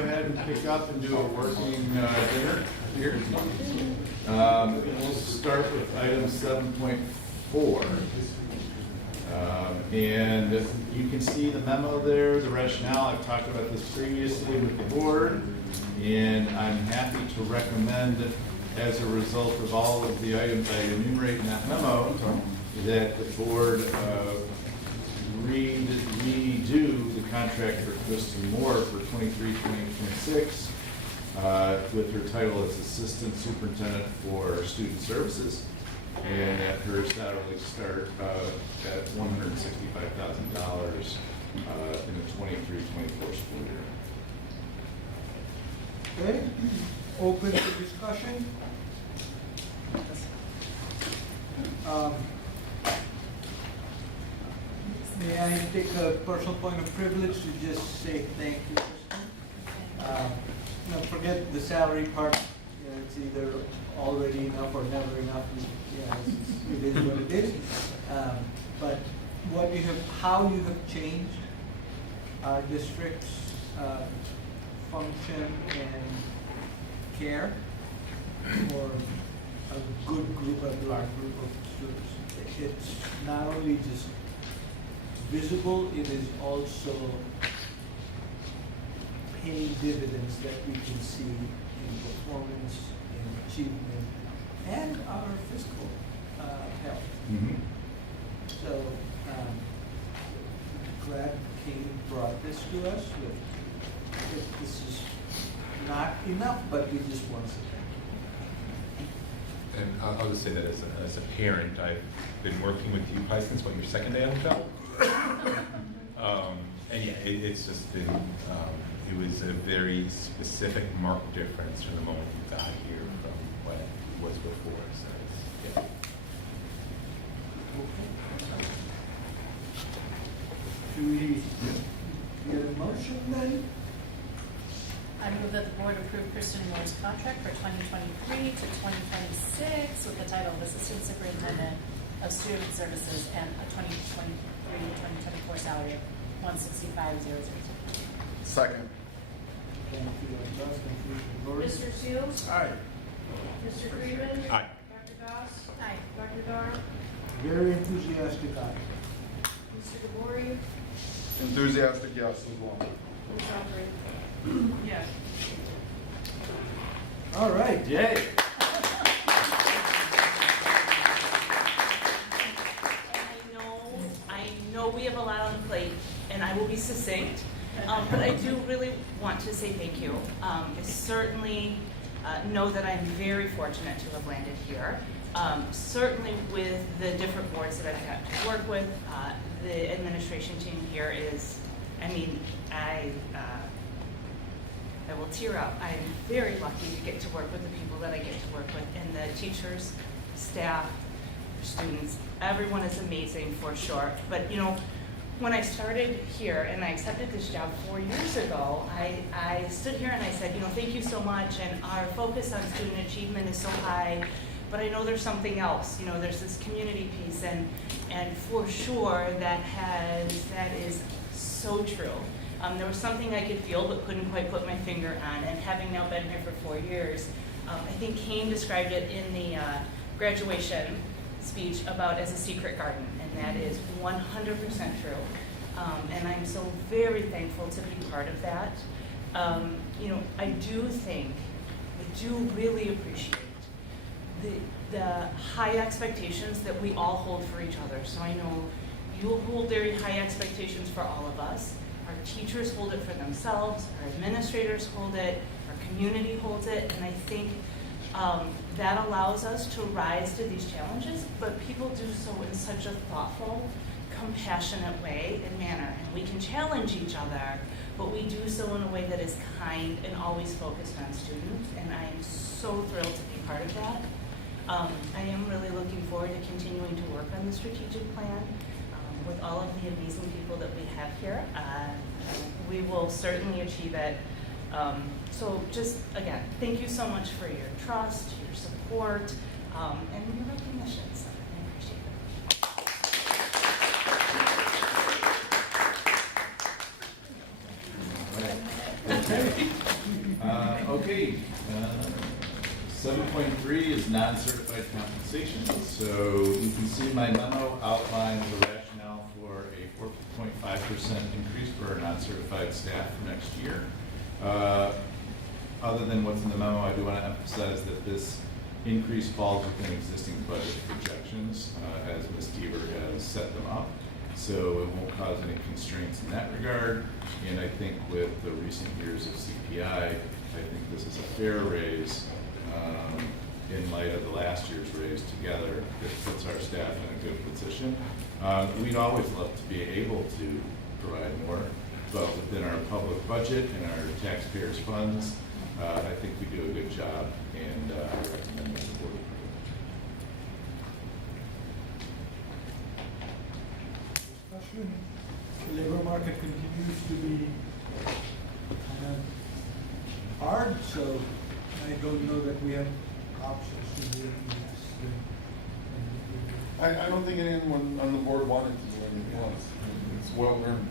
Go ahead and pick up and do a working dinner here. We'll start with item 7.4. And you can see the memo there, the rationale. I've talked about this previously with the board, and I'm happy to recommend, as a result of all of the items I enumerate in that memo, that the board redo the contract for Kristen Moore for 23-26 with her title as Assistant Superintendent for Student Services, and that her salary start at $165,000 in the 23-24 school year. Okay, open to discussion. May I take a personal point of privilege to just say thank you, Kristen? Forget the salary part. It's either already enough or never enough. It is what it is. But what you have, how you have changed our district's function and care for a good group, a large group of students. It's not only just visible, it is also paying dividends that we can see in performance, in achievement, and our fiscal health. Mm-hmm. So, glad Kate brought this to us. This is not enough, but we just want to say thank you. And I'll just say that as a parent, I've been working with you probably since, your second day on the job? And yeah, it's just been, it was a very specific marked difference from the moment you got here from what it was before. So it's, yeah. Do we get a motion then? I move that the board approve Kristen Moore's contract for 2023 to 2026 with the title of Assistant Superintendent of Student Services and a 2023-2024 salary of $165,000. Second. Thank you, Gus. Thank you, Lori. Mr. Seals? Aye. Mr. Freeman? Aye. Dr. Goss? Aye. Dr. Dar? Very enthusiastic aye. Mr. DeVore? Enthusiastic yes as well. Ms. Albrecht? Yes. All right. Yay! I know we have a lot on the plate, and I will be succinct, but I do really want to say thank you. I certainly know that I'm very fortunate to have landed here. Certainly with the different boards that I've got to work with, the administration team here is, I will tear up. I'm very lucky to get to work with the people that I get to work with, and the teachers, staff, students. Everyone is amazing for sure. But when I started here and I accepted this job 4 years ago, I stood here and I said, thank you so much, and our focus on student achievement is so high, but I know there's something else. There's this community piece, and for sure that is so true. There was something I could feel but couldn't quite put my finger on, and having now been here for 4 years, I think Kane described it in the graduation speech about as a secret garden, and that is 100% true. And I'm so very thankful to be part of that. I do really appreciate the high expectations that we all hold for each other. So I know you hold very high expectations for all of us. Our teachers hold it for themselves, our administrators hold it, our community holds it, and I think that allows us to rise to these challenges, but people do so in such a thoughtful, compassionate way and manner. And we can challenge each other, but we do so in a way that is kind and always focused on students, and I am so thrilled to be part of that. I am really looking forward to continuing to work on the strategic plan with all of the amazing people that we have here. We will certainly achieve it. So just, again, thank you so much for your trust, your support, and your recognition. So I appreciate it. Okay. Okay, 7.3 is non-certified compensation. So you can see my memo outlines the rationale for a 4.5% increase for our non-certified staff for next year. Other than what's in the memo, I do want to emphasize that this increase falls within existing budget projections as Ms. Deaver has set them up. So it won't cause any constraints in that regard. And I think with the recent years of CPI, I think this is a fair raise in light of the last year's raise together. It puts our staff in a good position. We'd always love to be able to provide more, but within our public budget and our taxpayers' funds, I think we do a good job, and I recommend the board approve. Discussion. The labor market continues to be hard, so I don't know that we have options to do anything else. I don't think anyone on the board wanted to do anything else. It's well earned.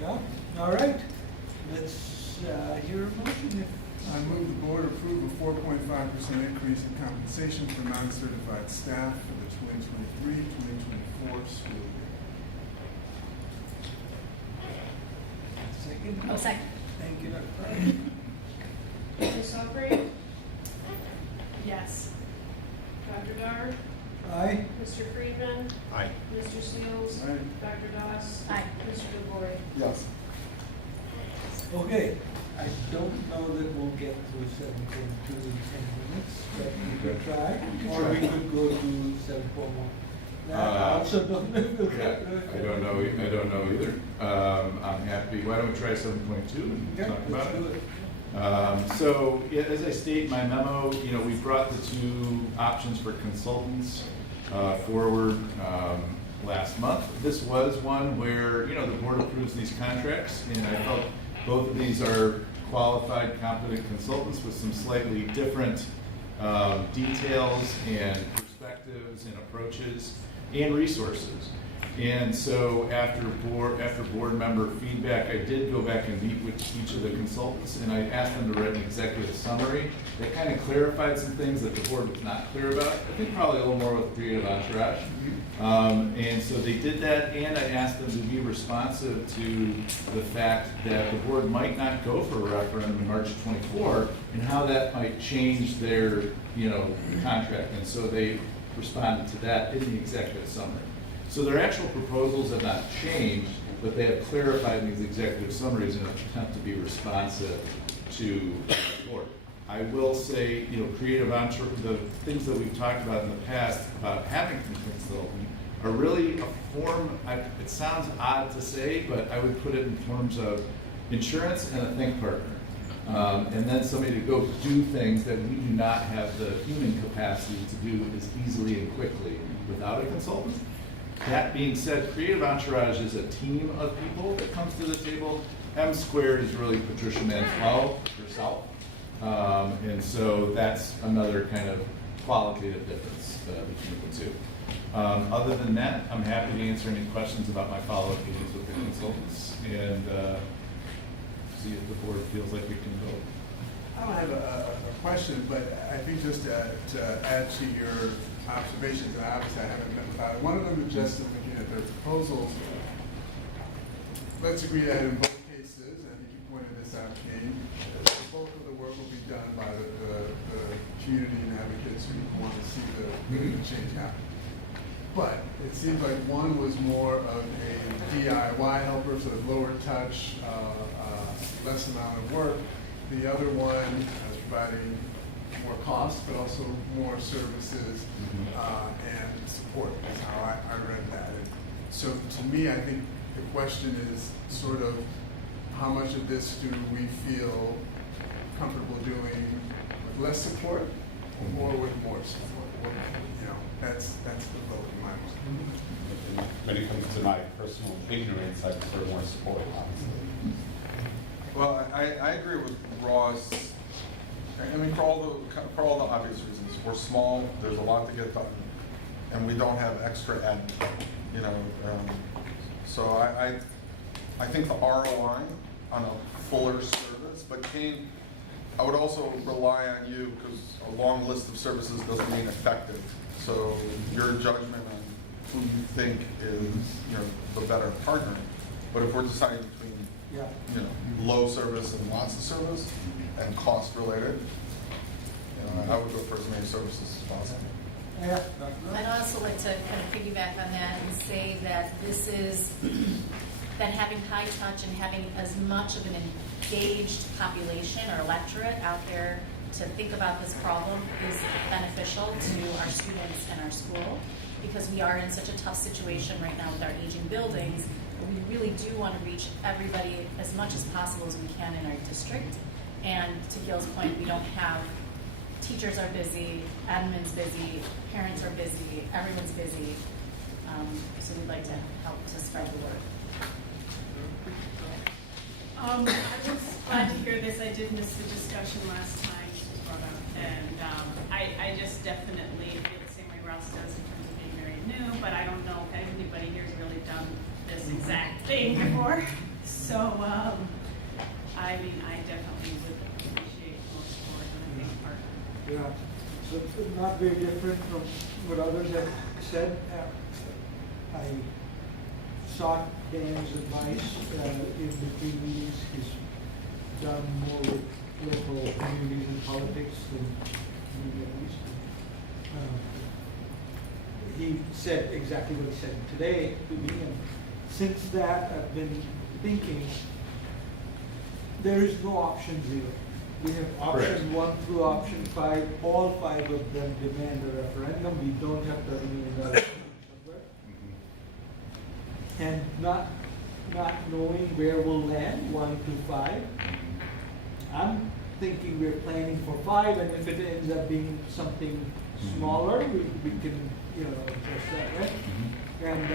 Yeah, all right. Let's hear a motion. I move the board approve a 4.5% increase in compensation for non-certified staff for the 2023-2024 school year. Second. Oh, second. Thank you, Dr. Ms. Aubrey? Yes. Dr. Dar? Aye. Mr. Friedman? Aye. Mr. Seals? Aye. Dr. Doss? Aye. Mr. DeVore? Yes. Okay, I don't know that we'll get through 7.2 in 10 minutes, but we could try, or we could go to 7.1. I also don't know. Yeah, I don't know either. I'm happy. Why don't we try 7.2 and Okay, talk about let's do it? it. So, yeah, as I state in my memo, we brought the two options for consultants forward last month. This was one where, the board approves these contracts, and I felt both of these are qualified, competent consultants with some slightly different details and perspectives and approaches and resources. And so after board member feedback, I did go back and meet with each of the consultants, and I asked them to write an executive summary that kind of clarified some things that the board was not clear about. I think probably a little more with creative entourage. And so they did that, and I asked them to be responsive to the fact that the board might not go for a referendum in March of 24, and how that might change their, contract. And so they responded to that in the executive summary. So their actual proposals have not changed, but they have clarified in these executive summaries in an attempt to be responsive to the board. I will say, creative entourage, the things that we've talked about in the past about having a consultant are really a form, it sounds odd to say, but I would put it in terms of insurance and a think partner. And then somebody to go do things that we do not have the human capacity to do as easily and quickly without a consultant. That being said, creative entourage is a team of people that comes to the table. M squared is really Patricia Manflow herself. And so that's another kind of qualitative difference between the two. Other than that, I'm happy to answer any questions about my follow-up meetings with the consultants and see if the board feels like we can vote. I don't have a question, but I think just to add to your observations, and obviously I haven't met about it. One of them is just in looking at their proposals. Let's agree that in both cases, I think you pointed this out, Kane, the bulk of the work will be done by the community and advocates who want to see the change happen. But it seems like one was more of a DIY helper, sort of lower touch, less amount of work. The other one is providing more cost, but also more services and support is how I read that. And so to me, I think the question is sort of how much of this do we feel comfortable doing with less support or with more support? Or, that's the vote in my mind. When it comes to my personal ignorance, I prefer more support, obviously. Well, I agree with Ross. I mean, for all the obvious reasons, we're small. There's a lot to get done, and we don't have extra admin. So I think the ROI on a fuller service, but Kane, I would also rely on you, because a long list of services doesn't mean effective. So your judgment on who you think is, the better partner. But if we're deciding between, Yeah. Low service and lots of service and cost related, I would go for as many services as possible. Yeah. I'd also like to kind of piggyback on that and say that this is, that having high touch and having as much of an engaged population or electorate out there to think about this problem is beneficial to our students and our school, because we are in such a tough situation right now with our aging buildings. We really do want to reach everybody as much as possible as we can in our district. And to Gil's point, we don't have, teachers are busy, admin's busy, parents are busy, everyone's busy. So we'd like to help to spread the word. I was glad to hear this. I did miss the discussion last time this was brought up, and I just definitely feel the same way Ross does in terms of being very new, but I don't know if anybody here has really done this exact thing before. So, I mean, I definitely would appreciate more support and a big partner. Yeah, so it's not very different from what others have said. I sought Dan's advice in between meetings. He's done more with local communities and politics than me at least. He said exactly what he said today to me, and since that I've been thinking there is no option 0. We have option Correct. 1 through option 5. All 5 of them demand a referendum. We don't have $30 million somewhere. And not knowing where we'll land, 1 to 5. I'm thinking we're planning for 5, and if it ends up being something smaller, we can adjust that, right? And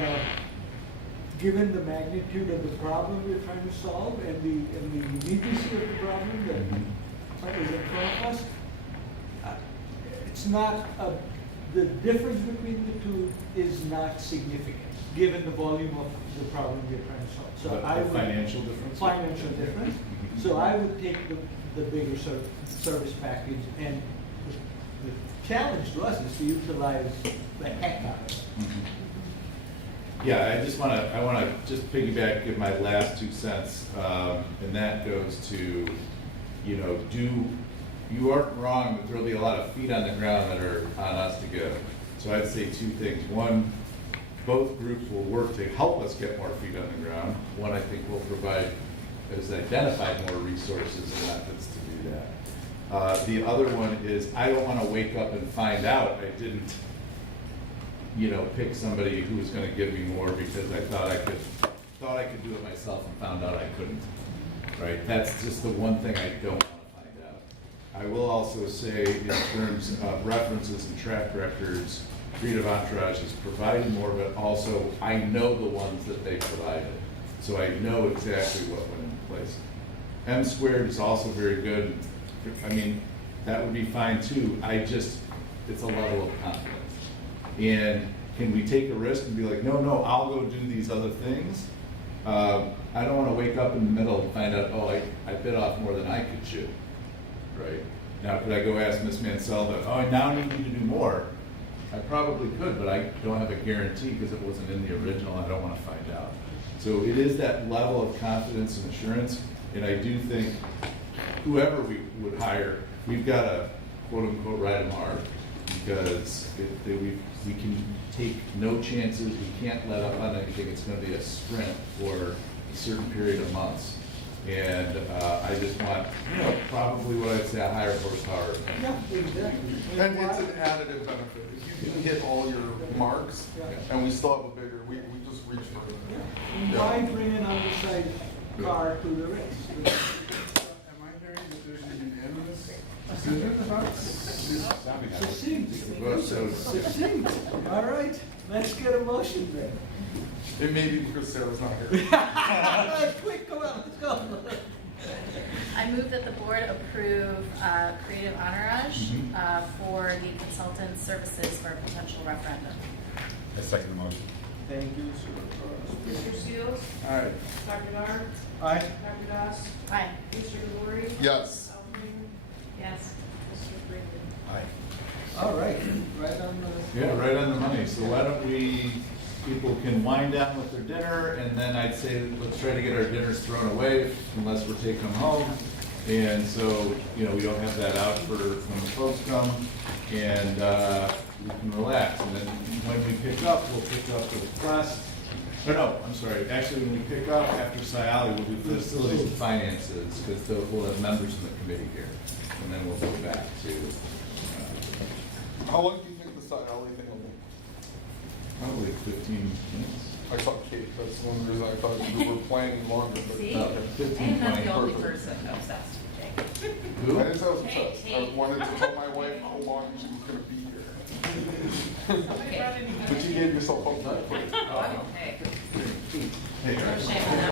given the magnitude of the problem we're trying to solve and the immediacy of the problem that is in front of us, it's not the difference between the two is not significant, given the volume of the problem we're trying to solve. So I would, financial difference? Financial difference. So I would take the bigger service package, and the challenge to us is to utilize the heck out of it. Yeah, I want to just piggyback, give my last 2 cents, and that goes to, you aren't wrong, but there'll be a lot of feet on the ground that are on us to go. So I'd say 2 things. One, both groups will work to help us get more feet on the ground. One, I think will provide, has identified more resources and methods to do that. The other one is, I don't want to wake up and find out I didn't, pick somebody who was going to give me more because I thought I could do it myself and found out I couldn't. Right? That's just the one thing I don't want to find out. I will also say, in terms of references and track records, Creative Entourage has provided more, but also I know the ones that they provided. So I know exactly what went into place. M squared is also very good. I mean, that would be fine too. It's a level of confidence. And can we take a risk and be like, no, I'll go do these other things? I don't want to wake up in the middle and find out, I bit off more than I could chew, right? Now, could I go ask Ms. Mansell that, I now need you to do more? I probably could, but I don't have a guarantee because it wasn't in the original. I don't want to find out. So it is that level of confidence and assurance, and I do think whoever we would hire, we've got to quote unquote ride them hard, because we can take no chances. We can't let up on anything. It's going to be a sprint for a certain period of months. And I just want, probably what I'd say, a higher horsepower. Yeah, exactly. And it's an additive benefit. If you can hit all your marks, and we still have a bigger, we just reach further. And why bring an undersized car to the race? Am I hearing that there's a unanimous decision about this? Succinct. All right, let's get a motion then. It may be because Sarah's not here. Quick, come on, let's go. I move that the board approve Creative Entourage for the consultant services for a potential referendum. I second the motion. Thank you, sir. Mr. Seals? Aye. Dr. Dar? Aye. Dr. Das? Aye. Mr. DeLory? Yes. Alderman? Yes. Mr. Brandon? All right, right on the. Yeah, right on the money. So why don't we, people can wind down with their dinner, and then I'd say, let's try to get our dinners thrown away unless we're taking them home. And so, you know, we don't have that out for when the folks come, and we can relax. And then when we pick up, we'll pick up with Quest. Or no, I'm sorry, actually, when we pick up after Siali, we'll do facilities and finances, because we'll have members in the committee here. And then we'll go back to, How long do you think the Siali thing will be? probably 15 minutes. I saw Kate, that's one reason I thought we were planning longer, but. See? Oh, 15, I'm not 20. the only Perfect. person obsessed with Jake. Who? I didn't say I was Hey, obsessed. I hey. wanted to tell my wife how long she was gonna be here. Okay. But you gave yourself hope that quick. Okay. Hey, No Eric. shame on that.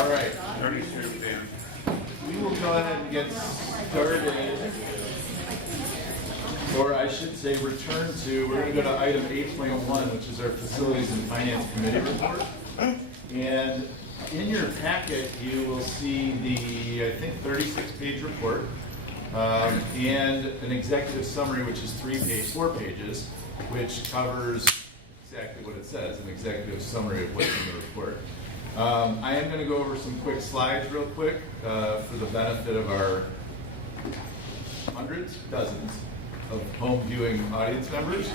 All right, 32, Dan. we will go ahead and get started. Or I should say return to, we're gonna go to item 8.1, which is our Facilities and Finance Committee report. And in your packet, you will see the, I think, 36-page report, and an executive summary, which is 4 pages, which covers exactly what it says, an executive summary of what's in the report. I am gonna go over some quick slides real quick, for the benefit of our hundreds, dozens of home viewing audience members,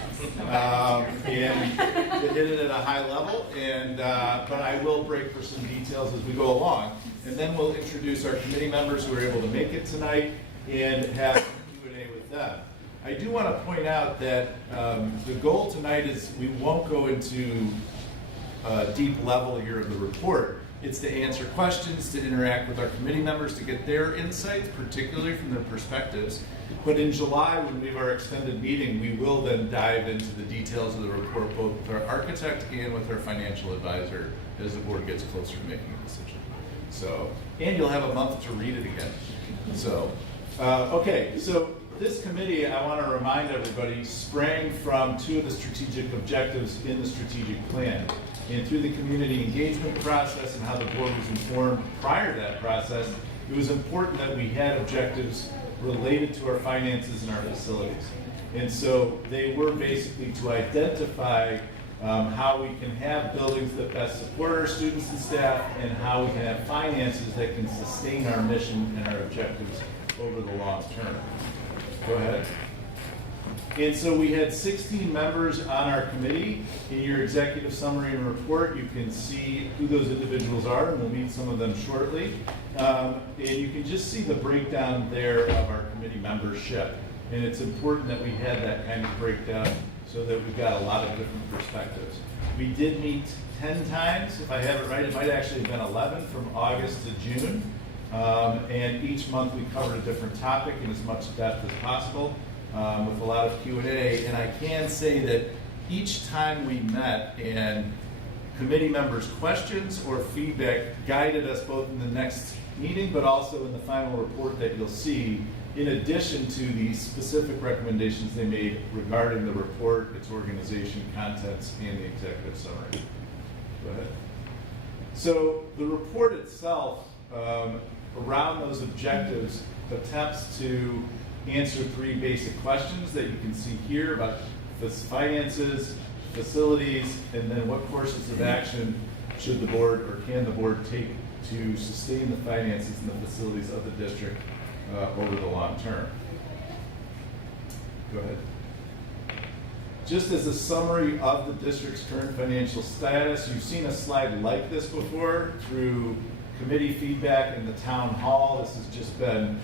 and to hit it at a high level, and but I will break for some details as we go along, and then we'll introduce our committee members who are able to make it tonight and have Q&A with them. I do want to point out that the goal tonight is we won't go into a deep level here of the report. It's to answer questions, to interact with our committee members, to get their insights, particularly from their perspectives. But in July, when we have our extended meeting, we will then dive into the details of the report, both with our architect and with our financial advisor, as the board gets closer to making a decision. So, and you'll have a month to read it again. So, okay, so this committee, I want to remind everybody, sprang from 2 of the strategic objectives in the strategic plan. And through the community engagement process and how the board was informed prior to that process, it was important that we had objectives related to our finances and our facilities. And so they were basically to identify how we can have buildings that best support our students and staff, and how we can have finances that can sustain our mission and our objectives over the long term. Go ahead. And so we had 16 members on our committee. In your executive summary and report, you can see who those individuals are, and we'll meet some of them shortly. And you can just see the breakdown there of our committee membership. And it's important that we had that kind of breakdown so that we've got a lot of different perspectives. We did meet 10 times, if I have it right. It might actually have been 11 from August to June. And each month we covered a different topic in as much depth as possible. With a lot of Q&A, and I can say that each time we met and committee members' questions or feedback guided us both in the next meeting but also in the final report that you'll see, in addition to the specific recommendations they made regarding the report, its organization, contents, and the executive summary. Go ahead. So the report itself, around those objectives, attempts to answer 3 basic questions that you can see here about finances, facilities, and then what courses of action should the board or can the board take to sustain the finances and the facilities of the district over the long term. Go ahead. Just as a summary of the district's current financial status, you've seen a slide like this before through committee feedback in the town hall. This has just been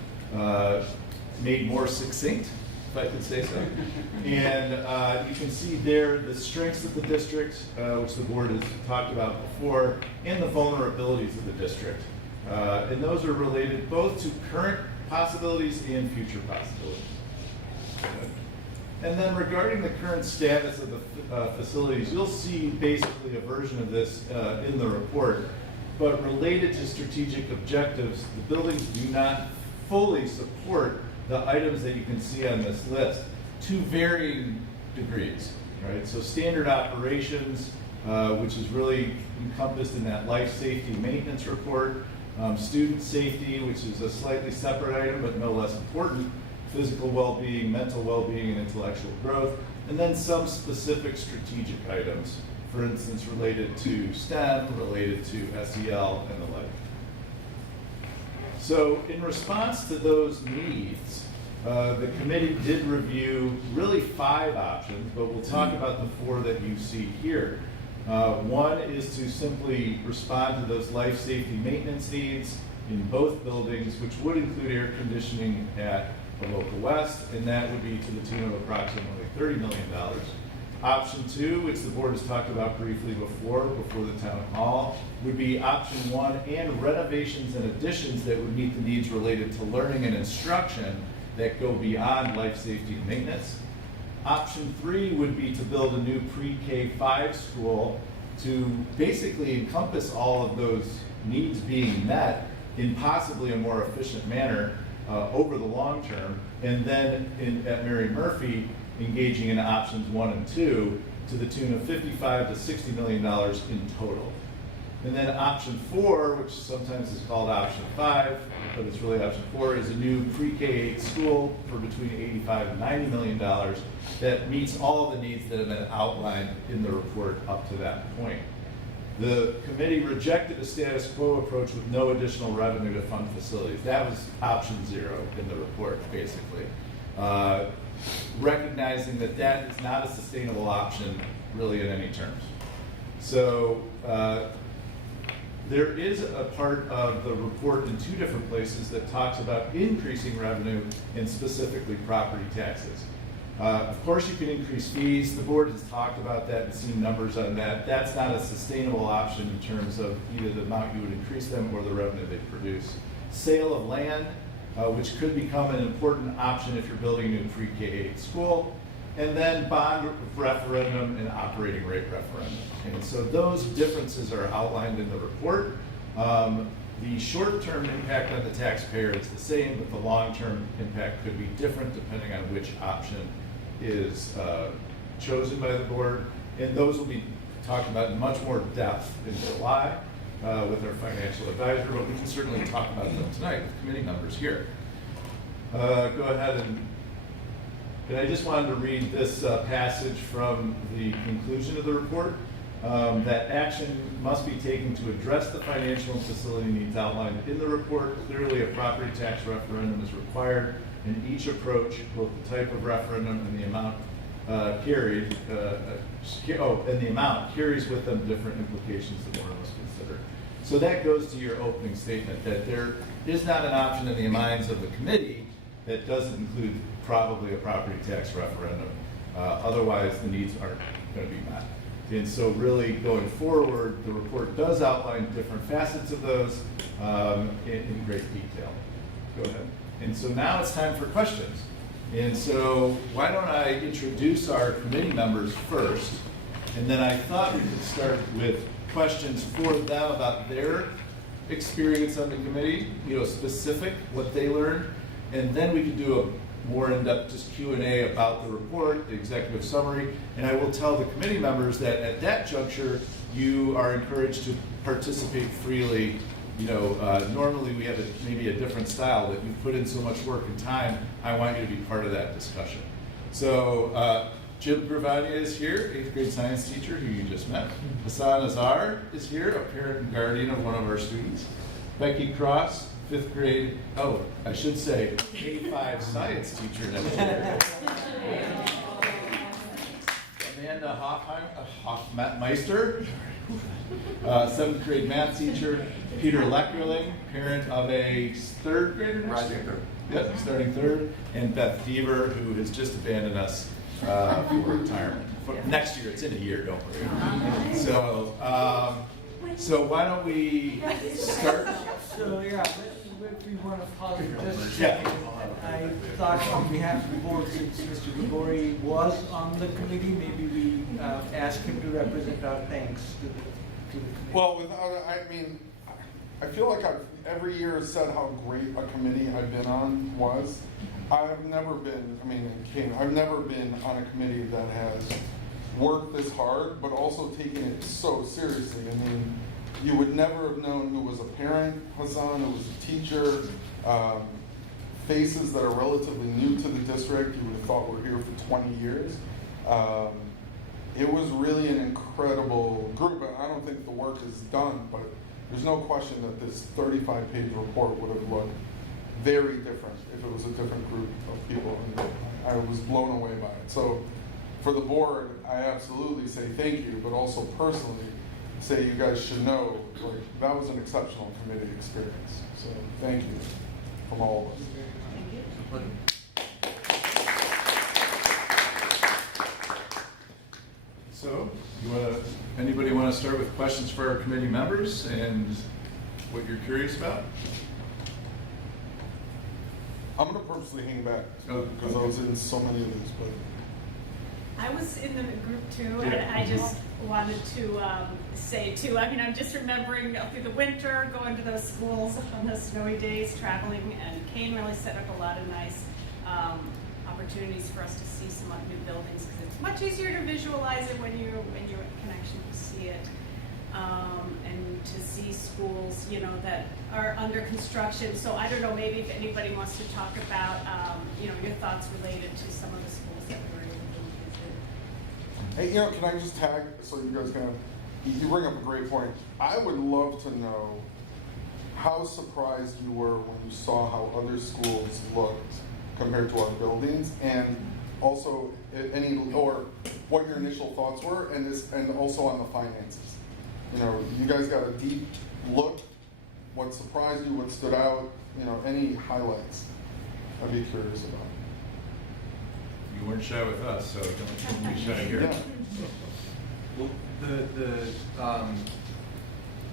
made more succinct, if I could say so. And you can see there the strengths of the district, which the board has talked about before, and the vulnerabilities of the district. And those are related both to current possibilities and future possibilities. And then regarding the current status of the facilities, you'll see basically a version of this in the report. But related to strategic objectives, the buildings do not fully support the items that you can see on this list to varying degrees, right? So standard operations, which is really encompassed in that life safety maintenance report, student safety, which is a slightly separate item but no less important, physical well-being, mental well-being, and intellectual growth, and then some specific strategic items, for instance, related to STEM, related to SEL, and the like. So in response to those needs, the committee did review really 5 options, but we'll talk about the 4 that you see here. One is to simply respond to those life safety maintenance needs in both buildings, which would include air conditioning at Avoca West, and that would be to the tune of approximately $30 million. Option 2, which the board has talked about briefly before the town hall, would be option 1, and renovations and additions that would meet the needs related to learning and instruction that go beyond life safety and maintenance. Option 3 would be to build a new pre-K 5 school to basically encompass all of those needs being met in possibly a more efficient manner over the long term, and then at Mary Murphy, engaging in options 1 and 2 to the tune of $55 to $60 million in total. And then option 4, which sometimes is called option 5, but it's really option 4, is a new pre-K-8 school for between $85 and $90 million that meets all the needs that have been outlined in the report up to that point. The committee rejected a status quo approach with no additional revenue to fund facilities. That was option 0 in the report, basically. Recognizing that that is not a sustainable option really in any terms. So there is a part of the report in 2 different places that talks about increasing revenue and specifically property taxes. Of course you can increase fees. The board has talked about that and seen numbers on that. That's not a sustainable option in terms of either the amount you would increase them or the revenue they produce. Sale of land, which could become an important option if you're building a new pre-K-8 school, and then bond referendum and operating rate referendum. And so those differences are outlined in the report. The short-term impact on the taxpayer is the same, but the long-term impact could be different depending on which option is chosen by the board. And those will be talked about in much more depth in July with our financial advisor, but we can certainly talk about them tonight with committee members here. Go ahead and I just wanted to read this passage from the conclusion of the report. That action must be taken to address the financial and facility needs outlined in the report. Clearly, a property tax referendum is required, and each approach, both the type of referendum and the amount carried, and the amount carries with them different implications the board must consider. So that goes to your opening statement that there is not an option in the minds of the committee that doesn't include probably a property tax referendum. Otherwise, the needs aren't going to be met. And so really going forward, the report does outline different facets of those in great detail. Go ahead. And so now it's time for questions. And so why don't I introduce our committee members first, and then I thought we could start with questions for them about their experience on the committee, specific, what they learned, and then we could do a more in-depth just Q&A about the report, the executive summary, and I will tell the committee members that at that juncture, you are encouraged to participate freely. Normally we have maybe a different style, but you've put in so much work and time, I want you to be part of that discussion. So Jim Gravania is here, 8th grade science teacher who you just met. Hassan Azar is here, a parent and guardian of one of our students. Becky Cross, 5th grade, I should say, K-5 science teacher next year. Amanda Hoffmeister, 7th grade math teacher. Peter Leckerling, parent of a 3rd grader next year. Yep, starting 3rd. And Beth Deaver, who has just abandoned us for retirement. Next year, it's in a year, don't worry. So why don't we start? So if we want to pause for just a second, I thought on behalf of the board, since Mr. Gabori was on the committee, maybe we ask him to represent our thanks to the committee. Well, I feel like I've every year said how great a committee I've been on was. I've never been on a committee that has worked this hard, but also taken it so seriously. You would never have known who was a parent, Hassan, who was a teacher, faces that are relatively new to the district. You would have thought we're here for 20 years. It was really an incredible group, and I don't think the work is done, but there's no question that this 35-page report would have looked very different if it was a different group of people. And I was blown away by it. So for the board, I absolutely say thank you, but also personally say you guys should know, that was an exceptional committee experience. So thank you from all of us. Thank you. So, anybody want to start with questions for our committee members and what you're curious about? I'm going to purposely hang back because I was in so many of these. But I was in the group too, Yeah. and I just wanted to say too, I mean, I'm just remembering through the winter, going to those schools on those snowy days, traveling, and Kane really set up a lot of nice opportunities for us to see some new buildings, because it's much easier to visualize it when you can actually see it. And to see schools, you know, that are under construction. So I don't know, maybe if anybody wants to talk about, you know, your thoughts related to some of the schools that we were able to visit. Hey, you know, can I just tag, so you guys kind of, you bring up a great point. I would love to know how surprised you were when you saw how other schools looked compared to our buildings, and also any, or what your initial thoughts were, and also on the finances. You know, you guys got a deep look. What surprised you? What stood out? You know, any highlights? I'd be curious about. You weren't shy with us, so don't be shy here. Yeah. Well,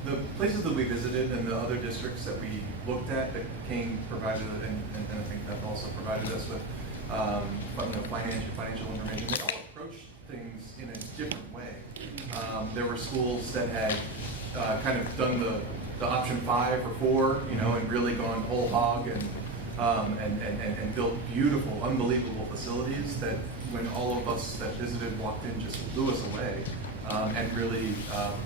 the places that we visited and the other districts that we looked at that Kane provided, and I think Beth also provided us with financial information, they all approached things in a different way. There were schools that had kind of done the option 5 or 4, you know, and really gone whole hog and built beautiful, unbelievable facilities that when all of us that visited walked in just blew us away, and really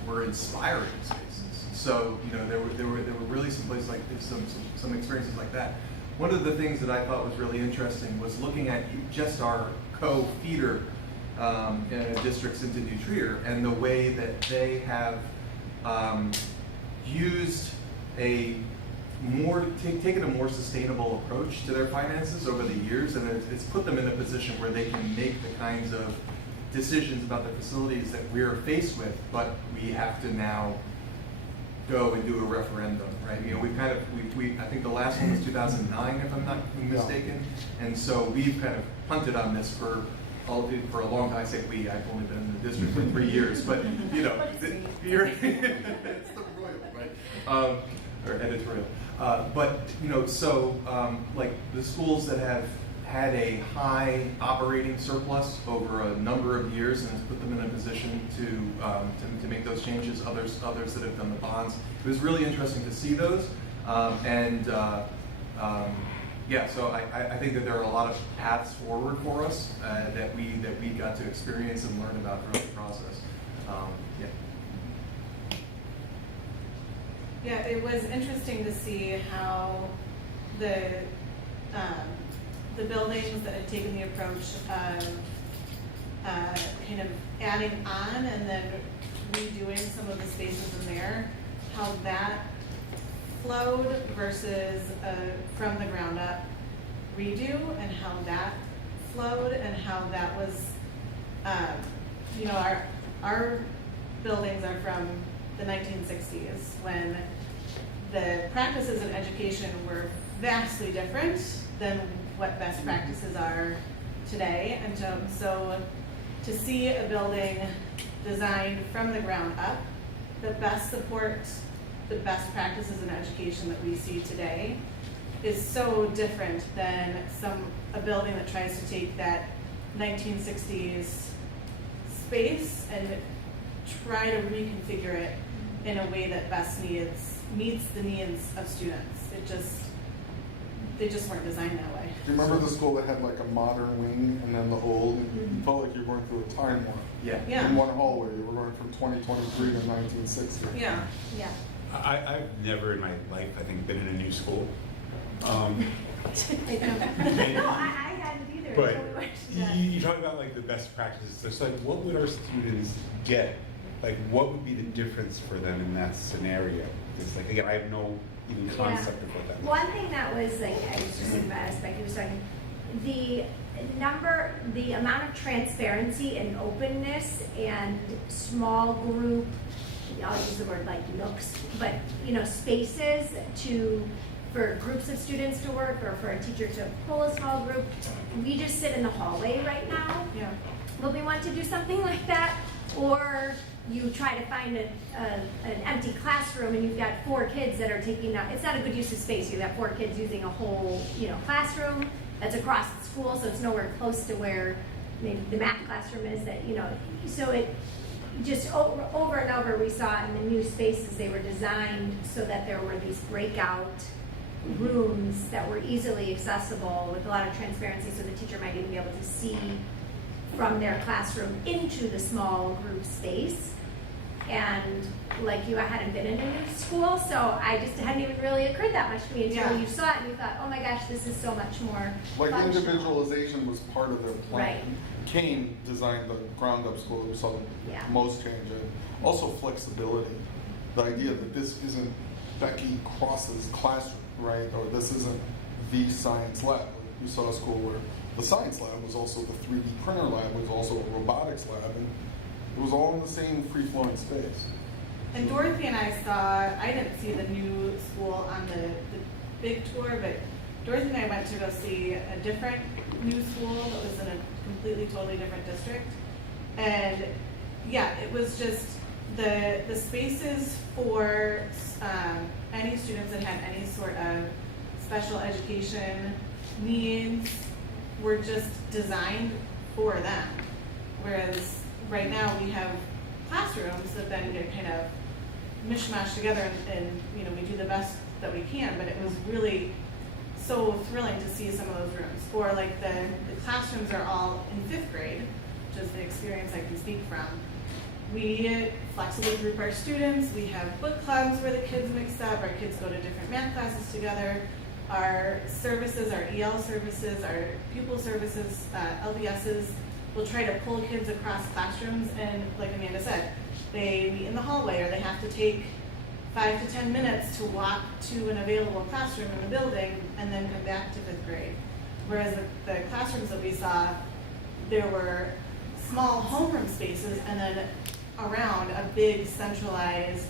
were inspiring spaces. So, you know, there were really some places like this, some experiences like that. One of the things that I thought was really interesting was looking at just our co-feeder districts into New Trier, and the way that they have used taken a more sustainable approach to their finances over the years, and it's put them in a position where they can make the kinds of decisions about their facilities that we're faced with, but we have to now go and do a referendum, right? You know, I think the last one was 2009, if I'm not mistaken, and so we've kind of punted on this for a long time. I say we, I've only been in the district for 3 years, but you know, it's the royal, right? Or editorial. But you know, so like the schools that have had a high operating surplus over a number of years and has put them in a position to make those changes. Others that have done the bonds. It was really interesting to see those, yeah. So I think that there are a lot of paths forward for us that we got to experience and learn about throughout the process. Yeah. Yeah, it was interesting to see how the buildings that had taken the approach of kind of adding on and then redoing some of the spaces in there, how that flowed versus from the ground up redo, and how that flowed, and how that was, you know, our buildings are from the 1960s, when the practices in education were vastly different than what best practices are today. And so to see a building designed from the ground up that best supports the best practices in education that we see today is so different than a building that tries to take that 1960s space and try to reconfigure it in a way that best meets the needs of students. They just weren't designed that way. Do you remember the school that had like a modern wing and then the old? You felt like you were going through a time warp. Yeah. In one hallway, you were going from 2023 to 1960. Yeah. Yeah. I've never in my life, I think, been in a new school. No, I hadn't either. But until we went to that. you talk about like the best practices. It's like, what would our students get? Like, what would be the difference for them in that scenario? It's like, again, I have no even concept of what that One thing that was like, I was just thinking about aspect, he was talking, the amount of transparency and openness and small group, I'll use the word like nooks, but you know, spaces for groups of students to work, or for a teacher to pull a small group. We just sit in the hallway right now. Yeah. But we want to do something like that, or you try to find an empty classroom and you've got 4 kids that are taking up, it's not a good use of space. You've got 4 kids using a whole, you know, classroom that's across the school, so it's nowhere close to where maybe the math classroom is, that, you know, so just over and over, we saw in the new spaces, they were designed so that there were these breakout rooms that were easily accessible with a lot of transparency, so the teacher might even be able to see from their classroom into the small group space. And like you, I hadn't been in a new school, so I just hadn't even really occurred that much to me until you saw it and you thought, oh my gosh, this is so much more Like functional. individualization was part of their plan. Right. Kane designed the ground up school that we saw the most change in. Also flexibility. The idea that this isn't Becky Cross's classroom, right? Or this isn't the science lab. We saw a school where the science lab was also the 3D printer lab, was also a robotics lab, and it was all in the same free-flowing space. And Dorothy and I saw, I didn't see the new school on the big tour, but Dorothy and I went to go see a different new school that was in a completely, totally different district. And yeah, it was just the spaces for any students that had any sort of special education needs were just designed for them. Whereas right now we have classrooms that then get kind of mishmashed together and you know, we do the best that we can, but it was really so thrilling to see some of those rooms. Or like the classrooms are all in 5th grade, which is the experience I can speak from. We flexibly group our students, we have book clubs where the kids mix up, our kids go to different math classes together. Our services, our EL services, our pupil services, LBSs, will try to pull kids across classrooms, and like Amanda said, they meet in the hallway or they have to take 5 to 10 minutes to walk to an available classroom in the building and then come back to 5th grade. Whereas the classrooms that we saw, there were small homeroom spaces and then around a big centralized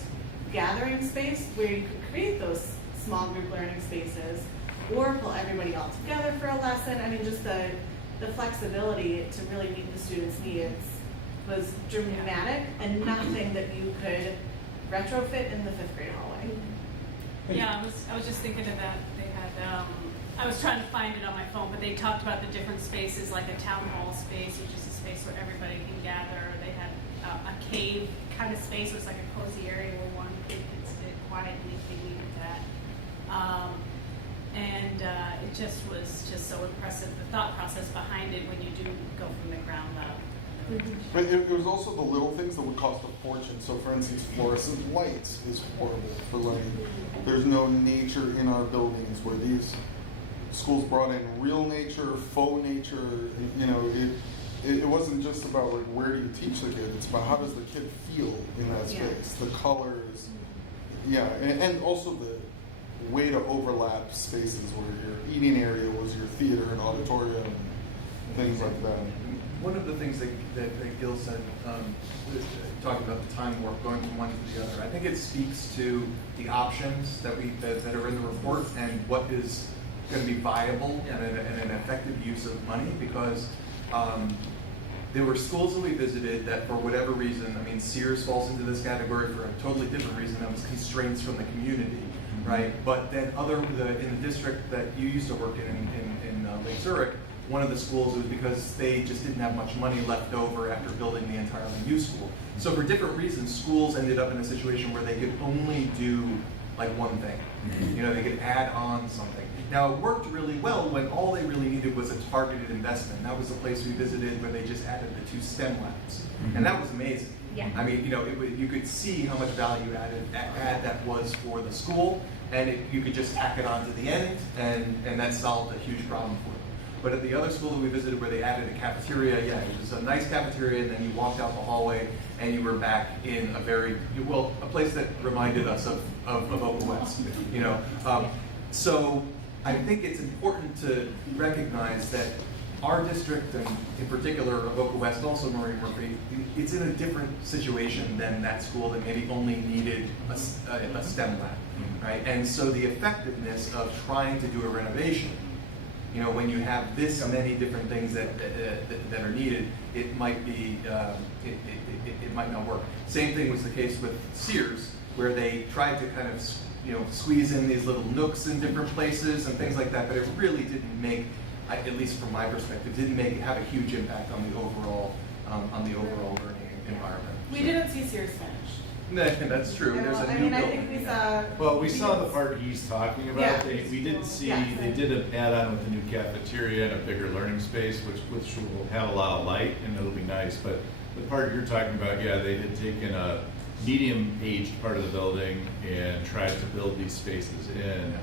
gathering space where you could create those small group learning spaces or pull everybody all together for a lesson. I mean, just the flexibility to really meet the students' needs was dramatic and nothing that you could retrofit in the 5th grade hallway. Yeah, I was just thinking of that. They had, I was trying to find it on my phone, but they talked about the different spaces, like a town hall space, which is a space where everybody can gather. They had a cave kind of space, where it's like a cozy area where one kid could sit quietly if they needed that. And it just was just so impressive, the thought process behind it when you do go from the ground up. But it was also the little things that would cost a fortune. So for instance, fluorescent lights is horrible for learning. There's no nature in our buildings, where these schools brought in real nature, faux nature. You know, it wasn't just about like where do you teach the kid, it's about how does the kid feel in that space, the colors. Yeah, and also the way to overlap spaces where your eating area was your theater and auditorium and things like that. One of the things that Gil said, talking about the time warp going from one to the other, I think it speaks to the options that are in the report and what is going to be viable and an effective use of money, because there were schools that we visited that for whatever reason, I mean, Sears falls into this category for a totally different reason, that was constraints from the community, right? But then in the district that you used to work in Lake Zurich, one of the schools, was because they just didn't have much money left over after building the entirely new school. So for different reasons, schools ended up in a situation where they could only do like one thing. You know, they could add on something. Now it worked really well when all they really needed was a targeted investment. That was the place we visited where they just added the 2 STEM labs. And that was amazing. Yeah. I mean, you know, you could see how much value add that was for the school, and you could just tack it on to the end, and that solved a huge problem for them. But at the other school that we visited where they added a cafeteria, yeah, it was a nice cafeteria, and then you walked out the hallway and you were back in a place that reminded us of Avoca West, you know. So I think it's important to recognize that our district, and in particular Avoca West, also Marie Murphy, it's in a different situation than that school that maybe only needed a STEM lab, right? And so the effectiveness of trying to do a renovation, you know, when you have this many different things that are needed, it might be it might not work. Same thing was the case with Sears, where they tried to kind of, you know, squeeze in these little nooks in different places and things like that, but it really didn't make, at least from my perspective, have a huge impact on the overall learning environment. We didn't see Sears Spanish. That's true. There's a I new mean, I building. think we saw. Well, we saw the part he's talking about. Yeah. We did see, Yeah. they did an add-on with the new cafeteria and a bigger learning space, which will have a lot of light and it'll be nice. But the part you're talking about, yeah, they had taken a medium-aged part of the building and tried to build these spaces in.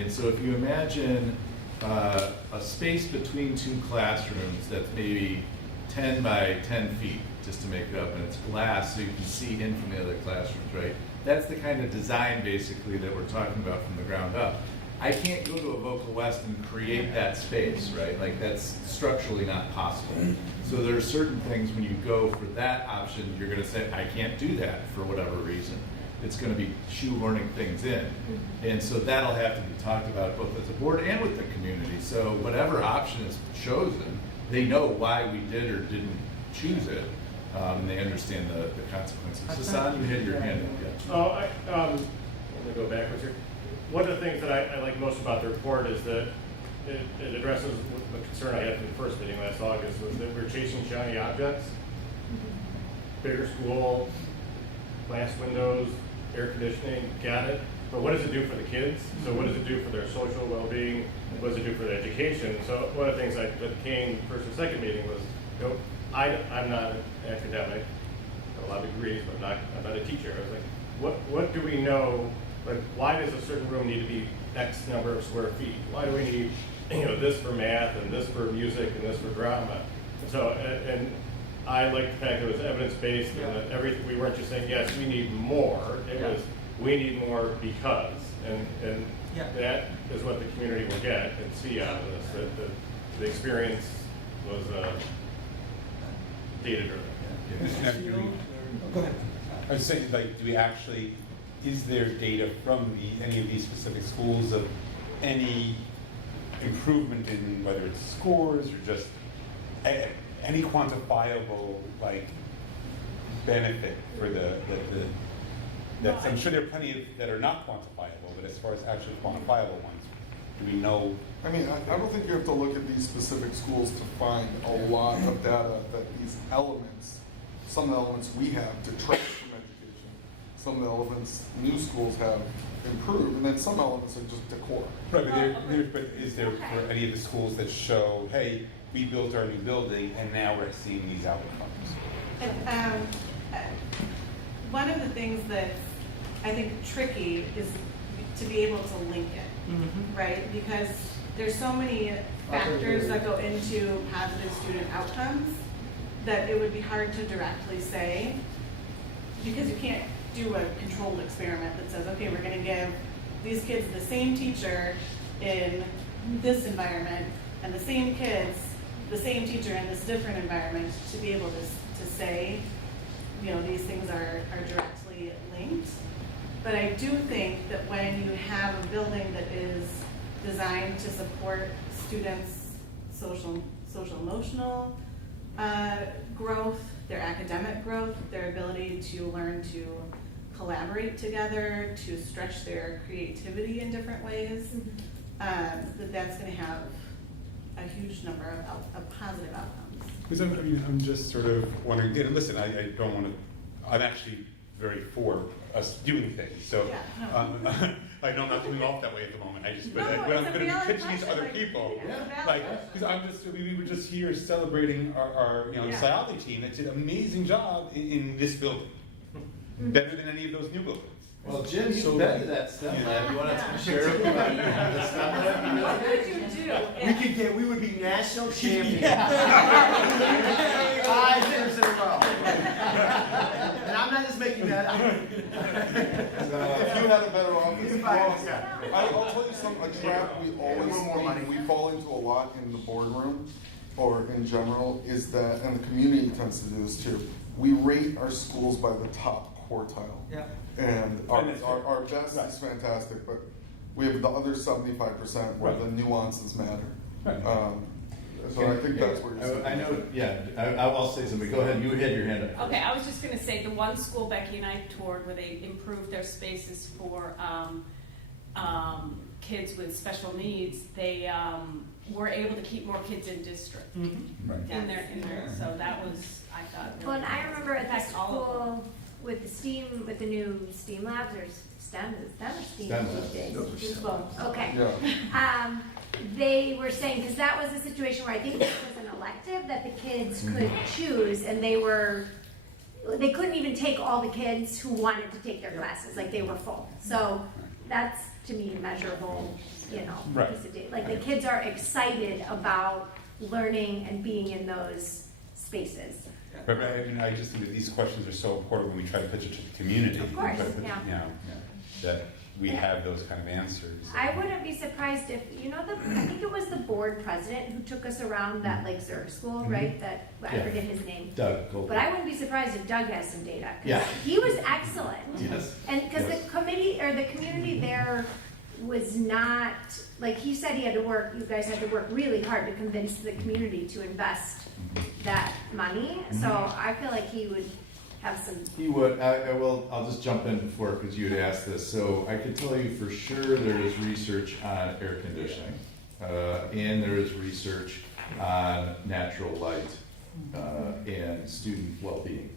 And so if you imagine a space between two classrooms that's maybe 10 by 10 feet, just to make it up, and it's glass so you can see in from the other classrooms, right? That's the kind of design basically that we're talking about from the ground up. I can't go to Avoca West and create that space, right? Like that's structurally not possible. So there are certain things when you go for that option, you're gonna say, I can't do that for whatever reason. It's gonna be shoehorning things in. And so that'll have to be talked about both as a board and with the community. So whatever option is chosen, they know why we did or didn't choose it. And they understand the consequences. Hassan, you had your hand up. Yeah. Oh, let me go backwards here. One of the things that I like most about the report is that it addresses the concern I had from the first meeting last August, was that we're chasing shiny objects. Bigger school, glass windows, air conditioning, got it. But what does it do for the kids? So what does it do for their social well-being? What does it do for their education? So one of the things that came first and second meeting was, you know, I'm not an academic, I have a lot of degrees, but I'm not a teacher. I was like, what do we know? Like, why does a certain room need to be X number of square feet? Why do we need, you know, this for math and this for music and this for drama? And so, and I like the fact that it was evidence-based and that everything, we weren't just saying, yes, we need more. It was, we need more because, and that is what the community will get and see out of this, that the experience was data-driven. Go ahead. I was saying, like, do we actually, is there data from any of these specific schools of any improvement in whether it's scores or just any quantifiable, like, benefit for that's, I'm sure there are plenty of, that are not quantifiable, but as far as actually quantifiable ones, do we know? I mean, I don't think you have to look at these specific schools to find a lot of data that these elements, some of the elements we have detract from education, some of the elements new schools have improved, and then some elements are just decor. Right, but is there for any of the schools that show, hey, we built our new building and now we're seeing these outcomes? One of the things that's, I think, tricky is to be able to link it, right? Because there's so many factors that go into positive student outcomes that it would be hard to directly say, because you can't do a controlled experiment that says, okay, we're gonna give these kids the same teacher in this environment and the same kids, the same teacher in this different environment, to be able to say, you know, these things are directly linked. But I do think that when you have a building that is designed to support students' social emotional growth, their academic growth, their ability to learn to collaborate together, to stretch their creativity in different ways, that's going to have a huge number of positive outcomes. Because I'm just sort of wondering, and listen, I don't want to, I'm actually very for us doing things, so I know I'm not coming off that way at the moment. I just, but when I'm going to be pitching to other people, like, because I'm just, we were just here celebrating our Sayali team that did an amazing job in this building, better than any of those new buildings. Well, Jim, you invented that STEM lab. You want to share it about the STEM lab? What did you do? We would be national champions. 5 years in a row. And I'm not just making that up. If you had a better office, I'll tell you a trap we fall into a lot in the boardroom or in general is that, and the community tends to do this too, we rate our schools by the top quartile. Yeah. And our best is fantastic, but we have the other 75% where the nuances matter. So I think that's where you're saying. I know, I'll say something. Go ahead, you had your hand up. Okay, I was just gonna say, the one school Becky and I toured where they improved their spaces for kids with special needs, they were able to keep more kids in district. Right. In there, so that was, I thought. Well, and I remember at the In fact, all of them. school with the STEAM, with the new STEAM labs, or STEM, is that or STEAM STEM these labs. days? Those are Just STEM both, okay. Yeah. They were saying, because that was a situation where I think this was an elective that the kids could choose, and they couldn't even take all the kids who wanted to take their classes, like they were full. So that's, to me, measurable, you know, Right. piece of data. Like the kids are excited about learning and being in those spaces. But I mean, I just think that these questions are so important when we try to pitch it to the community. Of course, We try to pitch- yeah. You know, that we have those kind of answers. I wouldn't be surprised if, you know, I think it was the board president who took us around that Lake Zurich school, right? That, I Yeah. forget his name. Doug Goldberg. But I wouldn't be surprised if Doug has some data. 'Cause Yeah. he was excellent. Yes. And because Yes. the committee, or the community there was not, like, he said he had to work, you guys had to work really hard to convince the community to invest that money. So I feel like he would have some, He would, I'll just jump in before, because you had asked this. So I can tell you for sure there is research on air conditioning, and there is research on natural light, and student well-being.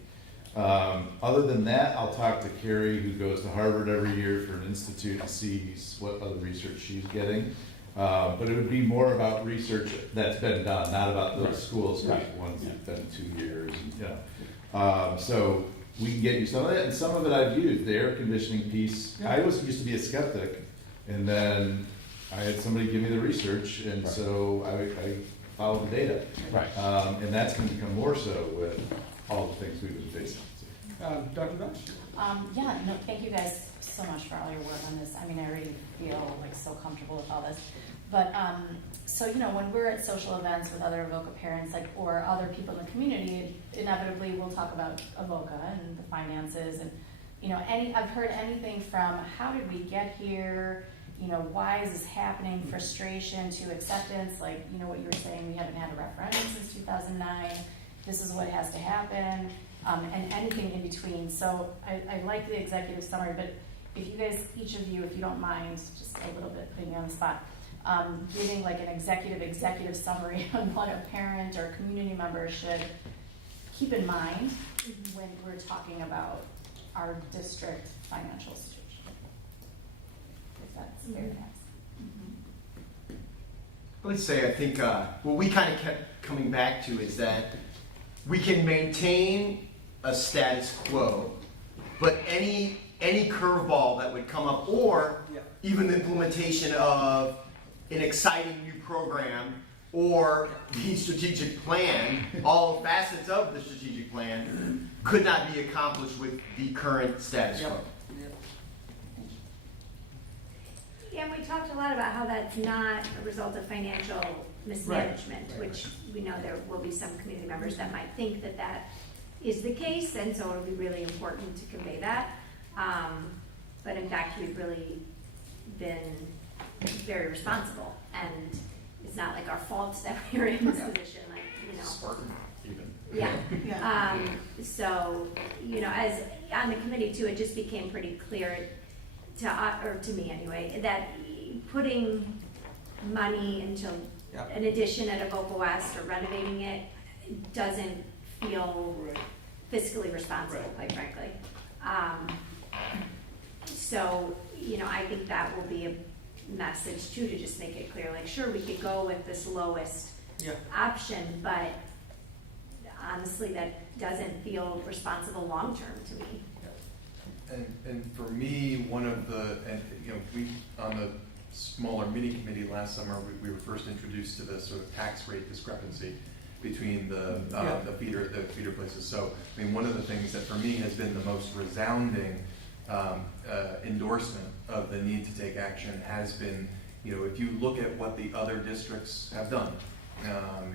Other than that, I'll talk to Carrie, who goes to Harvard every year for an institute, and sees what other research she's getting. But it would be more about research that's been done, not about those schools, like ones that have been 2 years, and, you know. So we can get you some of it, and some of it I've used, the air conditioning piece. I used to be a skeptic, and then I had somebody give me the research, and so I followed the data. Right. And that's gonna become more so with all the things we've been facing. Dr. Dunn? Yeah, no, thank you guys so much for all your work on this. I mean, I already feel like so comfortable with all this. But, so, you know, when we're at social events with other Avoca parents, like, or other people in the community, inevitably we'll talk about Avoca and the finances and, you know, I've heard anything from how did we get here, you know, why is this happening, frustration to acceptance, like, you know, what you were saying, we haven't had a referendum since 2009, this is what has to happen, and anything in between. So I like the executive summary, but if you guys, each of you, if you don't mind, just a little bit putting you on the spot, giving like an executive summary on what a parent or community member should keep in mind when we're talking about our district financial situation. If that's fair to ask. I would say, I think what we kind of kept coming back to is that we can maintain a status quo, but any curveball that would come up, or even the implementation of an exciting new program or the strategic plan, all facets of the strategic plan, could not be accomplished with the current status quo. yeah, and we talked a lot about how that's not a result of financial mismanagement, which we know there will be some community members that might think that that is the case, and so it'll be really important to convey that. But in fact, we've really been very responsible, and it's not like our fault that we're in this position, like, you know. Spartan, even. Yeah. So, you know, as on the committee too, it just became pretty clear to me anyway, that putting money into an addition at Avoca West or renovating it doesn't feel fiscally responsible, quite frankly. So, you know, I think that will be a message too, to just make it clear, like, sure, we could go with this lowest option, but honestly, that doesn't feel responsible long-term to me. And for me, one of the, and you know, we, on the smaller mini committee last summer, we were first introduced to the sort of tax rate discrepancy between the feeder places. So, I mean, one of the things that for me has been the most resounding endorsement of the need to take action has been, you know, if you look at what the other districts have done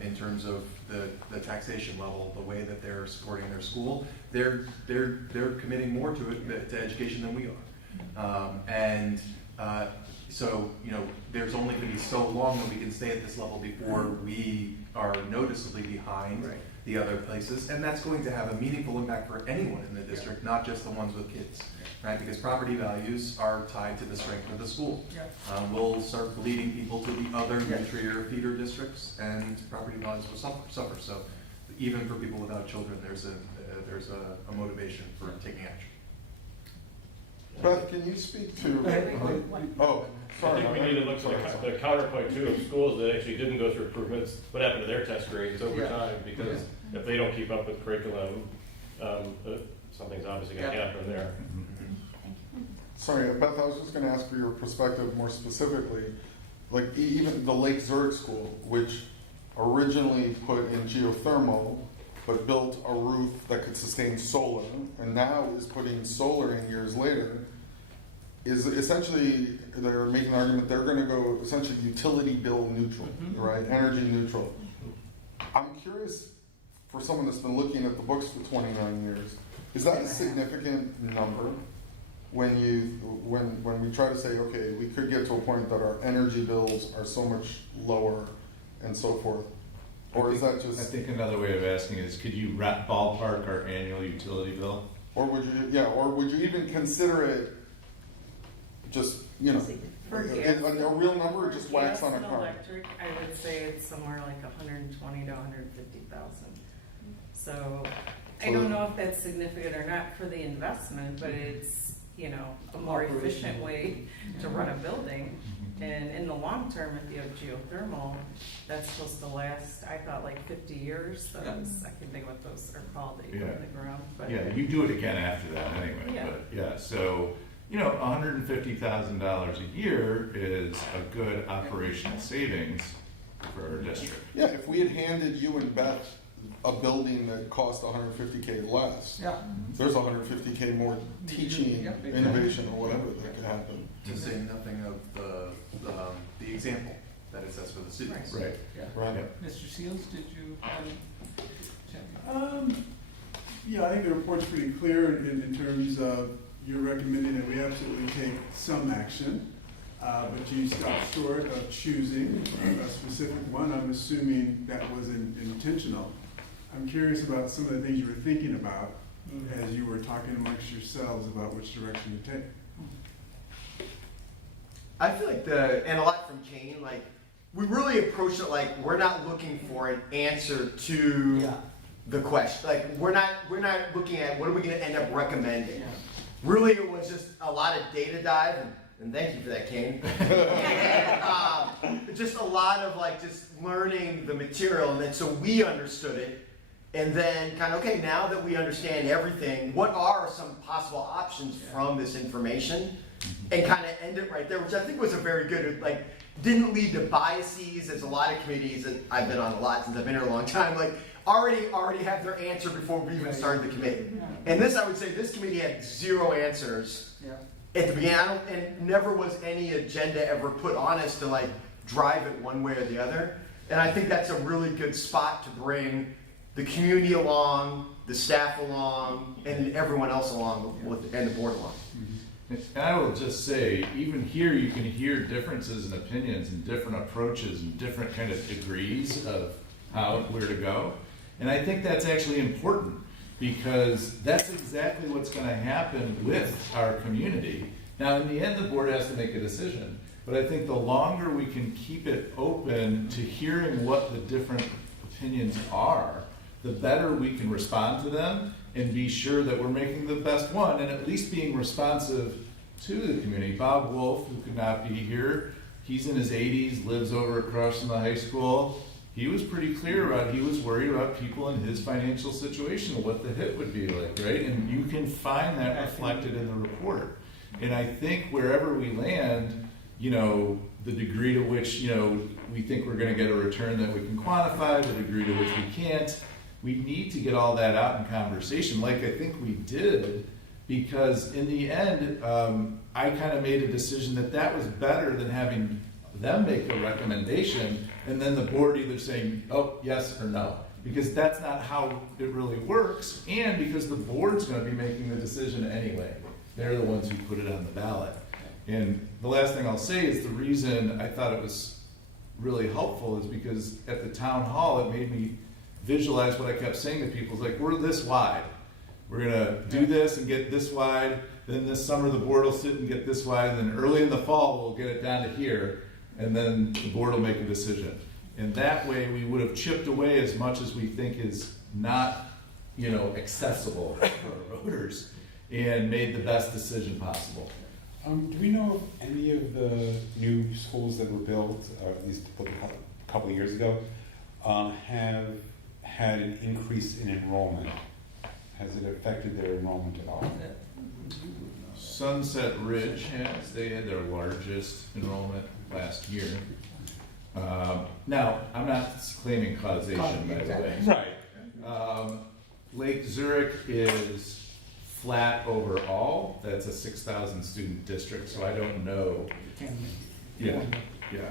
in terms of the taxation level, the way that they're supporting their school, they're committing more to education than we are. So, you know, there's only going to be so long that we can stay at this level before we are noticeably behind the other places, and that's going to have a meaningful impact for anyone in the district, not just the ones with kids, right? Because property values are tied to the strength of the school. We'll start leading people to the other nursery or feeder districts, and property values will suffer. So, even for people without children, there's a motivation for taking action. Beth, can you speak to? Oh, I sorry. think we need to look at the counterpoint too of schools that actually didn't go through improvements, what happened to their test grades over Yeah. time, because if they don't keep up with curriculum, something's obviously gonna happen there. Sorry, Beth, I was just gonna ask for your perspective more specifically. Like even the Lake Zurich School, which originally put in geothermal, but built a roof that could sustain solar, and now is putting solar in years later, is essentially, they're making the argument they're gonna go essentially utility bill neutral, right? Energy neutral. I'm curious, for someone that's been looking at the books for 29 years, is that a significant number? When we try to say, okay, we could get to a point that our energy bills are so much lower and so forth, or is that just? I think another way of asking is, could you ballpark our annual utility bill? Or would you even consider it just, you know, a real number or just wax on a car? Electric, I would say it's somewhere like 120 to 150,000. So I don't know if that's significant or not for the investment, but it's, you know, a more efficient way to run a building. And in the long term, if you have geothermal, that's supposed to last, I thought, like 50 years. Those, I can think what those are called that you put in the ground. But yeah, you do it again after that anyway. Yeah. But yeah, so you know, $150,000 a year is a good operational savings for our district. Yeah, if we had handed you and Beth a building that cost $150K less, there's $150K more teaching, innovation, or whatever that could happen. To say nothing of the example that it sets for the students. Right. Right. Mr. Seals, did you? Yeah, I think the report's pretty clear in terms of you're recommending that we absolutely take some action, but you stopped short of choosing a specific one. I'm assuming that was intentional. I'm curious about some of the things you were thinking about as you were talking amongst yourselves about which direction to take. I feel like and a lot from Kane, like, we really approached it like we're not looking for an answer to the question. Like, we're not looking at what are we going to end up recommending. Really, it was just a lot of data dive, and thank you for that, Kane. And, just a lot of like just learning the material, and then so we understood it, and then kind of, okay, now that we understand everything, what are some possible options from this information? And kind of end it right there, which I think was a very good, like, didn't lead to biases, as a lot of committees that I've been on a lot since I've been here a long time, like, already have their answer before we even started the committee. And this, I would say, this committee had 0 answers at the beginning, and never was any agenda ever put on us to, like, drive it one way or the other. And I think that's a really good spot to bring the community along, the staff along, and everyone else along, and the board along. And I will just say, even here you can hear differences in opinions and different approaches and different kind of degrees of where to go. And I think that's actually important, because that's exactly what's going to happen with our community. Now, in the end, the board has to make a decision. But I think the longer we can keep it open to hearing what the different opinions are, the better we can respond to them and be sure that we're making the best one, and at least being responsive to the community. Bob Wolf, who could not be here, he's in his 80s, lives over across from the high school. He was pretty clear about, he was worried about people in his financial situation, what the hit would be like, right? And you can find that reflected in the report. And I think wherever we land, you know, the degree to which, you know, we think we're going to get a return that we can quantify, the degree to which we can't, we need to get all that out in conversation, like I think we did, because in the end, I kind of made a decision that was better than having them make a recommendation and then the board either saying, oh, yes or no, because that's not how it really works, and because the board's going to be making the decision anyway. They're the ones who put it on the ballot. And the last thing I'll say is the reason I thought it was really helpful is because at the town hall, it made me visualize what I kept saying to people. It's like, we're this wide. We're going to do this and get this wide. Then this summer, the board will sit and get this wide. And then early in the fall, we'll get it down to here. And then the board will make a decision. And that way, we would have chipped away as much as we think is not, accessible for voters, and made the best decision possible. Do we know if any of the new schools that were built, or at least built a couple of years ago, have had an increase in enrollment? Has it affected their enrollment at all? Sunset Ridge has, they had their largest enrollment last year. Now, I'm not claiming causation, by the way. Right. Lake Zurich is flat overall. That's a 6,000 student district, so I don't know. Yeah.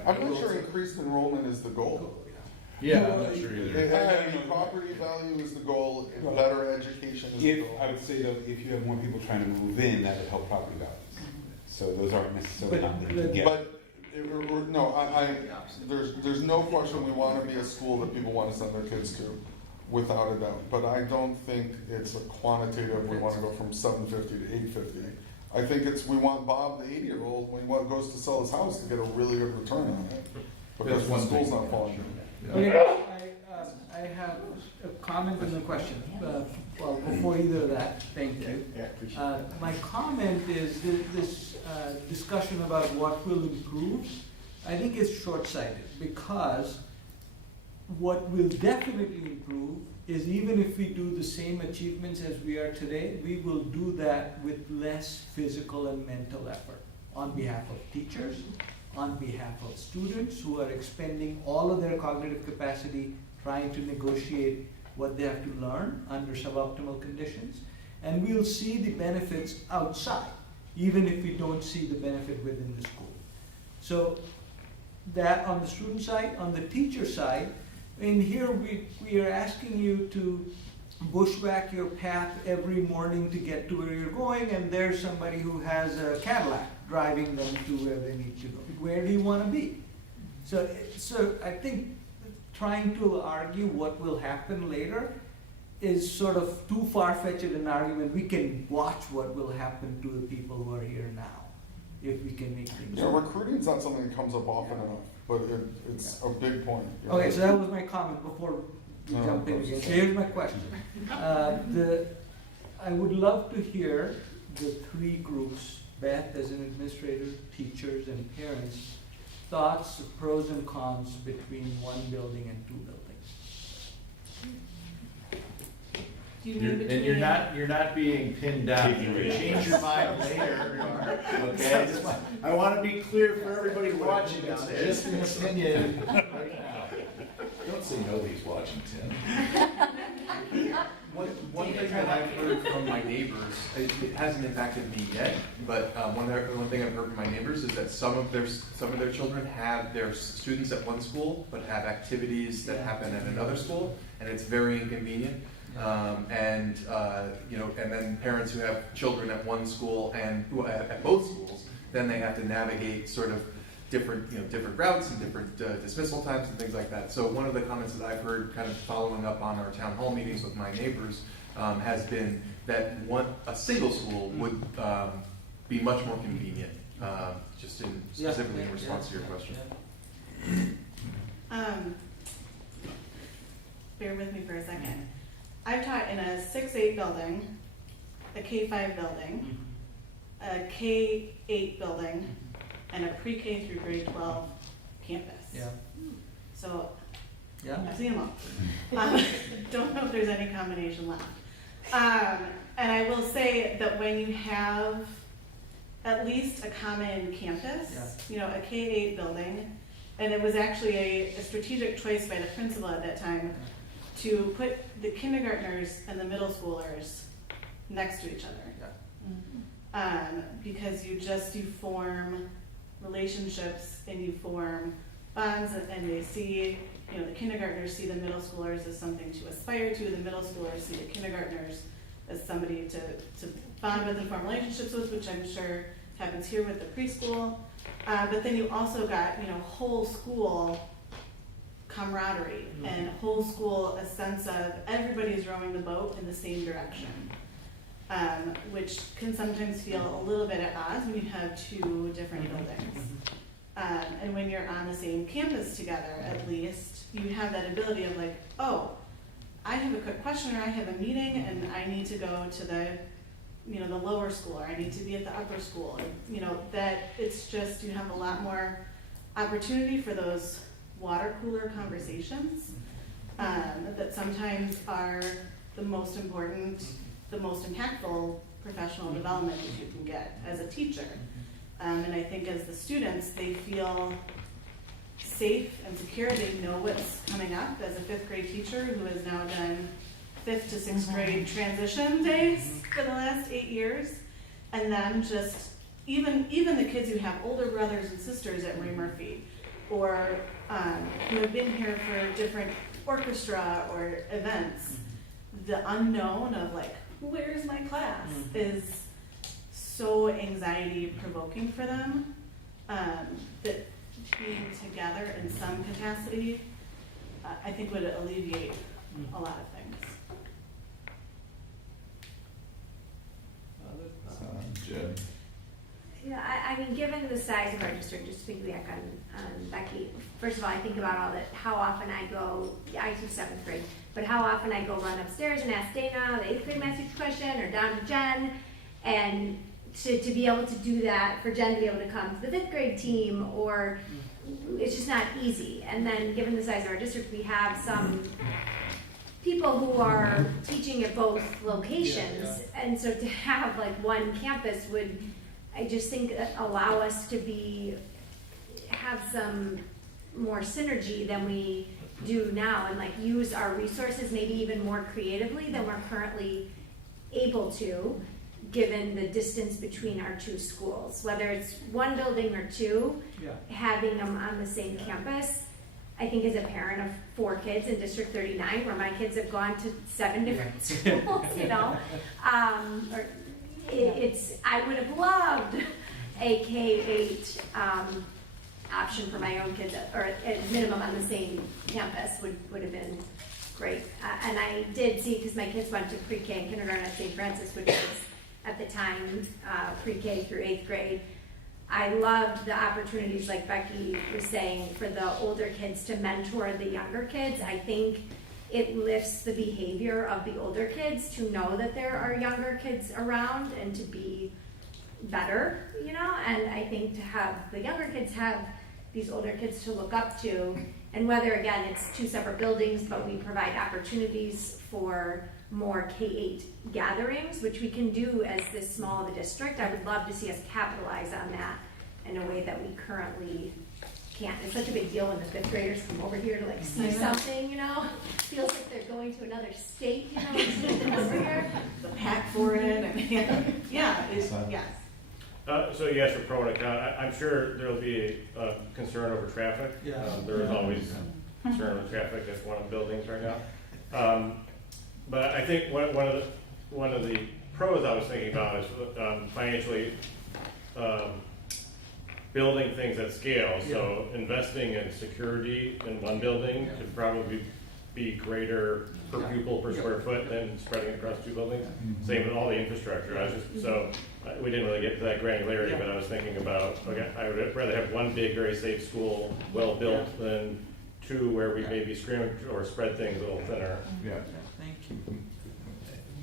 I'm not sure increased enrollment is the goal. Yeah, I'm not sure either. Property value is the goal, better education is the goal. I would say though, if you have more people trying to move in, that would help property values. So those aren't necessarily not there to get. But there's no question we want to be a school that people want to send their kids to, without a doubt. But I don't think it's a quantitative, we want to go from 750 to 850. I think we want Bob, the 80-year-old, when he goes to sell his house, to get a really good return on it. Because the school's not falling. Okay, I have a comment and a question. Well, before either of that, thank you. My comment is this discussion about what will improve, I think is short-sighted, because what will definitely improve is even if we do the same achievements as we are today, we will do that with less physical and mental effort on behalf of teachers, on behalf of students who are expending all of their cognitive capacity trying to negotiate what they have to learn under suboptimal conditions. And we'll see the benefits outside, even if we don't see the benefit within the school. So that on the student side. On the teacher side, in here we are asking you to bushwhack your path every morning to get to where you're going, and there's somebody who has a Cadillac driving them to where they need to go. Where do you want to be? So I think trying to argue what will happen later is sort of too far-fetched an argument. We can watch what will happen to the people who are here now, if we can make things Yeah, work. recruiting's not something that comes up often enough, but it's a big point. Okay, so that was my comment before we jump in again. So here's my question. I would love to hear the three groups, Beth as an administrator, teachers, and parents, thoughts, pros and cons between one building and two buildings. And you're not being pinned down. You can change your mind later. Okay, I want to be clear for everybody watching. It's just an opinion right now. Don't say nobody's watching, Tim. One thing that I've heard from my neighbors, it hasn't impacted me yet, but one thing I've heard from my neighbors is that some of their children have their students at one school, but have activities that happen at another school, and it's very inconvenient. And then parents who have children at one school and at both schools, then they have to navigate sort of different routes and different dismissal times and things like that. So one of the comments that I've heard, kind of following up on our town hall meetings with my neighbors, has been that a single school would be much more convenient. Just specifically in response to your question. Bear with me for a second. I've taught in a 6-8 building, a K-5 building, a K-8 building, and a pre-K through grade 12 campus. Yeah. So Yeah. I've seen them all. Don't know if there's any combination left. And I will say that when you have at least a common campus, a K-8 building, and it was actually a strategic choice by the principal at that time to put the kindergartners and the middle schoolers next to each other. Because you form relationships and you form bonds, and they see, the kindergartners see the middle schoolers as something to aspire to, the middle schoolers see the kindergartners as somebody to bond with and form relationships with, which I'm sure happens here with the preschool. But then you also got, whole school camaraderie and whole school a sense of everybody's rowing the boat in the same direction, which can sometimes feel a little bit at odds when you have two different buildings. And when you're on the same campus together, at least, you have that ability of like, oh, I have a quick question or I have a meeting and I need to go to the, you know, the lower school, or I need to be at the upper school, and, you know, that it's just, you have a lot more opportunity for those water cooler conversations, that sometimes are the most important, the most impactful professional development that you can get as a teacher. And I think as the students, they feel safe and secure, they know what's coming up. As a 5th grade teacher who has now done 5th to 6th grade transition days for the last 8 years, and then just, even the kids who have older brothers and sisters at Ray Murphy, or who have been here for different orchestra or events, the unknown of like, where's my class, is so anxiety provoking for them, that being together in some capacity, I think would alleviate a lot of things. Jen? Yeah, I mean, given the size of our district, just to piggyback on Becky, first of all, I think about how often I go, I teach 7th grade, but how often I go run upstairs and ask Dana the 8th grade math teacher question, or down to Jen, and to be able to do that, for Jen to be able to come to the 5th grade team, or it's just not easy. And then given the size of our district, we have some people who are teaching at both locations, and so to have like one campus would, I just think, allow us to have some more synergy than we do now, and like use our resources maybe even more creatively than we're currently able to, given the distance between our 2 schools. Whether it's one building or 2, having them on the same campus, I think as a parent of 4 kids in District 39, where my kids have gone to 7 different schools, you know, I would have loved a K-8 option for my own kids, or at minimum on the same campus would have been great. And I did see, because my kids went to pre-K and kindergarten at St. Francis, which was at the time pre-K through 8th grade. I loved the opportunities, like Becky was saying, for the older kids to mentor the younger kids. I think it lifts the behavior of the older kids to know that there are younger kids around and to be better, you know, and I think to have the younger kids have these older kids to look up to, and whether, again, it's 2 separate buildings, but we provide opportunities for more K-8 gatherings, which we can do as this small of a district. I would love to see us capitalize on that in a way that we currently can't. It's such a big deal when the 5th graders come over here to like see something, you know. Feels like they're going to another state, you know, over here. The pack for it, and yes. So you asked for pro and a con. I'm sure there'll be a concern over traffic. There is always concern over traffic at one of the buildings right now. But I think one of the pros I was thinking about is financially building things at scale. So investing in security in one building could probably be greater per pupil per square foot than spreading it across 2 buildings. Same with all the infrastructure. We didn't really get to that granularity, but I was thinking about, okay, I would rather have one big, very safe school, well built, than 2 where we maybe scrimmage or spread things a little thinner. Thank you.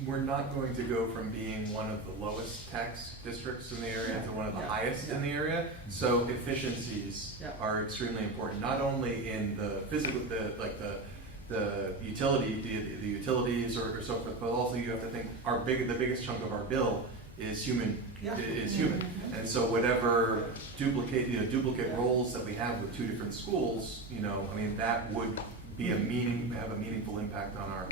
We're not going to go from being one of the lowest tax districts in the area to one of the highest in the area. So efficiencies are extremely important, not only in the physical, the utilities or so forth, but also you have to think the biggest chunk of our bill is human. And so whatever duplicate roles that we have with 2 different schools, you know, I mean, that would be have a meaningful impact on our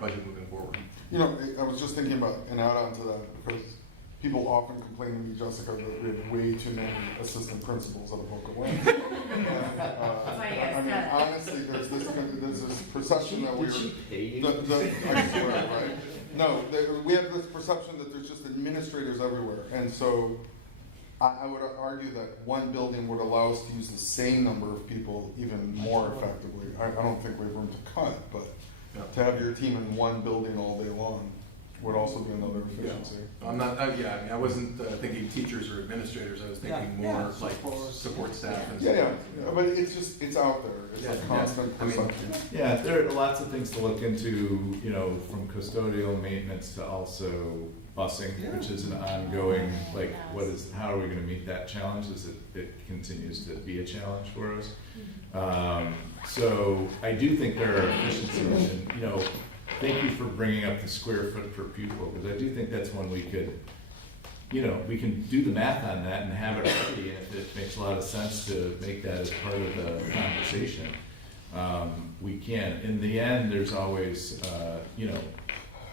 budget moving forward. You know, I was just thinking about an add-on to that, because people often complain to me, Jessica, that we have way too many assistant principals at Avoca Wing. I mean, honestly, there's this perception that we're. I swear, right? No, we have this perception that there's just administrators everywhere, and so I would argue that one building would allow us to use the same number of people even more effectively. I don't think we have room to cut, but to have your team in one building all day long would also be another efficiency. I'm not, yeah, I mean, I wasn't thinking teachers or administrators, I was thinking Yeah, more yeah, like support staff and Yeah, stuff. but it's just, it's out there, it's Yeah, a constant I mean, perception. Yeah, there are lots of things to look into, you know, from custodial maintenance to also busing, which is an ongoing, like, how are we gonna meet that challenge, as it continues to be a challenge for us. So I do think there are efficiencies, and, you know, thank you for bringing up the square foot per pupil, because I do think that's one we could, you know, we can do the math on that and have it ready, and if it makes a lot of sense to make that as part of the conversation, we can. In the end, there's always, you know,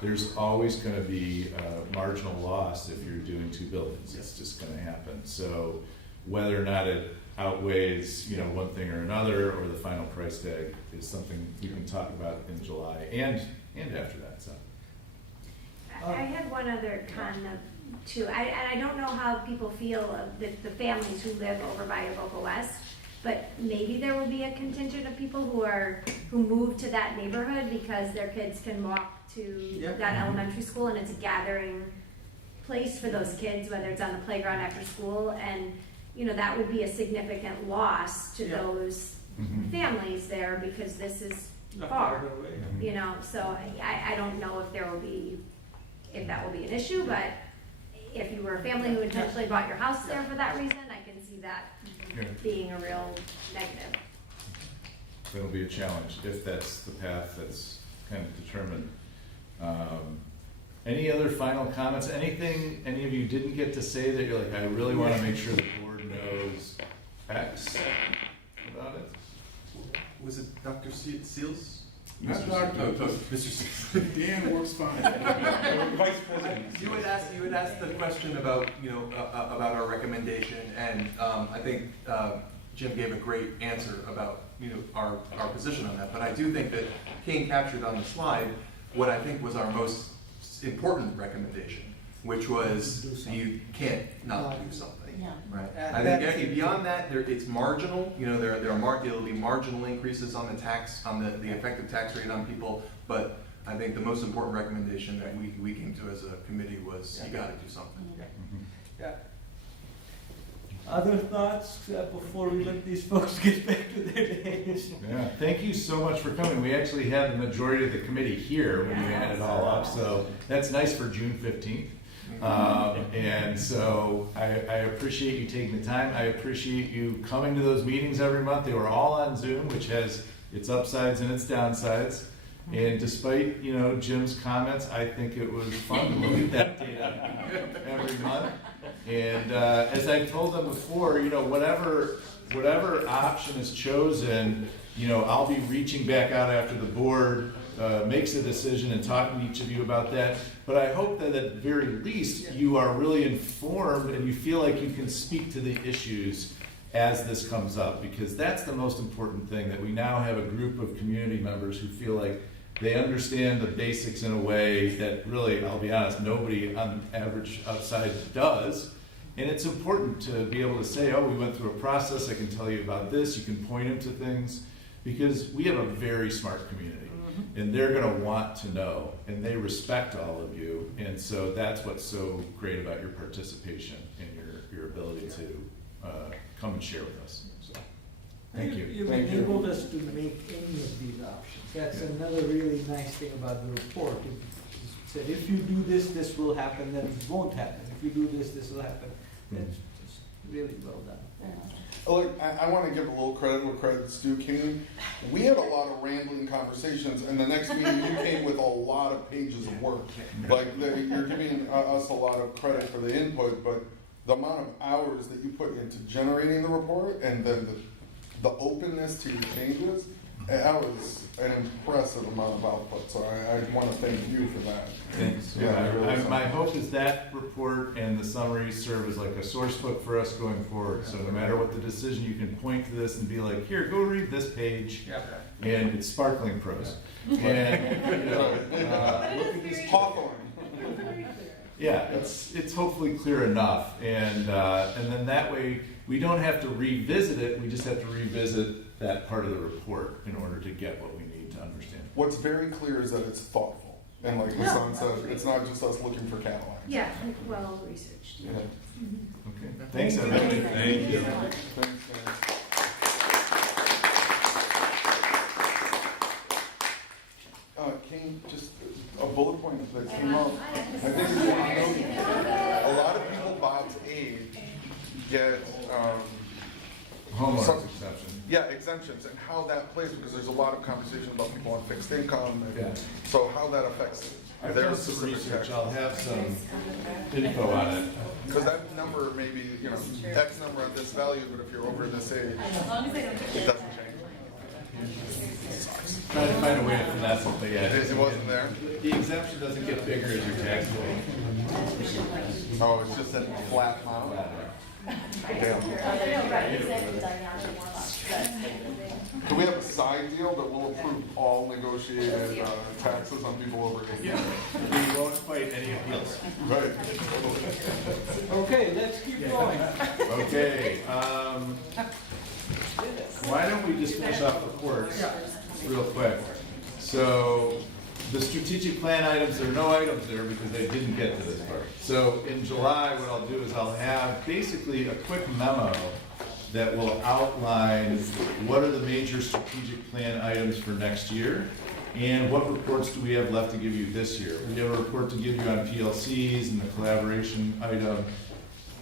there's always gonna be marginal loss if you're doing two buildings. It's just gonna happen. So whether or not it outweighs, you know, one thing or another, or the final price tag, is something we can talk about in July and after that, so. I had one other comment too. I don't know how people feel of the families who live over by Avoca West, but maybe there will be a contingent of people who move to that neighborhood because their kids can walk to that elementary school, and it's a gathering place for those kids, whether it's on the playground after school, and you know, that would be a significant loss to those families there, because this is far, you know, so I don't know if that will be an issue, but if you were a family who intentionally bought your house there for that reason, I can see that being a real negative. That'll be a challenge if that's the path that's kind of determined. Any other final comments? Anything any of you didn't get to say that you're like, I really want to make sure the board knows X about it? Was it Dr. Seals? Not Dr. Mr. Seals. Dan works fine. Vice President. You had asked the question about, you know, about our recommendation, and I think Jim gave a great answer about, you know, our position on that. But I do think that Kane captured on the slide what I think was our most important recommendation, which was you can't not do something. Right. I think beyond that, it's marginal. You know, there'll be marginal increases on the tax, on the effective tax rate on people. But I think the most important recommendation that we came to as a committee was you got to do something. Yeah. Other thoughts before we let these folks get back to their days? Yeah, thank you so much for coming. We actually had the majority of the committee here when we add it all up, so that's nice for June 15th. And so I appreciate you taking the time. I appreciate you coming to those meetings every month. They were all on Zoom, which has its upsides and its downsides. And despite, you know, Jim's comments, I think it was fun to look at that data every month. And as I've told them before, you know, whatever option is chosen, you know, I'll be reaching back out after the board makes a decision and talking to each of you about that. But I hope that at the very least you are really informed and you feel like you can speak to the issues as this comes up, because that's the most important thing, that we now have a group of community members who feel like they understand the basics in a way that really, I'll be honest, nobody on average outside does. And it's important to be able to say, oh, we went through a process, I can tell you about this, you can point them to things, because we have a very smart community. And they're going to want to know, and they respect all of you, and so that's what's so great about your participation and your ability to come and share with us. So, thank you. You've enabled us to make any of these options. That's another really nice thing about the report. It said if you do this, this will happen, then it won't happen. If you do this, this will happen. That's just really well done. Look, I want to give a little credit where credit's due, Kane. We had a lot of rambling conversations, and the next meeting you came with a lot of pages of work. Like, you're giving us a lot of credit for the input, but the amount of hours that you put into generating the report and then the openness to your changes, that was an impressive amount of output. So I want to thank you for that. Thanks. My hope is that report and the summary serve as like a source book for us going forward. So no matter what the decision, you can point to this and be like, here, go read this page. And it's sparkling prose. And, you know, look at this Hawthorne. Yeah, it's hopefully clear enough. And then that way, we don't have to revisit it, we just have to revisit that part of the report in order to get what we need to understand. What's very clear is that it's thoughtful. And like Hassan said, it's not just us looking for Cadillacs. Yeah, well researched. Yeah. Okay, thanks, everybody. Thank you. Thanks, guys. Kane, just a bullet point that came up. I think it's worth noting. A lot of people Bob's age get Homeowners exception. Yeah, exemptions, and how that plays, because there's a lot of conversation about people on fixed income, and Yeah. so how that affects I've their done some specific research, tax. I'll have some info on it. Because that number may be, you know, X number at this value, but if you're over this age, it doesn't change. Trying to find a way to finesse it, but yeah. It wasn't there? The exemption doesn't get bigger as your tax rate. Oh, it's just a flat amount? Damn. Do we have a side deal that will approve all negotiated taxes on people over 80? Yeah. We won't fight any appeals. Right. Okay, let's keep going. Okay, why don't we just finish off reports real quick? So, the strategic plan items, there are no items there because they didn't get to this part. So, in July, what I'll do is I'll have basically a quick memo that will outline what are the major strategic plan items for next year and what reports do we have left to give you this year. We have a report to give you on PLCs and the collaboration item.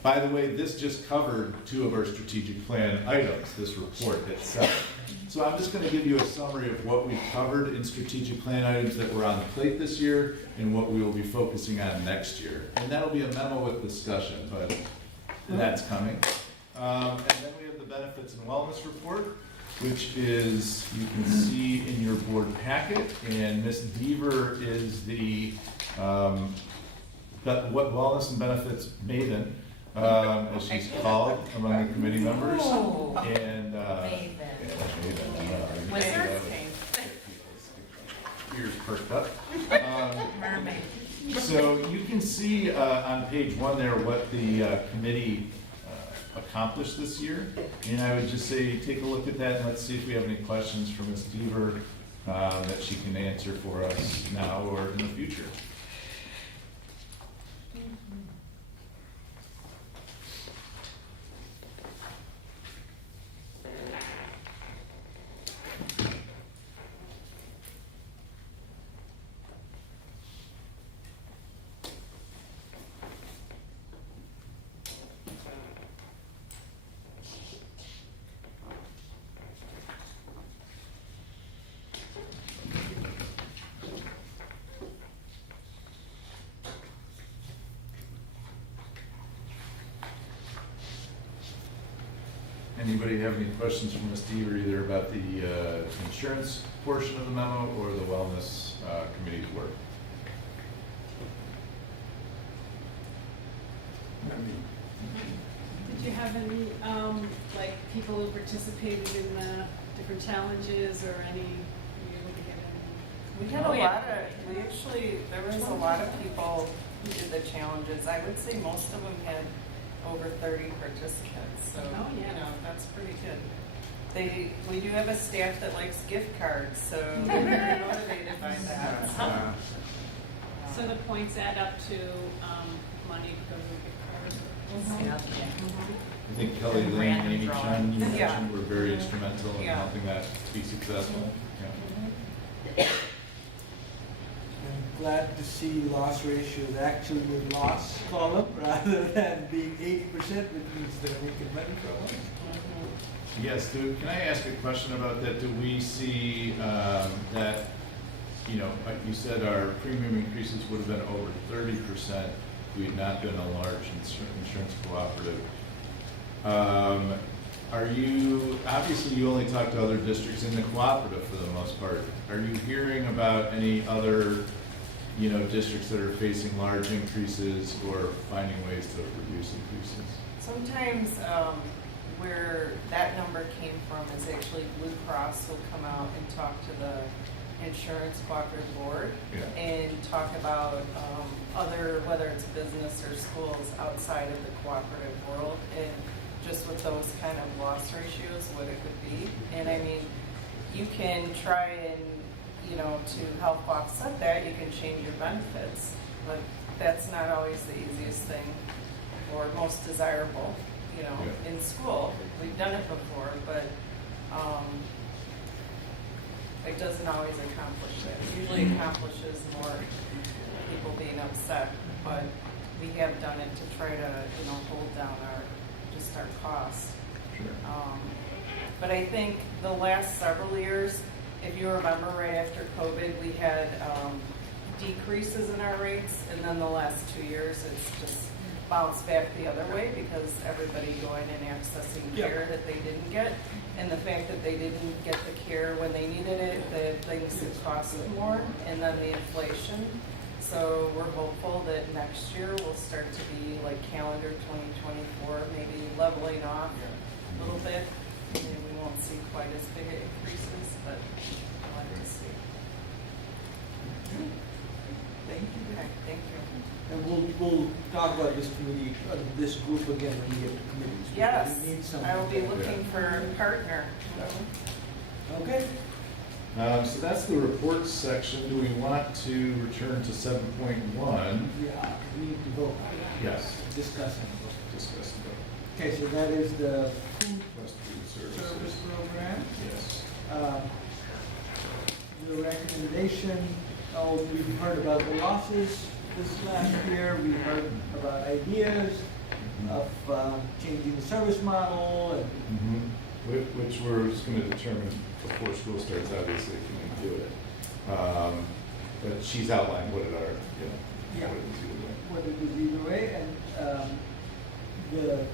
By the way, this just covered 2 of our strategic plan items, this report itself. So I'm just going to give you a summary of what we've covered in strategic plan items that were on the plate this year and what we will be focusing on next year. And that'll be a memo with discussion, but that's coming. And then we have the benefits and wellness report, which is, you can see in your board packet. And Ms. Deaver is the wellness and benefits maven, as she's called among the committee members. And ears perked up. Mermaid. So you can see on page 1 there what the committee accomplished this year. And I would just say, take a look at that and let's see if we have any questions from Ms. Deaver that she can answer for us now or in the future. Anybody have any questions for Ms. Deaver either about the insurance portion of the memo or the wellness committee's work? Did you have any, like, people who participated in the different challenges or any, were you able to get any? We had a lot of, there was a lot of people who did the challenges. I would say most of them had over 30 participants, so, you know, that's pretty good. We do have a staff that likes gift cards, so they're very motivated by that. So the points add up to money because of gift cards? Yeah. I think Kelly, Lynn, Random Amy, drawing. Chen, you Yeah. mentioned were very instrumental in Yeah. helping that be successful. Yeah. I'm glad to see loss ratios actually with loss column rather than being 80%, which means they're making money from us. Yes, can I ask a question about that? Do we see that, you know, like you said, our premium increases would have been over 30% if we had not been a large insurance cooperative. Are you, obviously you only talk to other districts in the cooperative for the most part. Are you hearing about any other, you know, districts that are facing large increases or finding ways to reduce increases? Sometimes where that number came from is actually Blue Cross will come out and talk to the insurance cooperative board and talk about other, whether it's business or schools outside of the cooperative world, and just with those kind of loss ratios, what it could be. And I mean, you can try and you know, to help offset that, you can change your benefits. But that's not always the easiest thing or most desirable, you know, in school. We've done it before, but it doesn't always accomplish that. It usually accomplishes more people being upset, but we have done it to try to, you know, hold down our costs. Sure. But I think the last several years, if you remember right after COVID, we had decreases in our rates, and then the last 2 years, it's just bounced back the other way because everybody going and accessing care that they didn't get, and the fact that they didn't get the care when they needed it, the things that costed more, and then the inflation. So we're hopeful that next year will start to be like calendar 2024, maybe leveling off a little bit. And we won't see quite as big increases, but we'll have to see. Thank you. Okay, thank you. And we'll talk about this committee, this group again when we get to committees. because Yes, we need some- I will be looking for a partner. Okay. So that's the reports section. Do we want to return to 7.1? Yeah, we need to vote. Yes. Discussing. Discuss the Okay, so that is the food West Food service Services. program. Yes. The recommendation, we've heard about the losses this last year, we heard about ideas of changing the service model and Which we're just going to determine before school starts, obviously, if we can do it. But she's outlined what it are, you know, Yeah. what it is either way. what it is either way, and the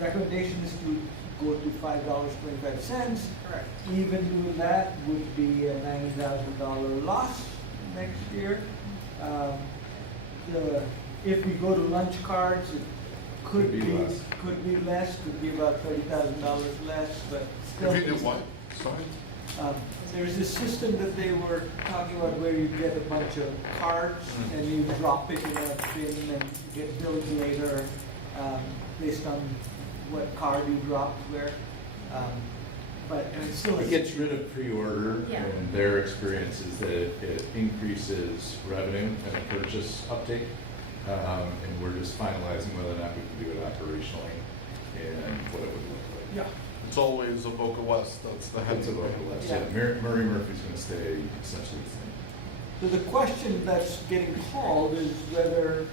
recommendation is to go to $5.25. Correct. Even doing that would be a $90,000 loss next year. If we go to lunch cards, it could be less. Could be about $30,000 less, but still. If you do what? Sorry? There's a system that they were talking about where you get a bunch of cards and you drop it in a bin and get billed later based on what card you dropped where. But and it's still. It gets rid of pre-order, Yeah. and their experience is that it increases revenue and purchase uptake. And we're just finalizing whether or not we can do it operationally and what it would look like. Yeah. It's always Avoca West, that's the head That's of about it. the last. Yeah. Yeah, Murray Murphy's going to stay essentially the same. So the question that's getting called is whether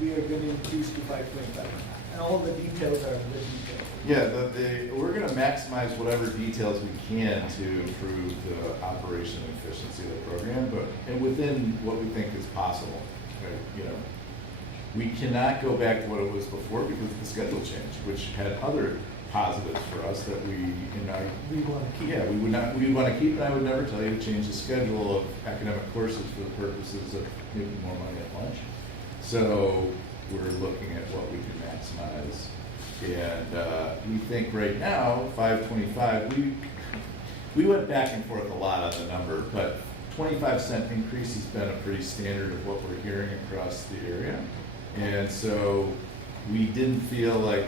we are going to increase to 525. And all the details are in the details. Yeah, we're going to maximize whatever details we can to improve the operation and efficiency of the program, and within what we think is possible. Right? You know, we cannot go back to what it was before because of the schedule change, which had other positives for us that we want to keep. Yeah, we want to keep, and I would never tell you to change the schedule of academic courses for the purposes of making more money at lunch. So we're looking at what we can maximize. And we think right now, 525, we went back and forth a lot on the number, but 25-cent increase has been a pretty standard of what we're hearing across the area. And so we didn't feel like,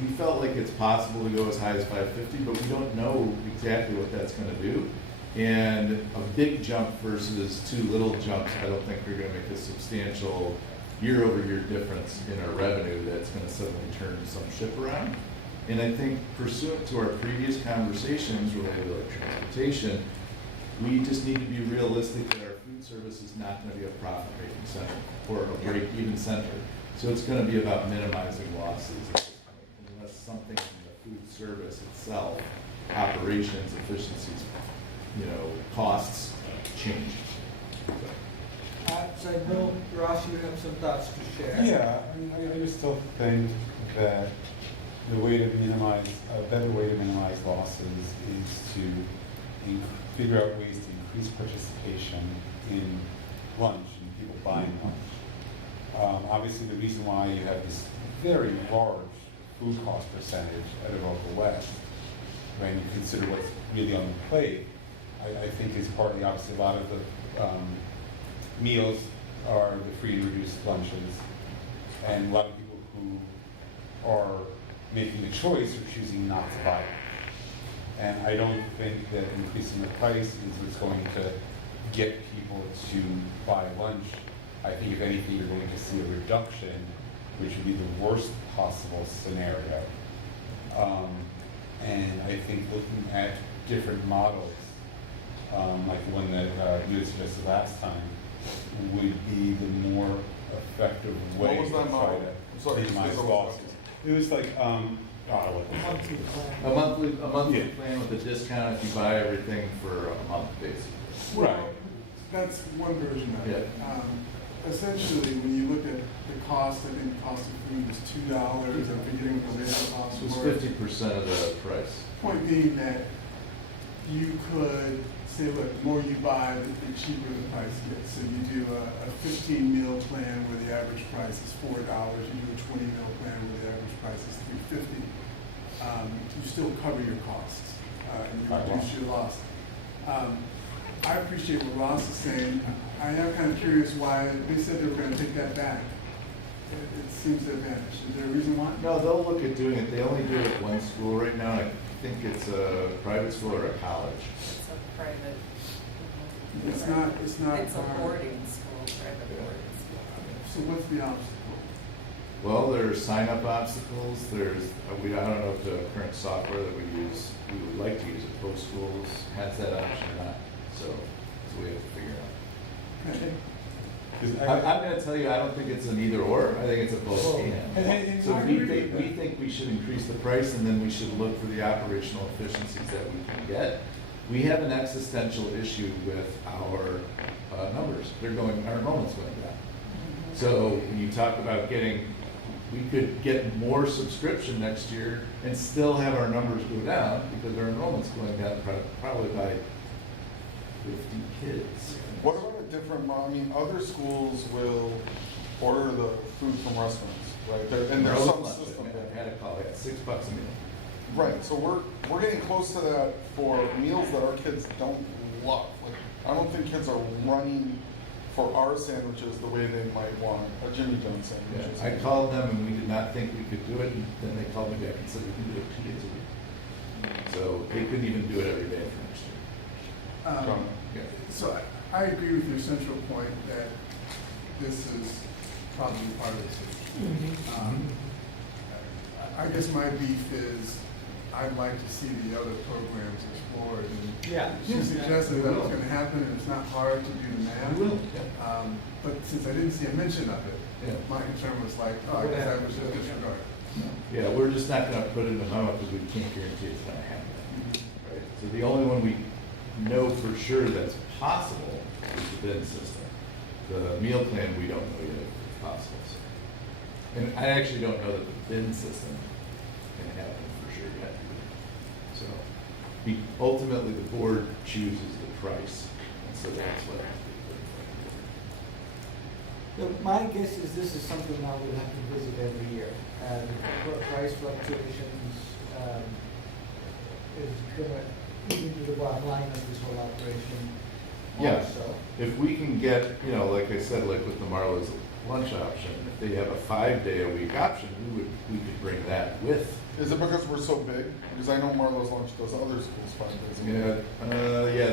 we felt like it's possible to go as high as 550, but we don't know exactly what that's going to do. And a big jump versus two little jumps, I don't think we're going to make a substantial year-over-year difference in our revenue that's going to suddenly turn some ship around. And I think pursuant to our previous conversations related to like transportation, we just need to be realistic that our food service is not going to be a profit-making center or a break-even center. So it's going to be about minimizing losses unless something in the food service itself, operations, efficiencies, costs change. So I know, Ross, you have some thoughts to share. Yeah, I mean, I just still think that the way to minimize, a better way to minimize losses is to figure out ways to increase participation in lunch and people buying lunch. Obviously, the reason why you have this very large food cost percentage at Avoca West, when you consider what's really on the plate, I think is partly obviously a lot of the meals are the free and reduced lunches, and a lot of people who are making the choice are choosing not to buy it. And I don't think that increasing the price is what's going to get people to buy lunch. I think if anything, you're going to see a reduction, which would be the worst possible scenario. And I think looking at different models, like the one that you had suggested last time, would be the more effective way What was that to try model? to I'm sorry, minimize just losses. It was like, A monthly plan with a discount if you buy everything for a month, basically. Right. That's one version of it. Yeah. Essentially, when you look at the cost, I think the cost of food is $2. I'm forgetting what the labor cost So it's was. 50% of the price. Point being that you could say, look, the more you buy, the cheaper the price gets. So you do a 15-meal plan where the average price is $4. You do a 20-meal plan where the average price is $3.50. You still cover your costs and you reduce your loss. I appreciate what Ross is saying. I am kind of curious why they said they were going to take that back. It seems to have vanished. Is there a reason why? No, they'll look at doing it. They only do it at one school right now. I think it's a private school or a college. It's a private. It's not. It's a boarding school, private boarding school. So what's the obstacle? Well, there's sign-up obstacles. There's, I don't know if the current software that we use, we would like to use at both schools, has that option or not. So we have to figure out. I'm going to tell you, I don't think it's an either or. I think it's a both and. So we think we should increase the price, and then we should look for the operational efficiencies that we can get. We have an existential issue with our numbers. Our enrollment's going down. So when you talk about we could get more subscription next year and still have our numbers go down because our enrollment's going down probably by 50 kids. What about a different model? I mean, other schools will order the food from restaurants, right? And there's some system. I had a call, yeah, $6 a meal. Right, so we're getting close to that for meals that our kids don't love. Like, I don't think kids are running for our sandwiches the way they might want a Jimmy John's sandwich. Yeah, I called them and we did not think we could do it, and then they called me back and said we can do it 2 days a week. So they couldn't even do it every day for next year. So I agree with your central point that this is probably part of the solution. I guess my beef is I'd like to see the other programs explored. And she suggested that was going to happen, and it's not hard to do the math. We will. But since I didn't see a mention of it, my concern was like, oh, I guess I was just disregarded. Yeah, we're just not going to put it in the memo because we can't guarantee it's going to happen. Right? So the only one we know for sure that's possible is the bin system. The meal plan, we don't know yet if it's possible. So. And I actually don't know that the bin system can happen for sure yet. So ultimately the board chooses the price, and so that's what. My guess is this is something now we'll have to visit every year. And price fluctuations is going to eat into the bottom line of this whole operation. Yeah, also. if we can get, like I said, like with the Marlowe's lunch option, if they have a 5-day-a-week option, we could bring that with. Is it because we're so big? Because I know Marlowe's Lunch does other schools 5 days a week. Yeah,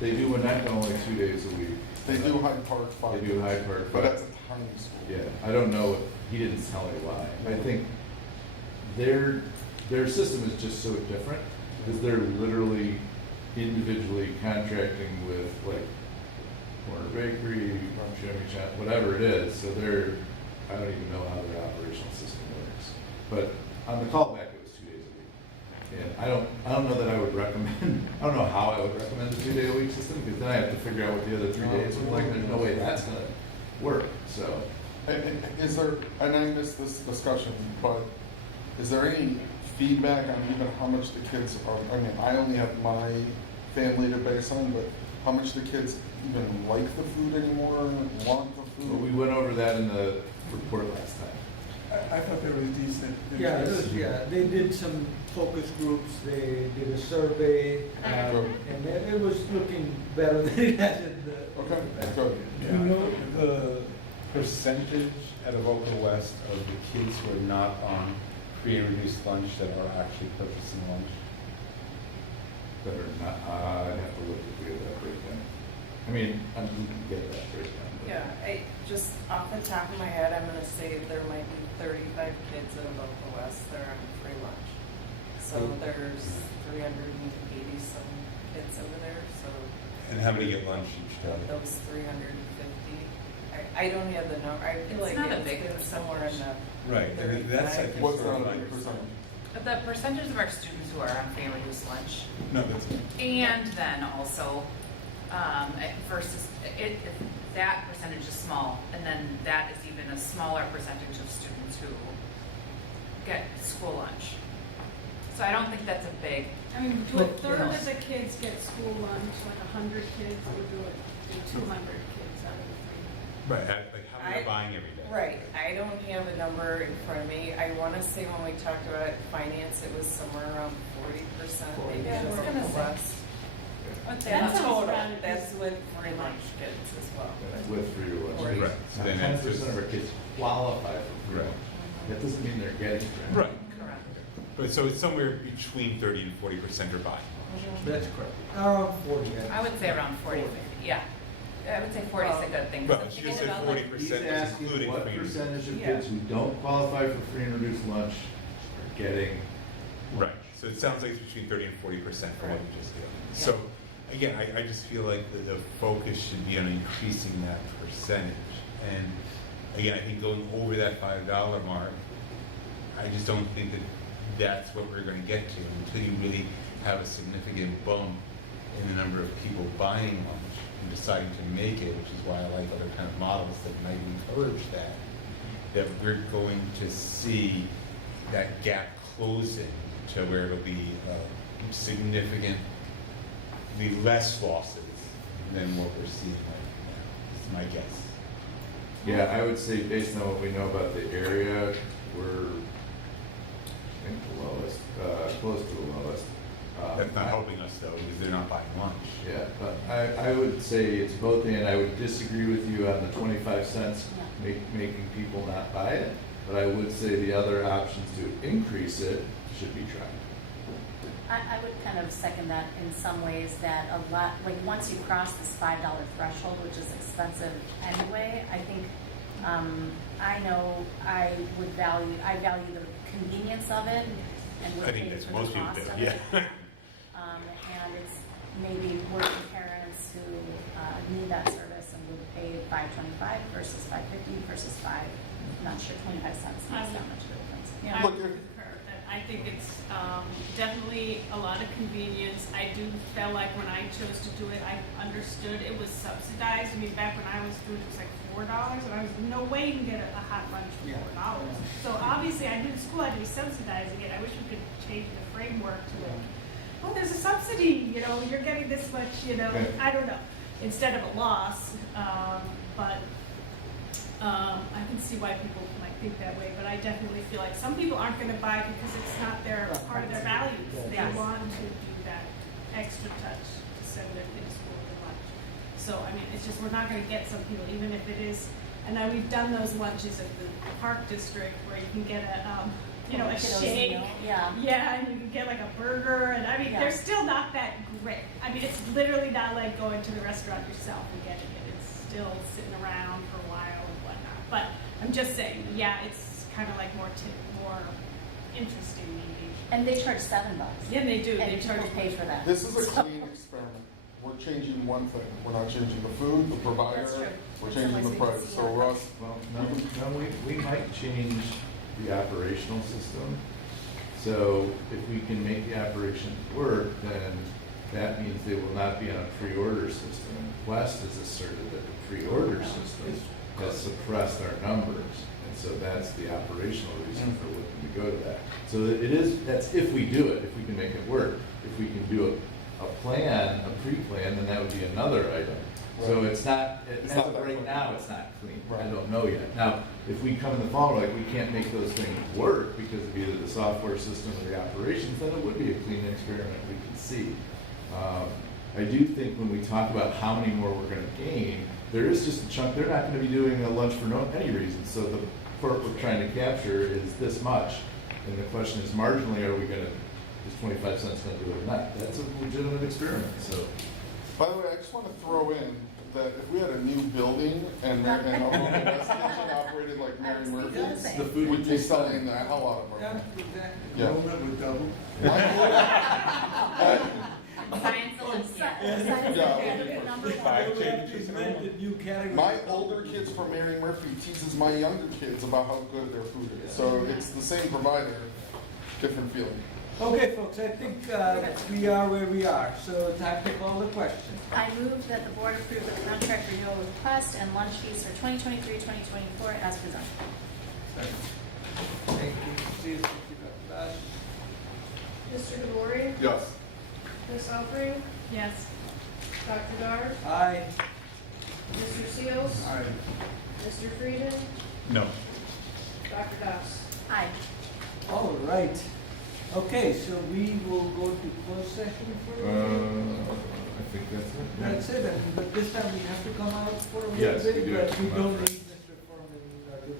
they do Wilmette only 2 days a week. They do Hyde Park 5 days. They do Hyde Park 5. But that's a tiny school. Yeah, I don't know, he didn't tell me why. I think their system is just so different, because they're literally individually contracting with like Corner Bakery, Jimmy Chan, whatever it is. So I don't even know how their operational system works. But on the callback, it was 2 days a week. And I don't know that I would recommend, I don't know how I would recommend a 2-day-a-week system, because then I have to figure out what the other 3 days look like. There's no way that's gonna work, so. Is there, and I missed this discussion, but is there any feedback on even how much the kids are, I mean, I only have my family to base on, but how much the kids even like the food anymore, want the food? Well, we went over that in the report last time. I thought there was decent. Yeah, they did some focus groups, they did a survey, and it was looking better than it has in the. Okay, good. Do you know the percentage at Avoca West of the kids who are not on free and reduced lunch that are actually purchasing lunch? better not, I'd have to look if we have that breakdown. I mean, we can get that breakdown. but- Yeah, I just off the top of my head, I'm gonna say there might be 35 kids in Avoca West that are on free lunch. So there's 380 some kids over there, so And how many get lunch each day? those 350. I don't have the number, I feel It's like not a big it's somewhere in the Right, and that's, I 35. think, What's sort of not a big like- percentage? The percentage of our students who are on free and reduced lunch, No, that's, and then also, versus, that percentage is small, and then that is even a smaller percentage of students who get school lunch. So I don't think that's a big, I mean, do a But, third you know, of the kids get school lunch, like 100 kids, or do 200 kids out of the three? right, like how many are buying every day? Right, I don't have a number in front of me. I wanna say when we talked about finance, it was somewhere around 40%, maybe Yeah, I was just gonna say. less. I'd say That about sounds Total, about it. that's with free lunch kids as well. That's with free lunch. Right. Right, so then 10% of it's our kids qualify for free Right. lunch. That doesn't mean they're getting free. right, correct. but so it's somewhere between 30 and 40% are buying. That's correct. Around 40. I would say around 40, 50, yeah. I would say 40 is a good thing. 'cause Well, I'm she thinking said about, 40%. like, He's was asking including what free and reduced. percentage of Yeah. kids who don't qualify for free and reduced lunch are getting. Right, so it sounds like it's between 30 and 40% from what you just did. So, again, I just feel like the focus should be on increasing that percentage. And again, I think going over that $5 mark, I just don't think that that's what we're gonna get to until you really have a significant bump in the number of people buying lunch and deciding to make it, which is why I like other kind of models that might encourage that we're going to see that gap closing to where it'll be significantly less losses than what we're seeing right now, is my guess. Yeah, I would say based on what we know about the area, we're, I think, the lowest, close to the lowest. That's not helping us though, because they're not buying lunch. Yeah, but I would say it's both, and I would disagree with you on the 25 cents making people not buy it, but I would say the other options to increase it should be tried. I would kind of second that in some ways, that a lot, like once you cross this $5 threshold, which is expensive anyway, I think, I know I value the convenience of it and would I think pay that's for the most people cost do, of yeah. it. And it's maybe working parents who need that service and would pay $5.25 versus $5.50 versus not sure, 25 cents makes that much of a difference. I Look, would concur that I think it's definitely a lot of convenience. I do feel like when I chose to do it, I understood it was subsidized. I mean, back when I was doing it, it was like $4, and I was no way you can get a hot lunch for $4. So obviously, I knew the school had to be subsidizing it. I wish we could change the framework to it. Oh, there's a subsidy. You know, you're getting this much. You know, I don't know. Instead of a loss, but I can see why people might think that way, but I definitely feel like some people aren't going to buy it because it's not their part of their values. They want to do that extra touch to send their kids to school with lunch. So I mean, it's just we're not going to get some people, even if it is. And now we've done those lunches at the Park District where you can get a a shake. Yeah, and you can get like a burger, and I mean, they're still not that great. I mean, it's literally not like going to the restaurant yourself and getting it. It's still sitting around for a while and whatnot. But I'm just saying, it's kind of like more interesting maybe. And they charge $7. Yeah, they do. And They charge people pay for that. This is a clean experiment. We're changing one thing. We're not changing the food, the provider. That's true. We're In changing some the ways we can price. see So that. Russ, Well, no, we might change the operational system. So if we can make the operations work, then that means they will not be on a pre-order system. West has asserted that the pre-order system has suppressed our numbers. And so that's the operational reason for looking to go to that. So that's if we do it, if we can make it work. If we can do a plan, a pre-plan, then that would be another item. So it's not, as of right now, it's not clean. I don't know yet. Now, if we come in the fall, like we can't make those things work because of either the software system or the operations, then it would be a clean experiment we can see. I do think when we talk about how many more we're going to gain, there is just a chunk. They're not going to be doing a lunch for any reason. So the part we're trying to capture is this much. And the question is, marginally, are we going to is 25 cents going to do it or not? That's a legitimate experiment, so. By the way, I just want to throw in that if we had a new building and a home investigation operated like Mary Murphy's, The food we'd be selling the hell out of Yeah, them. exactly. Yeah. Enrollment would double. Science Olympiad. Yeah. Number one. Five We have to changes. invent a new category. My older kids from Mary Murphy teases my younger kids about how good their food is. So it's the same provider, different feeling. Okay, folks, I think we are where we are, so time to call the question. I move that the board approve the contract renewal request and lunch fees for 2023-2024 as presented. Thank you, Steve. Thank you, Dr. Dash. Mr. DeVore, Yes. Ms. Alfring, Yes. Dr. Dar, Aye. Mr. Seals, Aye. Mr. Frieden, No. Dr. Goss. Aye. All right. Okay, so we will go to closed session for. I think that's it. That's it, but this time we have to come out for a little Yes, we bit, do have but to we come out don't for need it. Mr. Foreman, do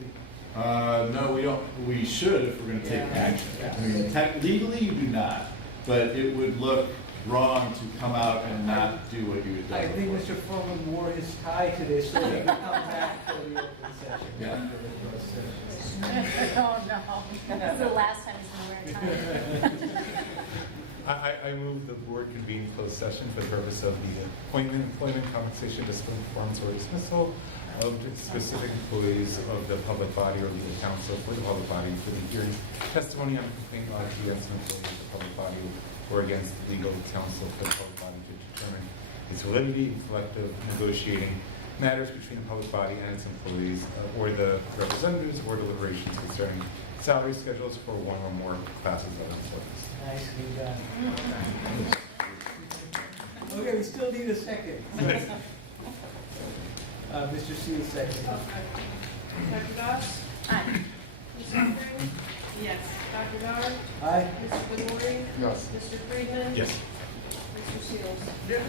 we? No, we don't. We should if we're going to take Yeah. action. Yeah. I mean, legally you do not, but it would look wrong to come out and not do what you had done. I think before. Mr. Foreman wore his tie today, so he can come back for the open session. Yeah. after the closed session. Oh, no. This is the last time he's going to wear a tie. I move the board convene closed session for the purpose of the appointment, employment, compensation, discipline, performance, or dismissal of specific employees of the public body or legal counsel for the public body for the hearing testimony on a complaint lodged against an employee of the public body or against legal counsel for the public body to determine its validity in collective negotiating matters between the public body and its employees or the representatives or deliberations concerning salary schedules for one or more classes of employees. Nicely done. Okay, we still need a second. Mr. Seal, second. Dr. Goss, Aye. Ms. Alfring, Yes. Dr. Dar, Aye. Mr. DeVore, Yes. Mr. Friedman, Yes. Mr. Seals. Yes.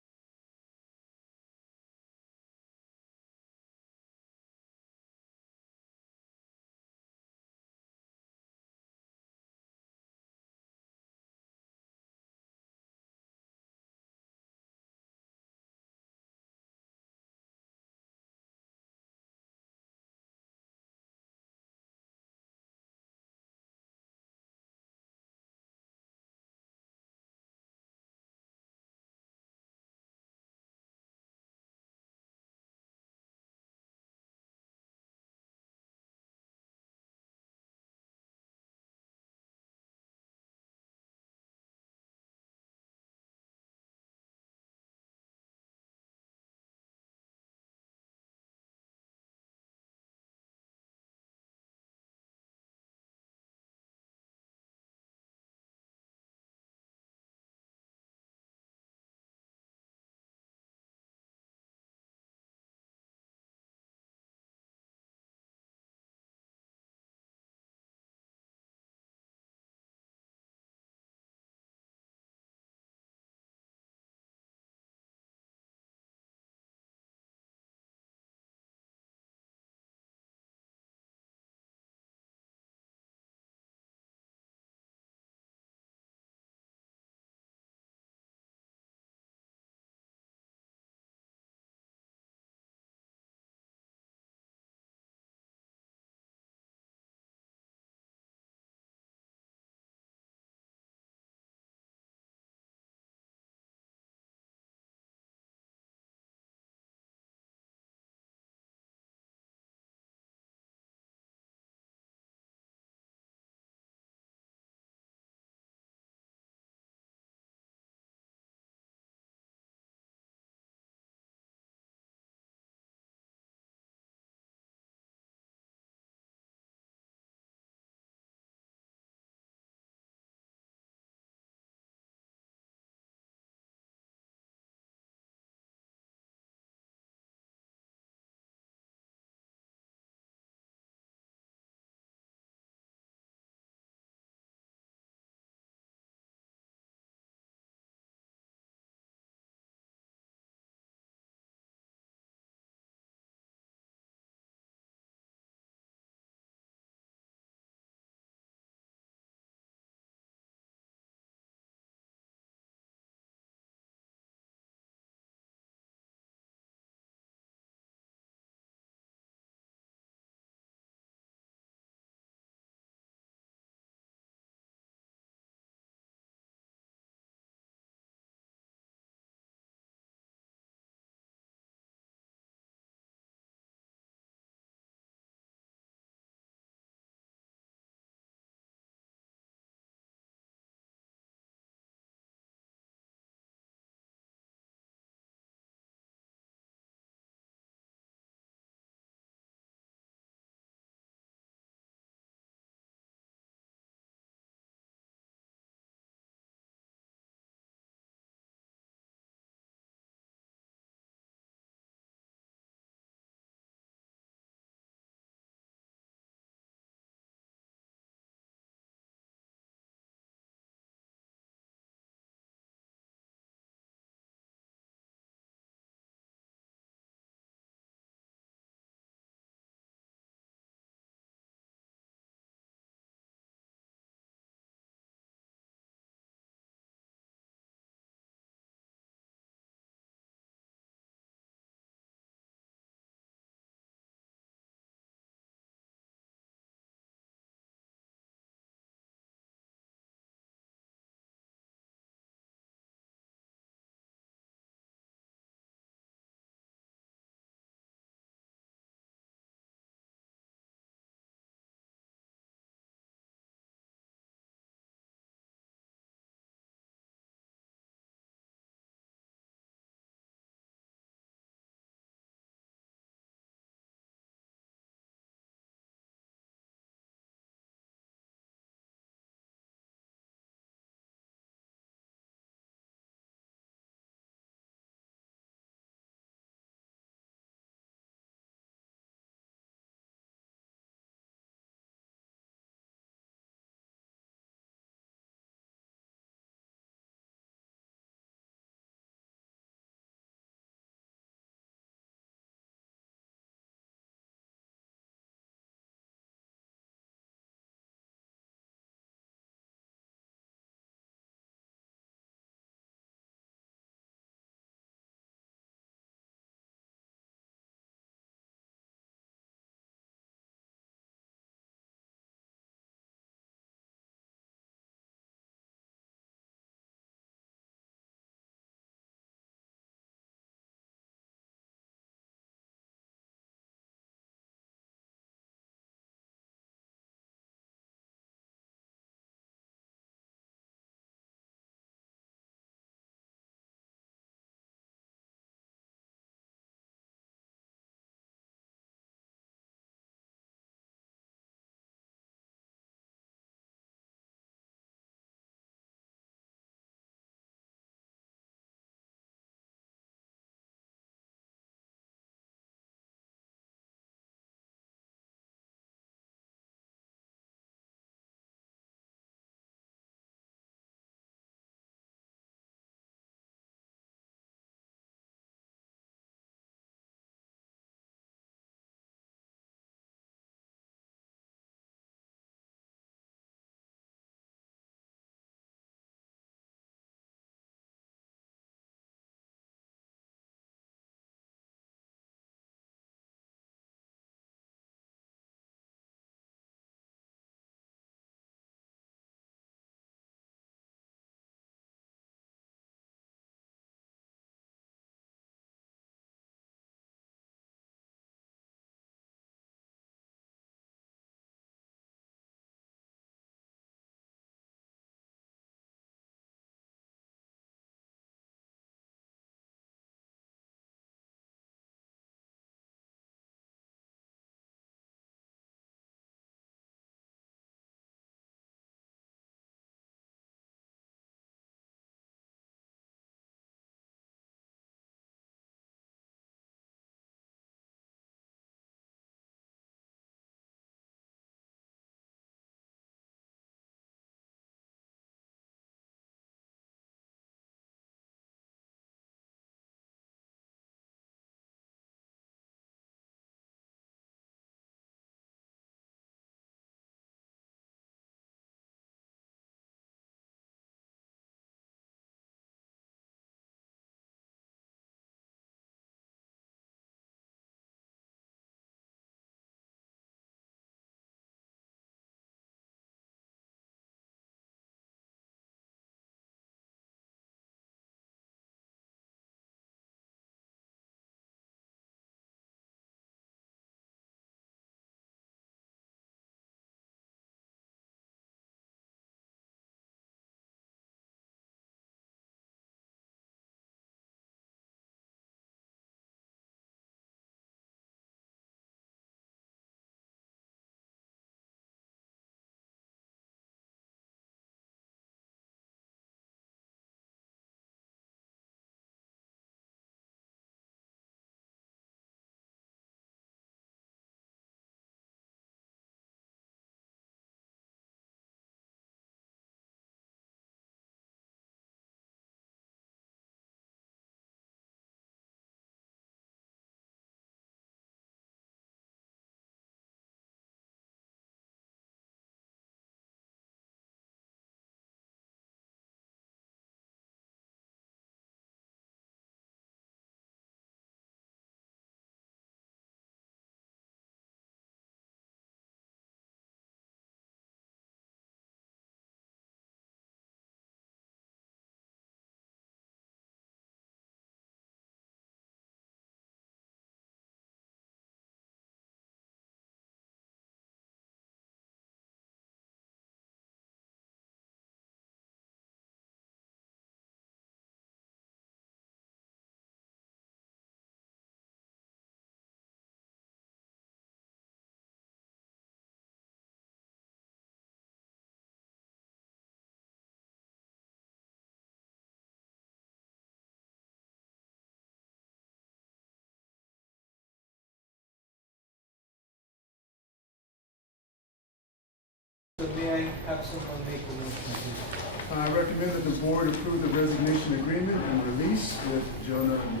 have someone make a motion, please. I recommend that the board approve the resignation agreement and release with Jonah and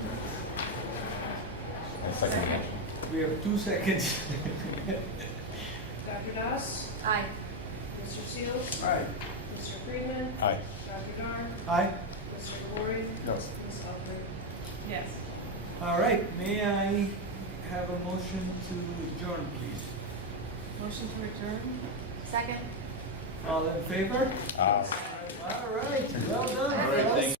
And second motion. We have 2 seconds. Dr. Das? Aye. Mr. Seals? Aye. Mr. Friedman? Aye. Dr. Narn? Aye. Mr. Valori? Yes. Ms. Albert? Yes. All right, may I have a motion to adjourn, please? Motion to adjourn? Second? All in favor? Aye. All right, well done. All right, thank